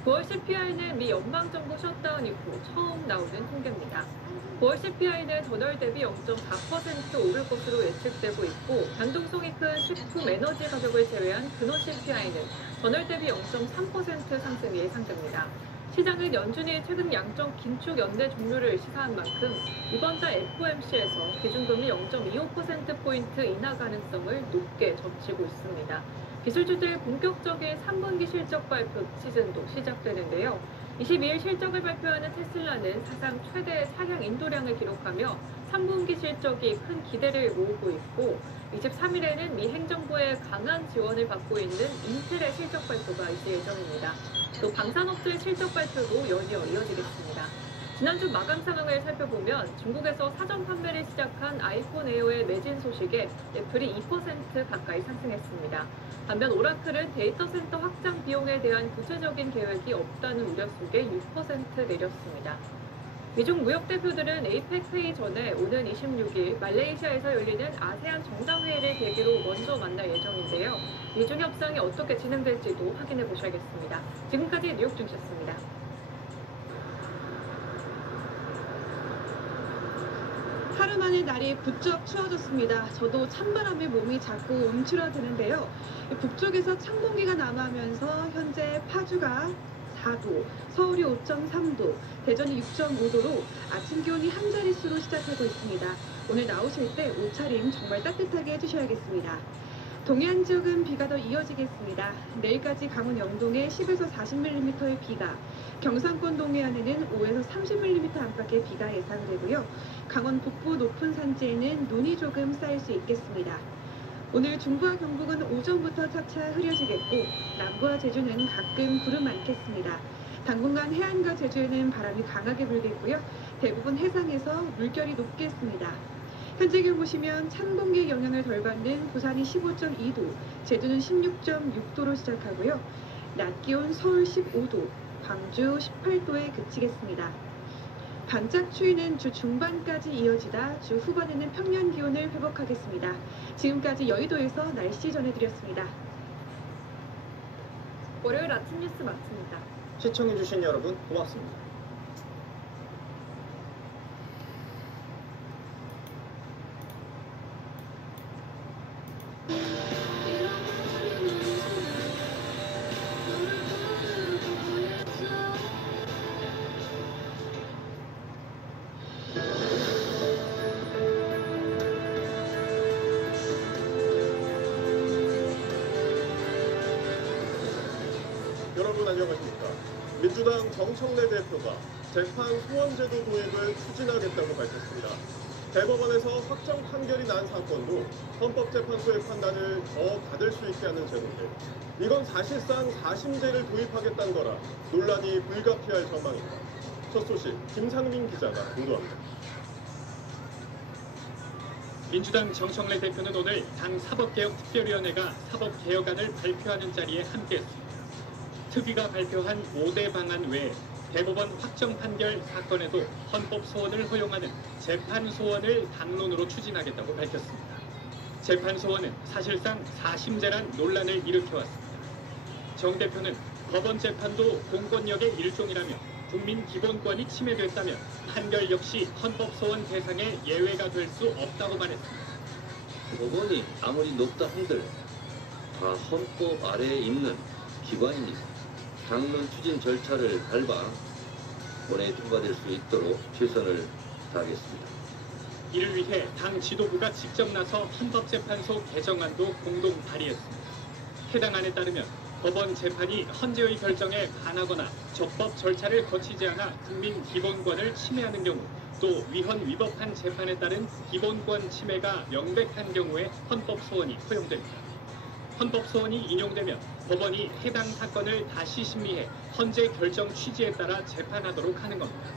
9월 CPI는 미 연방정부 셧다운 이후 처음 나오는 통계입니다. 9월 CPI는 전월 대비 0.4% 오를 것으로 예측되고 있고, 변동성이 큰 식품 에너지 가격을 제외한 근원 CPI는 전월 대비 0.3% 상승이 예상됩니다. 시장은 연준이 최근 양적 긴축 연내 종료를 시사한 만큼 이번 달 FOMC에서 기준금리 0.25%포인트 인하 가능성을 높게 점치고 있습니다. 기술주들의 본격적인 3분기 실적 발표 시즌도 시작되는데요. 22일 실적을 발표하는 테슬라는 사상 최대 차량 인도량을 기록하며 3분기 실적이 큰 기대를 모으고 있고, 23일에는 미 행정부의 강한 지원을 받고 있는 인텔의 실적 발표가 있을 예정입니다. 또 방산업체의 실적 발표도 연이어 이어지겠습니다. 지난주 마감 상황을 살펴보면 중국에서 사전 판매를 시작한 아이폰 에어의 매진 소식에 애플이 2% 가까이 상승했습니다. 반면 오라클은 데이터 센터 확장 비용에 대한 구체적인 계획이 없다는 우려 속에 6% 내렸습니다. 미중 무역 대표들은 에이펙 회의 전에 오는 26일 말레이시아에서 열리는 아세안 정상회의를 계기로 먼저 만날 예정인데요. 미중 협상이 어떻게 진행될지도 확인해 보셔야겠습니다. 지금까지 뉴욕 증시였습니다. 하루 만에 날이 부쩍 추워졌습니다. 저도 찬바람에 몸이 자꾸 움츠러드는데요. 북쪽에서 찬공기가 남하면서 현재 파주가 4도, 서울이 5.3도, 대전이 6.5도로 아침 기온이 한 자릿수로 시작하고 있습니다. 오늘 나오실 때 옷차림 정말 따뜻하게 해주셔야겠습니다. 동해안 지역은 비가 더 이어지겠습니다. 내일까지 강원 영동에 10에서 40mm의 비가, 경상권 동해안에는 5에서 30mm 안팎의 비가 예상되고요. 강원 북부 높은 산지에는 눈이 조금 쌓일 수 있겠습니다. 오늘 중부와 경북은 오전부터 차차 흐려지겠고, 남부와 제주는 가끔 구름 많겠습니다. 당분간 해안과 제주에는 바람이 강하게 불겠고요. 대부분 해상에서 물결이 높겠습니다. 현재 기온 보시면 찬 공기의 영향을 덜 받는 부산이 15.2도, 제주는 16.6도로 시작하고요. 낮 기온 서울 15도, 광주 18도에 그치겠습니다. 반짝 추위는 주 중반까지 이어지다 주 후반에는 평년 기온을 회복하겠습니다. 지금까지 여의도에서 날씨 전해드렸습니다. 월요일 아침 뉴스 마칩니다. 시청해주신 여러분 고맙습니다. 여러분 안녕하십니까. 민주당 정청래 대표가 재판 소원제도 도입을 추진하겠다고 밝혔습니다. 대법원에서 확정 판결이 난 사건도 헌법재판소의 판단을 더 받을 수 있게 하는 제도인데 이건 사실상 사심제를 도입하겠다는 거라 논란이 불가피할 전망입니다. 첫 소식 김상민 기자가 보도합니다. 민주당 정청래 대표는 오늘 당 사법개혁특별위원회가 사법개혁안을 발표하는 자리에 함께했습니다. 특위가 발표한 5대 방안 외에 대법원 확정 판결 사건에도 헌법 소원을 허용하는 재판 소원을 당론으로 추진하겠다고 밝혔습니다. 재판 소원은 사실상 사심제란 논란을 일으켜왔습니다. 정 대표는 법원 재판도 공권력의 일종이라며 국민 기본권이 침해됐다면 판결 역시 헌법 소원 대상의 예외가 될 수 없다고 말했습니다. 법원이 아무리 높다 한들 다 헌법 아래에 있는 기관입니다. 당론 추진 절차를 밟아 본회의에 통과될 수 있도록 최선을 다하겠습니다. 이를 위해 당 지도부가 직접 나서 헌법재판소 개정안도 공동 발의했습니다. 해당 안에 따르면 법원 재판이 헌재의 결정에 반하거나 적법 절차를 거치지 않아 국민 기본권을 침해하는 경우 또 위헌 위법한 재판에 따른 기본권 침해가 명백한 경우에 헌법소원이 허용됩니다. 헌법소원이 인용되면 법원이 해당 사건을 다시 심리해 헌재 결정 취지에 따라 재판하도록 하는 겁니다.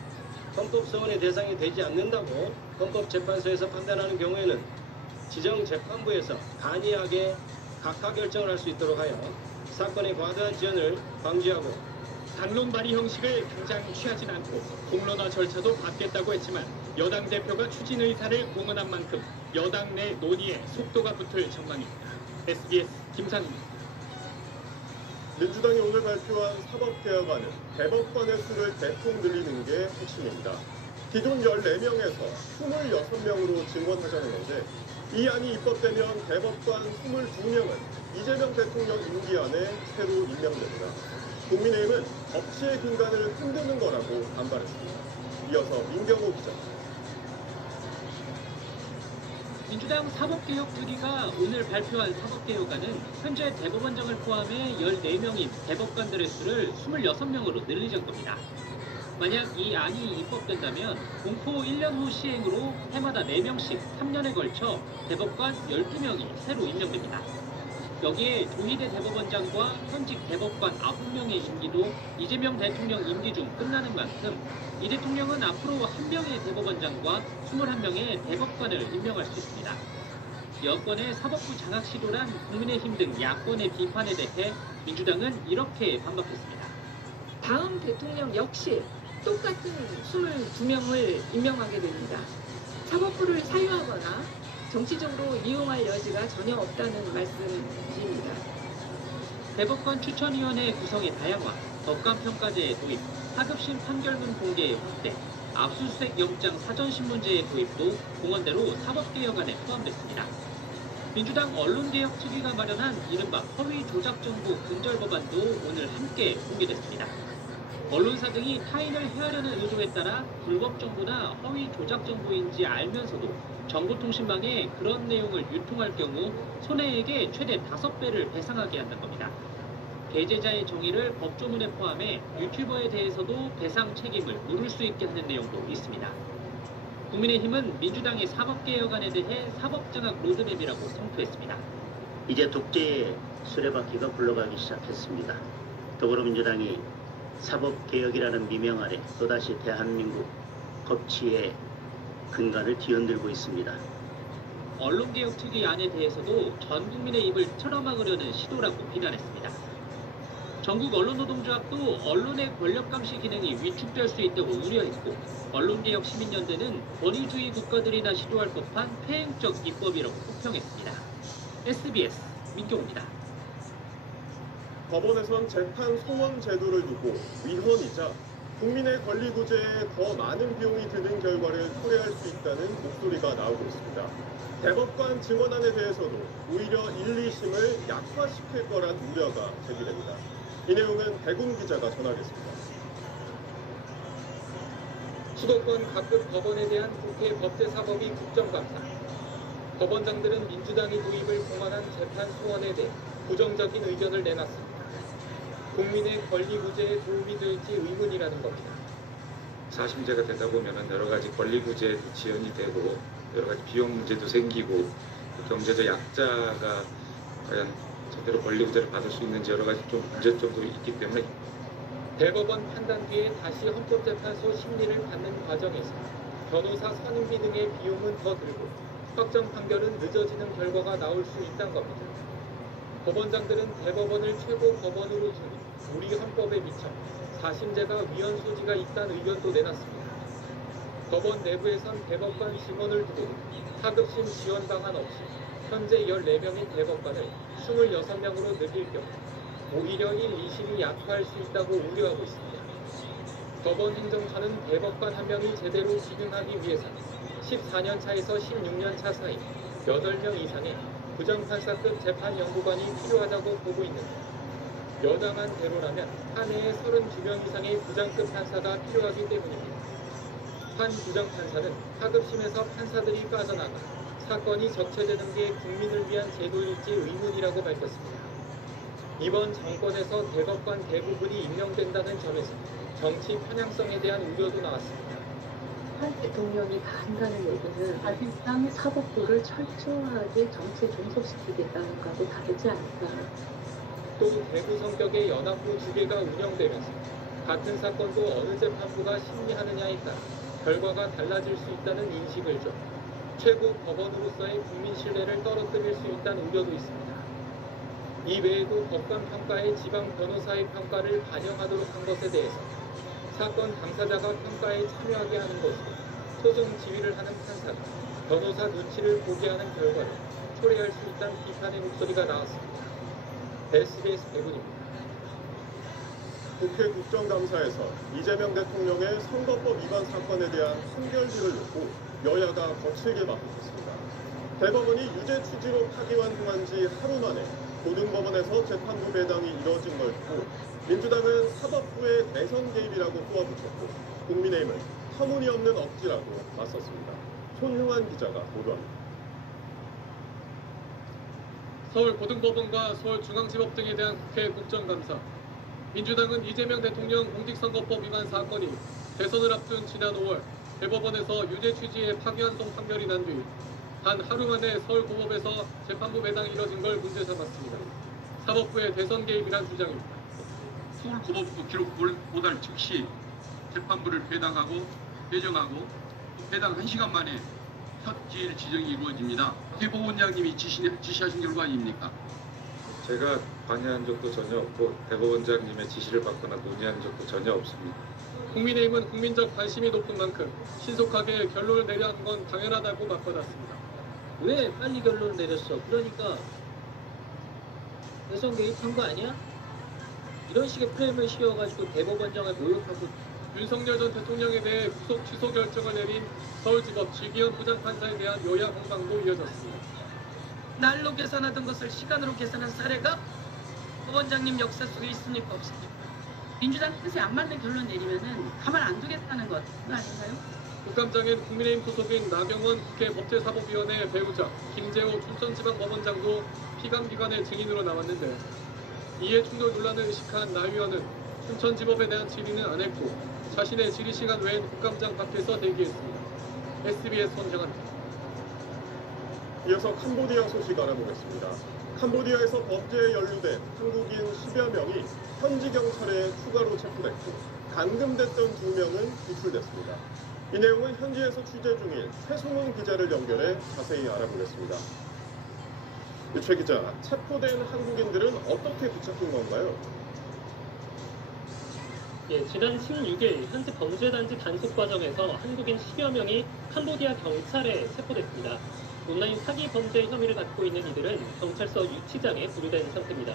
헌법소원의 대상이 되지 않는다고 헌법재판소에서 판단하는 경우에는 지정재판부에서 간이하게 각하 결정을 할 수 있도록 하여 사건의 과도한 지연을 방지하고 당론 발의 형식을 당장 취하진 않고 공론화 절차도 받겠다고 했지만 여당 대표가 추진 의사를 공언한 만큼 여당 내 논의에 속도가 붙을 전망입니다. SBS 김상입니다. 민주당이 오늘 발표한 사법개혁안은 대법관의 수를 대폭 늘리는 게 핵심입니다. 기존 14명에서 26명으로 증원하자는 건데 이 안이 입법되면 대법관 22명은 이재명 대통령 임기 안에 새로 임명됩니다. 국민의힘은 법치의 근간을 흔드는 거라고 반발했습니다. 이어서 민경호 기자. 민주당 사법개혁특위가 오늘 발표한 사법개혁안은 현재 대법원장을 포함해 14명인 대법관들의 수를 26명으로 늘리는 겁니다. 만약 이 안이 입법된다면 공포 1년 후 시행으로 해마다 4명씩 3년에 걸쳐 대법관 12명이 새로 임명됩니다. 여기에 조희대 대법원장과 현직 대법관 9명의 임기도 이재명 대통령 임기 중 끝나는 만큼 이 대통령은 앞으로 1명의 대법원장과 21명의 대법관을 임명할 수 있습니다. 여권의 사법부 장악 시도란 국민의힘 등 야권의 비판에 대해 민주당은 이렇게 반박했습니다. 다음 대통령 역시 똑같은 22명을 임명하게 됩니다. 사법부를 사유하거나 정치적으로 이용할 여지가 전혀 없다는 말씀입니다. 대법관 추천위원회 구성의 다양화, 법관평가제의 도입, 하급심 판결문 공개의 확대, 압수수색 영장 사전신문제의 도입도 공언대로 사법개혁안에 포함됐습니다. 민주당 언론개혁특위가 마련한 이른바 허위조작정보 근절법안도 오늘 함께 공개됐습니다. 언론사 등이 타인을 해하려는 의도에 따라 불법 정보나 허위 조작 정보인지 알면서도 정보통신망에 그런 내용을 유통할 경우 손해액의 최대 5배를 배상하게 한다는 겁니다. 배제자의 정의를 법조문에 포함해 유튜버에 대해서도 배상 책임을 물을 수 있게 하는 내용도 있습니다. 국민의힘은 민주당의 사법개혁안에 대해 사법장악 로드맵이라고 성토했습니다. 이제 독재의 수레바퀴가 굴러가기 시작했습니다. 더불어민주당이 사법개혁이라는 미명 아래 또다시 대한민국 법치의 근간을 뒤흔들고 있습니다. 언론개혁특위 안에 대해서도 전 국민의 입을 틀어막으려는 시도라고 비난했습니다. 전국 언론노동조합도 언론의 권력감시 기능이 위축될 수 있다고 우려했고 언론개혁시민연대는 권위주의 국가들이나 시도할 법한 폐행적 입법이라고 호평했습니다. SBS 민경호입니다. 법원에선 재판 소원 제도를 두고 위헌이자 국민의 권리 구제에 더 많은 비용이 드는 결과를 초래할 수 있다는 목소리가 나오고 있습니다. 대법관 증언안에 대해서도 오히려 1, 2심을 약화시킬 거란 우려가 제기됩니다. 이 내용은 백운 기자가 전하겠습니다. 수도권 각급 법원에 대한 국회 법제사법위 국정감사. 법원장들은 민주당이 도입을 공언한 재판 소원에 대해 부정적인 의견을 내놨습니다. 국민의 권리 구제에 도움이 될지 의문이라는 겁니다. 사심제가 되다 보면은 여러 가지 권리 구제도 지연이 되고 여러 가지 비용 문제도 생기고 경제적 약자가 과연 제대로 권리 구제를 받을 수 있는지 여러 가지 좀 문제점도 있기 때문에 대법원 판단 뒤에 다시 헌법재판소 심리를 받는 과정에서 변호사 선임비 등의 비용은 더 들고 확정 판결은 늦어지는 결과가 나올 수 있다는 겁니다. 법원장들은 대법원을 최고 법원으로 두는 우리 헌법에 미쳐 사심제가 위헌 소지가 있다는 의견도 내놨습니다. 법원 내부에선 대법관 직원을 두고 하급심 지원 방안 없이 현재 14명인 대법관을 26명으로 늘릴 경우 오히려 1, 2심이 약화할 수 있다고 우려하고 있습니다. 법원 행정처는 대법관 한 명이 제대로 기능하기 위해서 14년 차에서 16년 차 사이 8명 이상의 부장판사급 재판연구관이 필요하다고 보고 있는데 여당안 대로라면 한 해에 32명 이상의 부장급 판사가 필요하기 때문입니다. 한 부장판사는 하급심에서 판사들이 빠져나가 사건이 적체되는 게 국민을 위한 제도일지 의문이라고 밝혔습니다. 이번 정권에서 대법관 대부분이 임명된다는 점에서 정치 편향성에 대한 우려도 나왔습니다. 한 대통령이 다 한다는 얘기는 사실상 사법부를 철저하게 정치에 종속시키겠다는 거하고 다르지 않을까. 또 대구 성격의 연합부 주계가 운영되면서 같은 사건도 어느 재판부가 심리하느냐에 따라 결과가 달라질 수 있다는 인식을 줘 최고 법원으로서의 국민 신뢰를 떨어뜨릴 수 있다는 우려도 있습니다. 이 외에도 법관 평가에 지방 변호사의 평가를 반영하도록 한 것에 대해서 사건 당사자가 평가에 참여하게 하는 것으로 소송 지휘를 하는 판사가 변호사 눈치를 보게 하는 결과를 초래할 수 있다는 비판의 목소리가 나왔습니다. SBS 배군입니다. 국회 국정감사에서 이재명 대통령의 선거법 위반 사건에 대한 판결지를 놓고 여야가 거칠게 맞붙었습니다. 대법원이 유죄 취지로 파기환송한 지 하루 만에 고등법원에서 재판부 배당이 이뤄진 걸 두고 민주당은 사법부의 대선 개입이라고 쏘아붙였고 국민의힘은 터무니없는 억지라고 맞섰습니다. 손흥환 기자가 보도합니다. 서울고등법원과 서울중앙지법 등에 대한 국회 국정감사. 민주당은 이재명 대통령 공직선거법 위반 사건이 대선을 앞둔 지난 5월 대법원에서 유죄 취지의 파기환송 판결이 난 뒤 단 하루 만에 서울고법에서 재판부 배당이 이뤄진 걸 문제 삼았습니다. 사법부의 대선 개입이란 주장입니다. 서울고법부 기록부를 보달 즉시 재판부를 배당하고 배정하고 배당 1시간 만에 현지일 지정이 이루어집니다. 대법원장님이 지시하신 결과 아닙니까? 제가 관여한 적도 전혀 없고 대법원장님의 지시를 받거나 논의한 적도 전혀 없습니다. 국민의힘은 국민적 관심이 높은 만큼 신속하게 결론을 내려 한 건 당연하다고 바꿔놨습니다. 왜 빨리 결론을 내렸어? 그러니까 대선 개입한 거 아니야? 이런 식의 프레임을 씌워가지고 대법원장을 모욕하고 윤석열 전 대통령에 대해 구속 취소 결정을 내린 서울지법 지기현 부장판사에 대한 여야 공방도 이어졌습니다. 날로 계산하던 것을 시간으로 계산한 사례가 법원장님 역사 속에 있습니까 없습니까? 민주당 뜻에 안 맞는 결론 내리면은 가만 안 두겠다는 것 아닌가요? 국감장엔 국민의힘 소속인 나경원 국회 법제사법위원회 배우자 김재호 춘천지방법원장도 피감기관의 증인으로 나왔는데 이해 충돌 논란을 의식한 나 의원은 춘천지법에 대한 질의는 안 했고 자신의 질의 시간 외엔 국감장 밖에서 대기했습니다. SBS 손정환입니다. 이어서 캄보디아 소식 알아보겠습니다. 캄보디아에서 범죄에 연루된 한국인 10여 명이 현지 경찰에 추가로 체포됐고 감금됐던 2명은 구출됐습니다. 이 내용은 현지에서 취재 중인 최송훈 기자를 연결해 자세히 알아보겠습니다. 최 기자, 체포된 한국인들은 어떻게 붙잡힌 건가요? 예, 지난 16일 현지 범죄단지 단속 과정에서 한국인 10여 명이 캄보디아 경찰에 체포됐습니다. 온라인 사기 범죄 혐의를 받고 있는 이들은 경찰서 유치장에 구류된 상태입니다.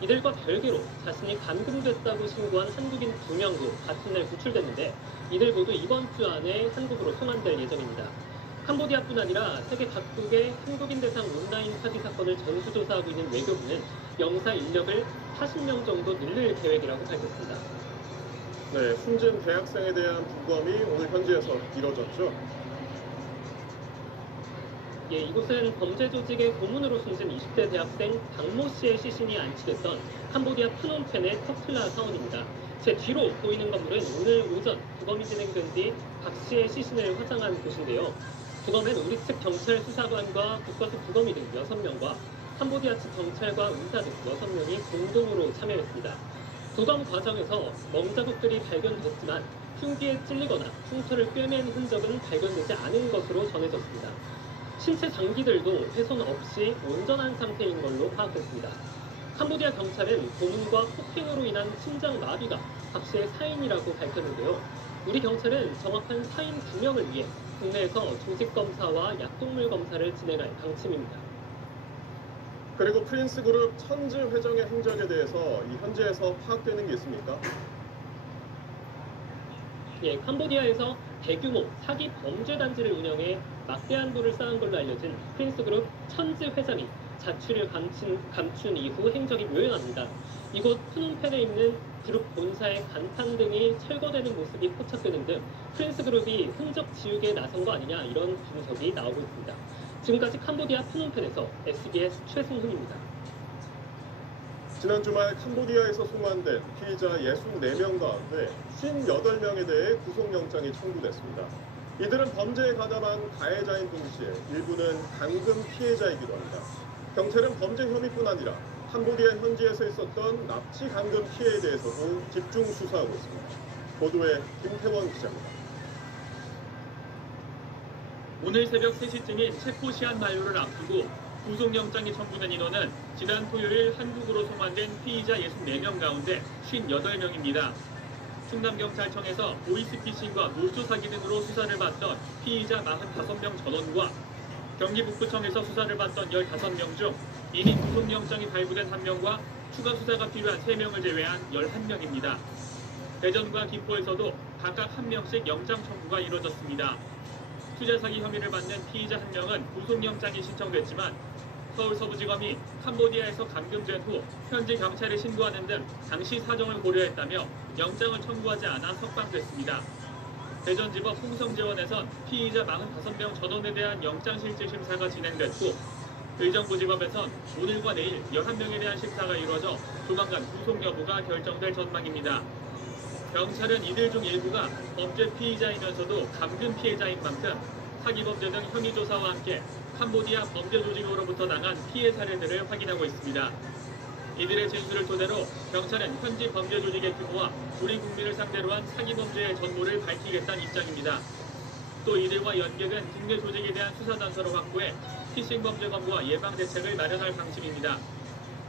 이들과 별개로 자신이 감금됐다고 신고한 한국인 2명도 같은 날 구출됐는데 이들 모두 이번 주 안에 한국으로 송환될 예정입니다. 캄보디아뿐 아니라 세계 각국의 한국인 대상 온라인 사기 사건을 전수조사하고 있는 외교부는 영사 인력을 40명 정도 늘릴 계획이라고 밝혔습니다. 네, 숨진 대학생에 대한 부검이 오늘 현지에서 이뤄졌죠. 예, 이곳은 범죄 조직의 고문으로 숨진 20대 대학생 박모 씨의 시신이 안치됐던 캄보디아 프놈펜의 터틀라 사원입니다. 제 뒤로 보이는 건물은 오늘 오전 부검이 진행된 뒤 박 씨의 시신을 화장한 곳인데요. 부검엔 우리 측 경찰 수사관과 국과수 부검이 등 6명과 캄보디아 측 경찰과 의사 등 6명이 공동으로 참여했습니다. 부검 과정에서 멍자국들이 발견됐지만 흉기에 찔리거나 흉터를 꿰맨 흔적은 발견되지 않은 것으로 전해졌습니다. 신체 장기들도 훼손 없이 온전한 상태인 걸로 파악됐습니다. 캄보디아 경찰은 고문과 폭행으로 인한 심장 마비가 박 씨의 사인이라고 밝혔는데요. 우리 경찰은 정확한 사인 규명을 위해 국내에서 조직검사와 약동물 검사를 진행할 방침입니다. 그리고 프린스 그룹 천지 회장의 행적에 대해서 이 현지에서 파악되는 게 있습니까? 예, 캄보디아에서 대규모 사기 범죄 단지를 운영해 막대한 부를 쌓은 걸로 알려진 프린스 그룹 천지 회장이 자취를 감춘 이후 행적이 묘연합니다. 이곳 프놈펜에 있는 그룹 본사의 간판 등이 철거되는 모습이 포착되는 등 프린스 그룹이 흔적 지우개에 나선 거 아니냐 이런 분석이 나오고 있습니다. 지금까지 캄보디아 프놈펜에서 SBS 최승훈입니다. 지난 주말 캄보디아에서 송환된 피의자 64명 가운데 58명에 대해 구속영장이 청구됐습니다. 이들은 범죄에 가담한 가해자인 동시에 일부는 감금 피해자이기도 합니다. 경찰은 범죄 혐의뿐 아니라 캄보디아 현지에서 있었던 납치 감금 피해에 대해서도 집중 수사하고 있습니다. 보도에 김태원 기자입니다. 오늘 새벽 3시쯤인 체포 시한 만료를 앞두고 구속영장이 청구된 인원은 지난 토요일 한국으로 송환된 피의자 64명 가운데 58명입니다. 충남경찰청에서 보이스피싱과 노조 사기 등으로 수사를 받던 피의자 45명 전원과 경기북부청에서 수사를 받던 15명 중 이미 구속영장이 발부된 1명과 추가 수사가 필요한 3명을 제외한 11명입니다. 대전과 김포에서도 각각 1명씩 영장 청구가 이뤄졌습니다. 투자 사기 혐의를 받는 피의자 1명은 구속영장이 신청됐지만 서울서부지검이 캄보디아에서 감금된 후 현지 경찰에 신고하는 등 당시 사정을 고려했다며 영장을 청구하지 않아 석방됐습니다. 대전지법 홍성재원에선 피의자 45명 전원에 대한 영장실질심사가 진행됐고 의정부지법에선 오늘과 내일 11명에 대한 심사가 이루어져 조만간 구속 여부가 결정될 전망입니다. 경찰은 이들 중 일부가 범죄 피의자이면서도 감금 피해자인 만큼 사기범죄 등 혐의 조사와 함께 캄보디아 범죄 조직으로부터 당한 피해 사례들을 확인하고 있습니다. 이들의 진술을 토대로 경찰은 현지 범죄 조직의 규모와 우리 국민을 상대로 한 사기범죄의 전모를 밝히겠다는 입장입니다. 또 이들과 연계된 국내 조직에 대한 수사 단서를 확보해 피싱 범죄 검거와 예방 대책을 마련할 방침입니다.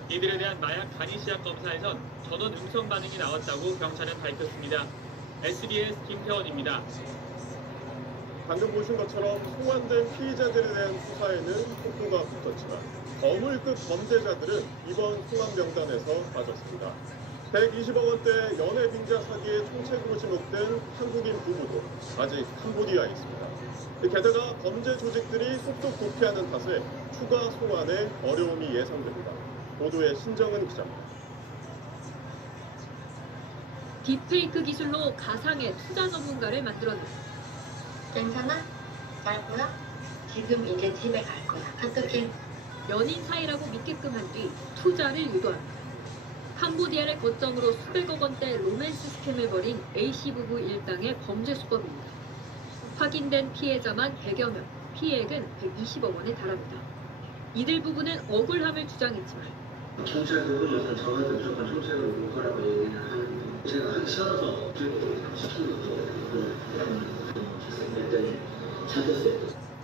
이들에 대한 마약 간이 시약 검사에선 전원 음성 반응이 나왔다고 경찰은 밝혔습니다. SBS 김태원입니다. 방금 보신 것처럼 송환된 피의자들에 대한 수사에는 속도가 붙었지만 거물급 범죄자들은 이번 송환 명단에서 빠졌습니다. 120억 원대 연애 빙자 사기의 총책으로 지목된 한국인 부부도 아직 캄보디아에 있습니다. 게다가 범죄 조직들이 속속 도피하는 탓에 추가 송환에 어려움이 예상됩니다. 보도에 신정은 기자입니다. 딥페이크 기술로 가상의 투자 전문가를 만들어냈다. 괜찮아? 잘 보여? 지금 이제 집에 갈 거야. 어떡해? 연인 사이라고 믿게끔 한 뒤 투자를 유도합니다. 캄보디아를 거점으로 수백억 원대 로맨스 스캠을 벌인 A씨 부부 일당의 범죄 수법입니다. 확인된 피해자만 100여 명, 피해액은 120억 원에 달합니다. 이들 부부는 억울함을 주장했지만 경찰도 여기서 전화도 무조건 총책으로 올 거라고 얘기를 하는데 제가 하기 싫어서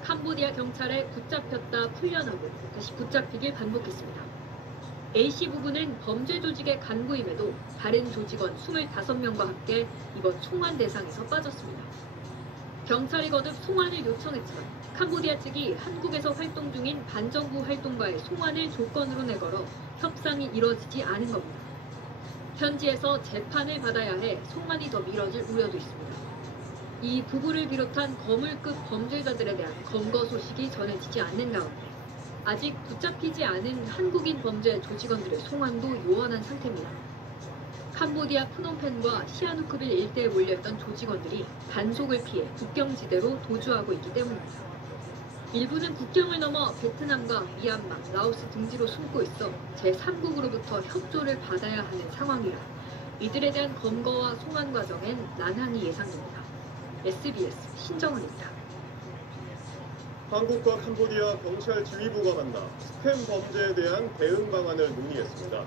캄보디아 경찰에 붙잡혔다 풀려나고 다시 붙잡히길 반복했습니다. A씨 부부는 범죄 조직의 간부임에도 다른 조직원 25명과 함께 이번 송환 대상에서 빠졌습니다. 경찰이 거듭 송환을 요청했지만 캄보디아 측이 한국에서 활동 중인 반정부 활동가의 송환을 조건으로 내걸어 협상이 이뤄지지 않은 겁니다. 현지에서 재판을 받아야 해 송환이 더 미뤄질 우려도 있습니다. 이 부부를 비롯한 거물급 범죄자들에 대한 검거 소식이 전해지지 않는 가운데 아직 붙잡히지 않은 한국인 범죄 조직원들의 송환도 요원한 상태입니다. 캄보디아 프놈펜과 시아누크빌 일대에 몰려있던 조직원들이 단속을 피해 국경지대로 도주하고 있기 때문입니다. 일부는 국경을 넘어 베트남과 미얀마, 라오스 등지로 숨고 있어 제3국으로부터 협조를 받아야 하는 상황이라 이들에 대한 검거와 송환 과정엔 난항이 예상됩니다. SBS 신정은입니다. 한국과 캄보디아 경찰 지휘부가 만나 스팸 범죄에 대한 대응 방안을 논의했습니다.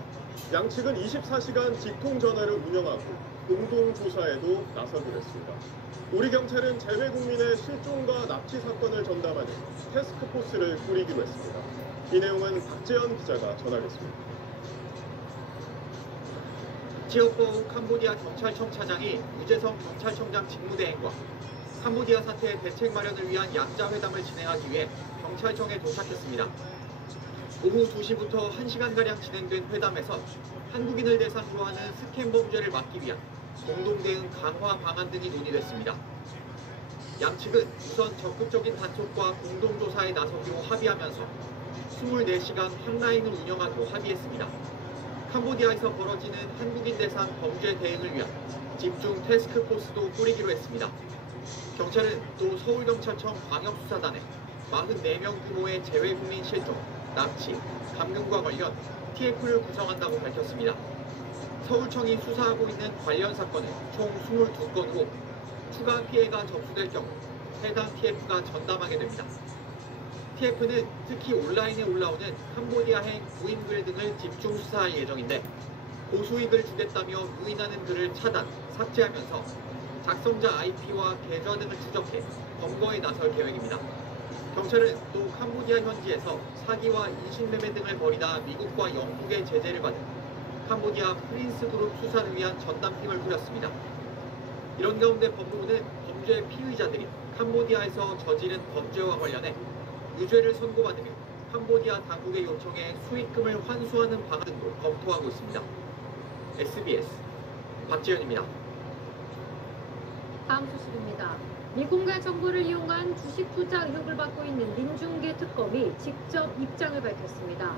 양측은 24시간 직통 전화를 운영하고 공동 조사에도 나서기로 했습니다. 우리 경찰은 재외 국민의 실종과 납치 사건을 전담하는 태스크포스를 꾸리기로 했습니다. 이 내용은 박재현 기자가 전하겠습니다. 지역보우 캄보디아 경찰청 차장이 유재성 경찰청장 직무대행과 캄보디아 사태의 대책 마련을 위한 양자회담을 진행하기 위해 경찰청에 도착했습니다. 오후 2시부터 1시간가량 진행된 회담에서 한국인을 대상으로 하는 스캠 범죄를 막기 위한 공동대응 강화 방안 등이 논의됐습니다. 양측은 우선 적극적인 단속과 공동조사에 나서기로 합의하면서 24시간 핫라인을 운영하기로 합의했습니다. 캄보디아에서 벌어지는 한국인 대상 범죄 대응을 위한 집중 태스크포스도 꾸리기로 했습니다. 경찰은 또 서울경찰청 광역수사단에 44명 규모의 재외국민 실종, 납치, 감금과 관련 TF를 구성한다고 밝혔습니다. 서울청이 수사하고 있는 관련 사건은 총 22건으로 추가 피해가 접수될 경우 해당 TF가 전담하게 됩니다. TF는 특히 온라인에 올라오는 캄보디아행 부인글 등을 집중 수사할 예정인데 고수익을 주겠다며 유인하는 글을 차단, 삭제하면서 작성자 IP와 계좌 등을 추적해 검거에 나설 계획입니다. 경찰은 또 캄보디아 현지에서 사기와 인신매매 등을 벌이다 미국과 영국의 제재를 받은 캄보디아 프린스 그룹 수사를 위한 전담팀을 꾸렸습니다. 이런 가운데 법무부는 범죄 피의자들이 캄보디아에서 저지른 범죄와 관련해 유죄를 선고받으며 캄보디아 당국의 요청에 수익금을 환수하는 방안 등도 검토하고 있습니다. SBS 박지현입니다. 다음 소식입니다. 미공개 정보를 이용한 주식 투자 의혹을 받고 있는 민중기 특검이 직접 입장을 밝혔습니다.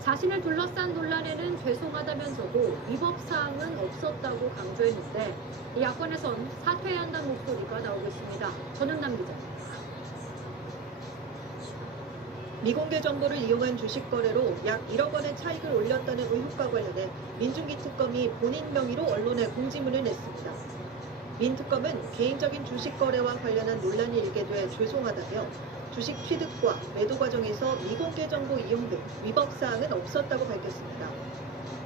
자신을 둘러싼 논란에는 죄송하다면서도 위법 사항은 없었다고 강조했는데 이 야권에선 사퇴해야 한다는 목소리가 나오고 있습니다. 전은남 기자입니다. 미공개 정보를 이용한 주식 거래로 약 1억 원의 차익을 올렸다는 의혹과 관련해 민중기 특검이 본인 명의로 언론에 공지문을 냈습니다. 민 특검은 개인적인 주식 거래와 관련한 논란이 일게 돼 죄송하다며 주식 취득과 매도 과정에서 미공개 정보 이용 등 위법 사항은 없었다고 밝혔습니다.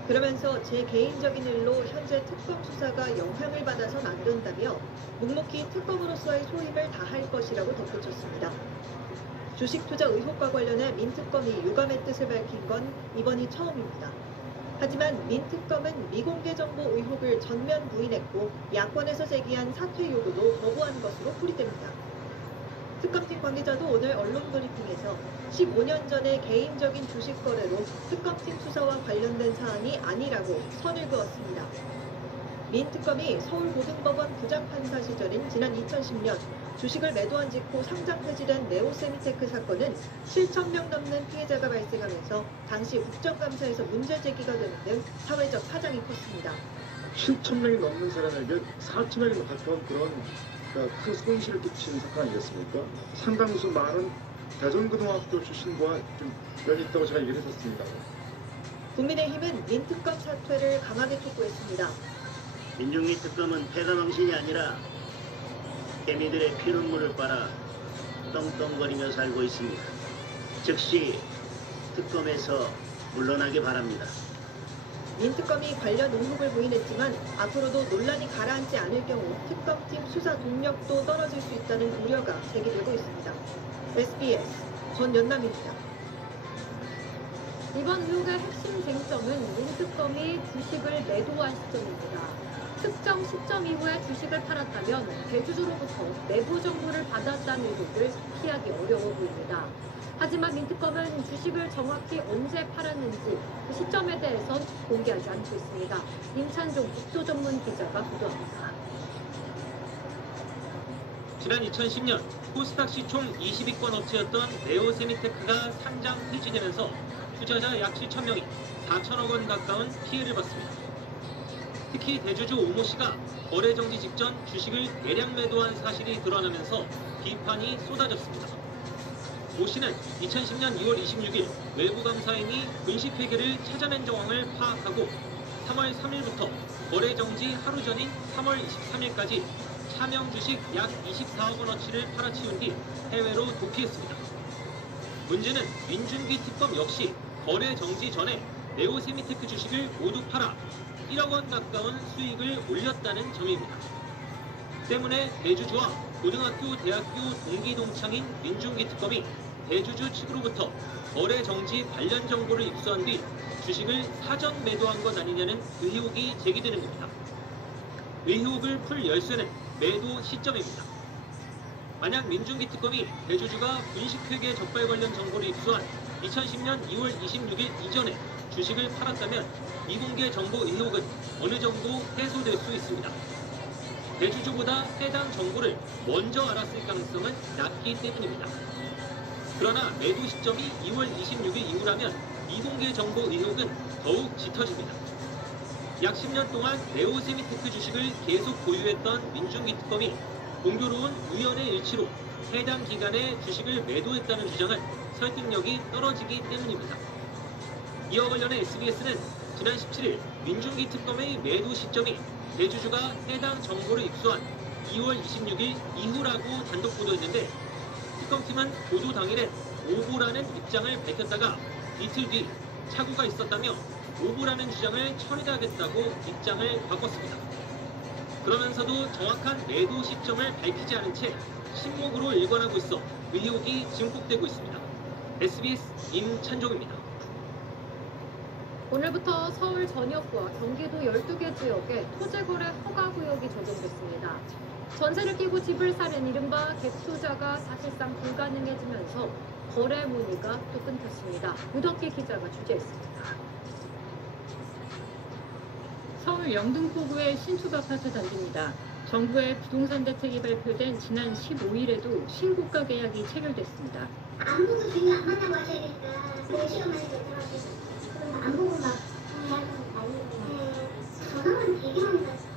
그러면서 제 개인적인 일로 현재 특검 수사가 영향을 받아선 안 된다며 묵묵히 특검으로서의 소임을 다할 것이라고 덧붙였습니다. 주식 투자 의혹과 관련해 민 특검이 유감의 뜻을 밝힌 건 이번이 처음입니다. 하지만 민 특검은 미공개 정보 의혹을 전면 부인했고 야권에서 제기한 사퇴 요구도 거부한 것으로 풀이됩니다. 특검팀 관계자도 오늘 언론 브리핑에서 15년 전의 개인적인 주식 거래로 특검팀 수사와 관련된 사안이 아니라고 선을 그었습니다. 민 특검이 서울고등법원 부장판사 시절인 지난 2010년 주식을 매도한 직후 상장 폐지된 네오세미테크 사건은 7,000명 넘는 피해자가 발생하면서 당시 국정감사에서 문제 제기가 되는 등 사회적 파장이 컸습니다. 7,000명이 넘는 사람에게 4,000명이 가까운 그런 큰 손실을 끼친 사건 아니겠습니까? 상당수 많은 대전고등학교 출신과 좀 연이 있다고 제가 얘기를 했었습니다. 국민의힘은 민 특검 사퇴를 강하게 촉구했습니다. 민중기 특검은 패가망신이 아니라 개미들의 피눈물을 빨아 떵떵거리며 살고 있습니다. 즉시 특검에서 물러나기 바랍니다. 민 특검이 관련 의혹을 부인했지만 앞으로도 논란이 가라앉지 않을 경우 특검팀 수사 동력도 떨어질 수 있다는 우려가 제기되고 있습니다. SBS 전연남입니다. 이번 의혹의 핵심 쟁점은 민 특검이 주식을 매도한 시점입니다. 특정 시점 이후에 주식을 팔았다면 대주주로부터 내부 정보를 받았다는 의혹을 피하기 어려워 보입니다. 하지만 민 특검은 주식을 정확히 언제 팔았는지 그 시점에 대해선 공개하지 않고 있습니다. 임찬종 국토전문 기자가 보도합니다. 지난 2010년 코스닥시 총 22권 업체였던 네오세미테크가 상장 폐지되면서 투자자 약 7,000명이 4천억 원 가까운 피해를 봤습니다. 특히 대주주 오모 씨가 거래 정지 직전 주식을 대량 매도한 사실이 드러나면서 비판이 쏟아졌습니다. 모 씨는 2010년 2월 26일 외부 감사인이 분식회계를 찾아낸 정황을 파악하고 3월 3일부터 거래 정지 하루 전인 3월 23일까지 차명 주식 약 24억 원어치를 팔아치운 뒤 해외로 도피했습니다. 문제는 민준기 특검 역시 거래 정지 전에 네오세미테크 주식을 모두 팔아 1억 원 가까운 수익을 올렸다는 점입니다. 때문에 대주주와 고등학교, 대학교 동기 동창인 민준기 특검이 대주주 측으로부터 거래 정지 관련 정보를 입수한 뒤 주식을 사전 매도한 것 아니냐는 의혹이 제기되는 겁니다. 의혹을 풀 열쇠는 매도 시점입니다. 만약 민준기 특검이 대주주가 분식회계 적발 관련 정보를 입수한 2010년 2월 26일 이전에 주식을 팔았다면 미공개 정보 의혹은 어느 정도 해소될 수 있습니다. 대주주보다 해당 정보를 먼저 알았을 가능성은 낮기 때문입니다. 그러나 매도 시점이 2월 26일 이후라면 미공개 정보 의혹은 더욱 짙어집니다. 약 10년 동안 네오세미테크 주식을 계속 보유했던 민준기 특검이 공교로운 우연의 일치로 해당 기간에 주식을 매도했다는 주장은 설득력이 떨어지기 때문입니다. 이와 관련해 SBS는 지난 17일 민준기 특검의 매도 시점이 대주주가 해당 정보를 입수한 2월 26일 이후라고 단독 보도했는데 특검팀은 보도 당일엔 오보라는 입장을 밝혔다가 이틀 뒤 착오가 있었다며 오보라는 주장을 철회하겠다고 입장을 바꿨습니다. 그러면서도 정확한 매도 시점을 밝히지 않은 채 신목으로 일관하고 있어 의혹이 증폭되고 있습니다. SBS 임찬종입니다. 오늘부터 서울 전역과 경기도 12개 지역에 토지거래 허가구역이 적용됐습니다. 전세를 끼고 집을 사는 이른바 갭투자가 사실상 불가능해지면서 거래 문의가 또 끊겼습니다. 유덕기 기자가 취재했습니다. 서울 영등포구의 신축 아파트 단지입니다. 정부의 부동산 대책이 발표된 지난 15일에도 신고가 계약이 체결됐습니다. 안 보고 주인 안 만나고 하셔야겠다. 그런 시간만 되더라고요. 안 보고 막 전화만 되게 많이 받았어요.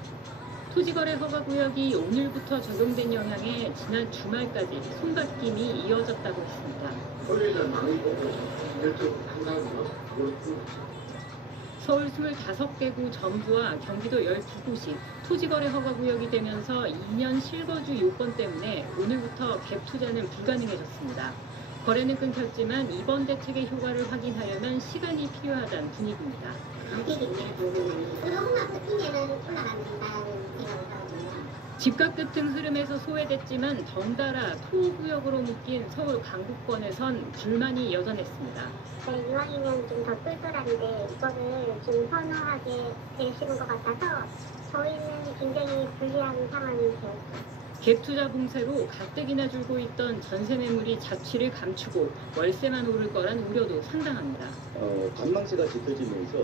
토지거래 허가구역이 오늘부터 적용된 영향에 지난 주말까지 손바뀜이 이어졌다고 했습니다. 토요일날 많이 보고 열정 한다고요. 서울 25개구 전부와 경기도 12곳이 토지거래 허가구역이 되면서 2년 실거주 요건 때문에 오늘부터 갭 투자는 불가능해졌습니다. 거래는 끊겼지만 이번 대책의 효과를 확인하려면 시간이 필요하다는 분위기입니다. 집값 급등 흐름에서 소외됐지만 덩달아 토구역으로 묶인 서울 강북권에선 불만이 여전했습니다. 저희 이왕이면 좀 더 똘똘한데 이거를 좀 선호하게 되시는 것 같아서 저희는 굉장히 불리한 상황이 되었어요. 갭 투자 붕세로 가뜩이나 줄고 있던 전세 매물이 자취를 감추고 월세만 오를 거란 우려도 상당합니다. 관망세가 짙어지면서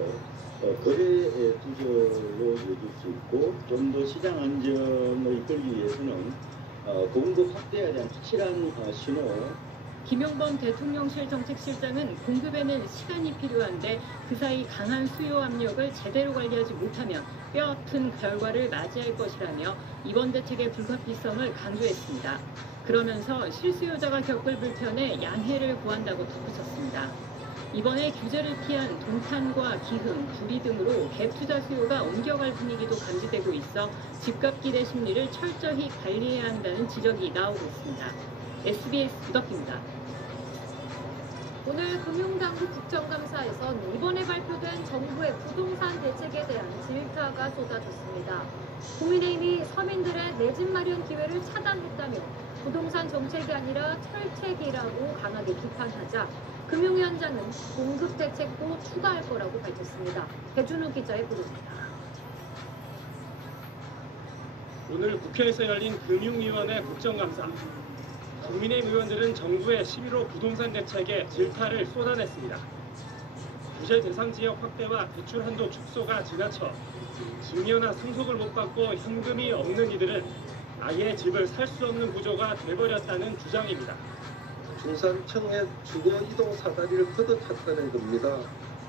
거래 투자로 이어질 수 있고 좀 더 시장 안정을 이끌기 위해서는 공급 확대에 대한 확실한 신호. 김용범 대통령실 정책실장은 공급에는 시간이 필요한데 그 사이 강한 수요 압력을 제대로 관리하지 못하면 뼈아픈 결과를 맞이할 것이라며 이번 대책의 불가피성을 강조했습니다. 그러면서 실수요자가 겪을 불편에 양해를 구한다고 덧붙였습니다. 이번에 규제를 피한 동탄과 기흥, 구리 등으로 갭 투자 수요가 옮겨갈 분위기도 감지되고 있어 집값 기대 심리를 철저히 관리해야 한다는 지적이 나오고 있습니다. SBS 유덕기입니다. 오늘 금융당국 국정감사에선 이번에 발표된 정부의 부동산 대책에 대한 질타가 쏟아졌습니다. 국민의힘이 서민들의 내 집 마련 기회를 차단했다며 부동산 정책이 아니라 철책이라고 강하게 비판하자 금융위원장은 공급 대책도 추가할 거라고 밝혔습니다. 배준우 기자의 보도입니다. 오늘 국회에서 열린 금융위원회 국정감사. 국민의힘 의원들은 정부의 11호 부동산 대책에 질타를 쏟아냈습니다. 규제 대상 지역 확대와 대출 한도 축소가 지나쳐 증여나 상속을 못 받고 현금이 없는 이들은 아예 집을 살 수 없는 구조가 돼버렸다는 주장입니다. 중산층의 주거 이동 사다리를 걷어찼다는 겁니다.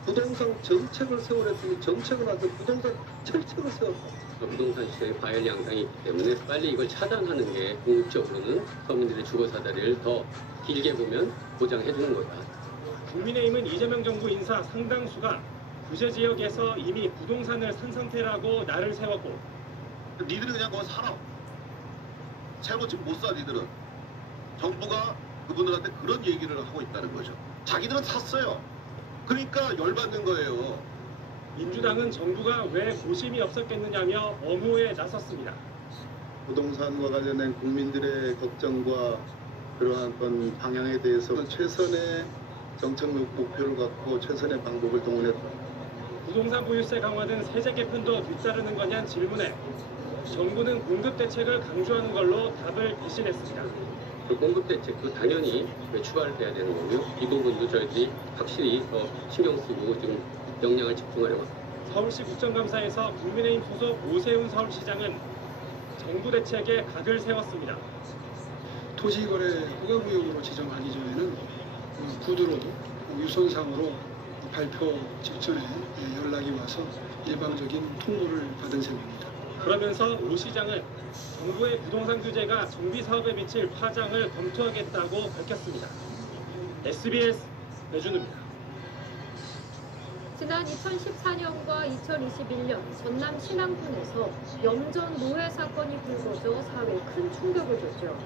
부동산 정책을 세우랬으니 정책을 안 세우고 부동산 철책을 세웠다. 부동산 시장의 과열 양상이 있기 때문에 빨리 이걸 차단하는 게 궁극적으로는 서민들의 주거 사다리를 더 길게 보면 보장해 주는 거다. 국민의힘은 이재명 정부 인사 상당수가 구제 지역에서 이미 부동산을 산 상태라고 날을 세웠고 니들은 그냥 거기 살아. 살고 지금 못 사 니들은. 정부가 그분들한테 그런 얘기를 하고 있다는 거죠. 자기들은 샀어요. 그러니까 열받는 거예요. 민주당은 정부가 왜 고심이 없었겠느냐며 엄호에 나섰습니다. 부동산과 관련된 국민들의 걱정과 그러한 어떤 방향에 대해서 최선의 정책 목표를 갖고 최선의 방법을 동원했다. 부동산 보유세 강화는 세제 개편도 뒤따르는 거냐는 질문에 정부는 공급 대책을 강조하는 걸로 답을 배신했습니다. 그 공급 대책도 당연히 추가를 해야 되는 거고요. 이 부분도 저희들이 확실히 더 신경 쓰고 지금 역량을 집중하려고 합니다. 서울시 국정감사에서 국민의힘 소속 오세훈 서울시장은 정부 대책에 각을 세웠습니다. 토지거래 허가구역으로 지정하기 전에는 구두로 유선상으로 발표 직전에 연락이 와서 일방적인 통보를 받은 셈입니다. 그러면서 오 시장은 정부의 부동산 규제가 정비 사업에 미칠 파장을 검토하겠다고 밝혔습니다. SBS 배준우입니다. 지난 2014년과 2021년 전남 신안군에서 염전 노예 사건이 불거져 사회에 큰 충격을 줬죠.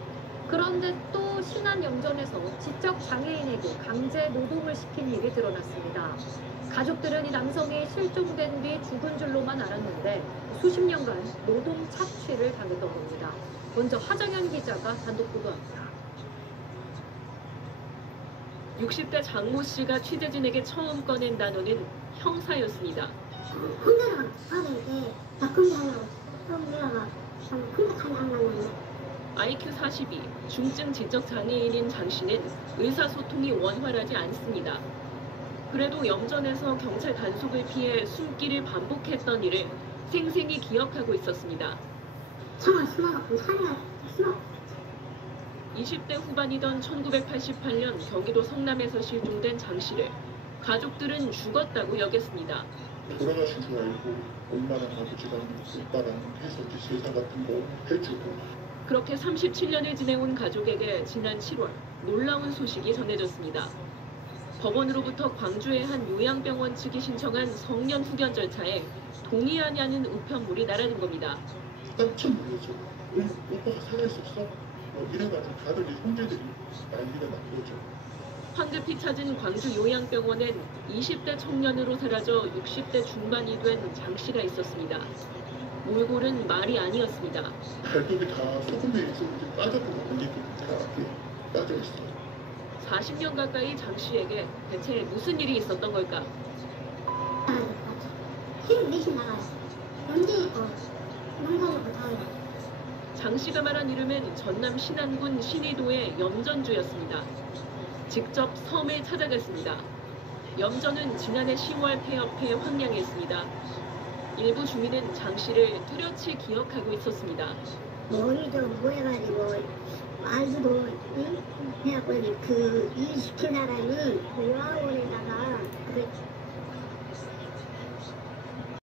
그런데 또 신안 염전에서 지적 장애인에게 강제 노동을 시킨 일이 드러났습니다. 가족들은 이 남성이 실종된 뒤 죽은 줄로만 알았는데 수십 년간 노동 착취를 당했던 겁니다. 먼저 하정현 기자가 단독 보도합니다. 60대 장모 씨가 취재진에게 처음 꺼낸 단어는 형사였습니다. 혼자라고 하는데 바꾼다고 좀 IQ 42, 중증 지적 장애인인 장 씨는 의사소통이 원활하지 않습니다. 그래도 염전에서 경찰 단속을 피해 숨기를 반복했던 일을 생생히 기억하고 있었습니다. 20대 후반이던 1988년 경기도 성남에서 실종된 장 씨를 가족들은 죽었다고 여겼습니다. 돌아가신 줄 알고 엄마랑 아버지랑 오빠랑 해서 세상 같은 거 해주고. 그렇게 37년을 지내온 가족에게 지난 7월 놀라운 소식이 전해졌습니다. 법원으로부터 광주의 한 요양병원 측이 신청한 성년 후견 절차에 동의하냐는 우편물이 날아든 겁니다. 깜짝 놀랐죠. 오빠가 살아있었어? 이래가지고 다들 형제들이 난리가 난 거죠. 황급히 찾은 광주 요양병원엔 20대 청년으로 사라져 60대 중반이 된 장 씨가 있었습니다. 몰골은 말이 아니었습니다. 발톱이 다 소금에 있었는지 빠졌고 거기 다 빠져있어. 40년 가까이 장 씨에게 대체 무슨 일이 있었던 걸까? 장 씨가 말한 이름은 전남 신안군 신의도의 염전주였습니다. 직접 섬에 찾아갔습니다. 염전은 지난해 10월 폐업해 황량했습니다. 일부 주민은 장 씨를 뚜렷이 기억하고 있었습니다. 머리도 모여가지고 말도 해갖고 그 일 시킨 사람이 그 요양원에다가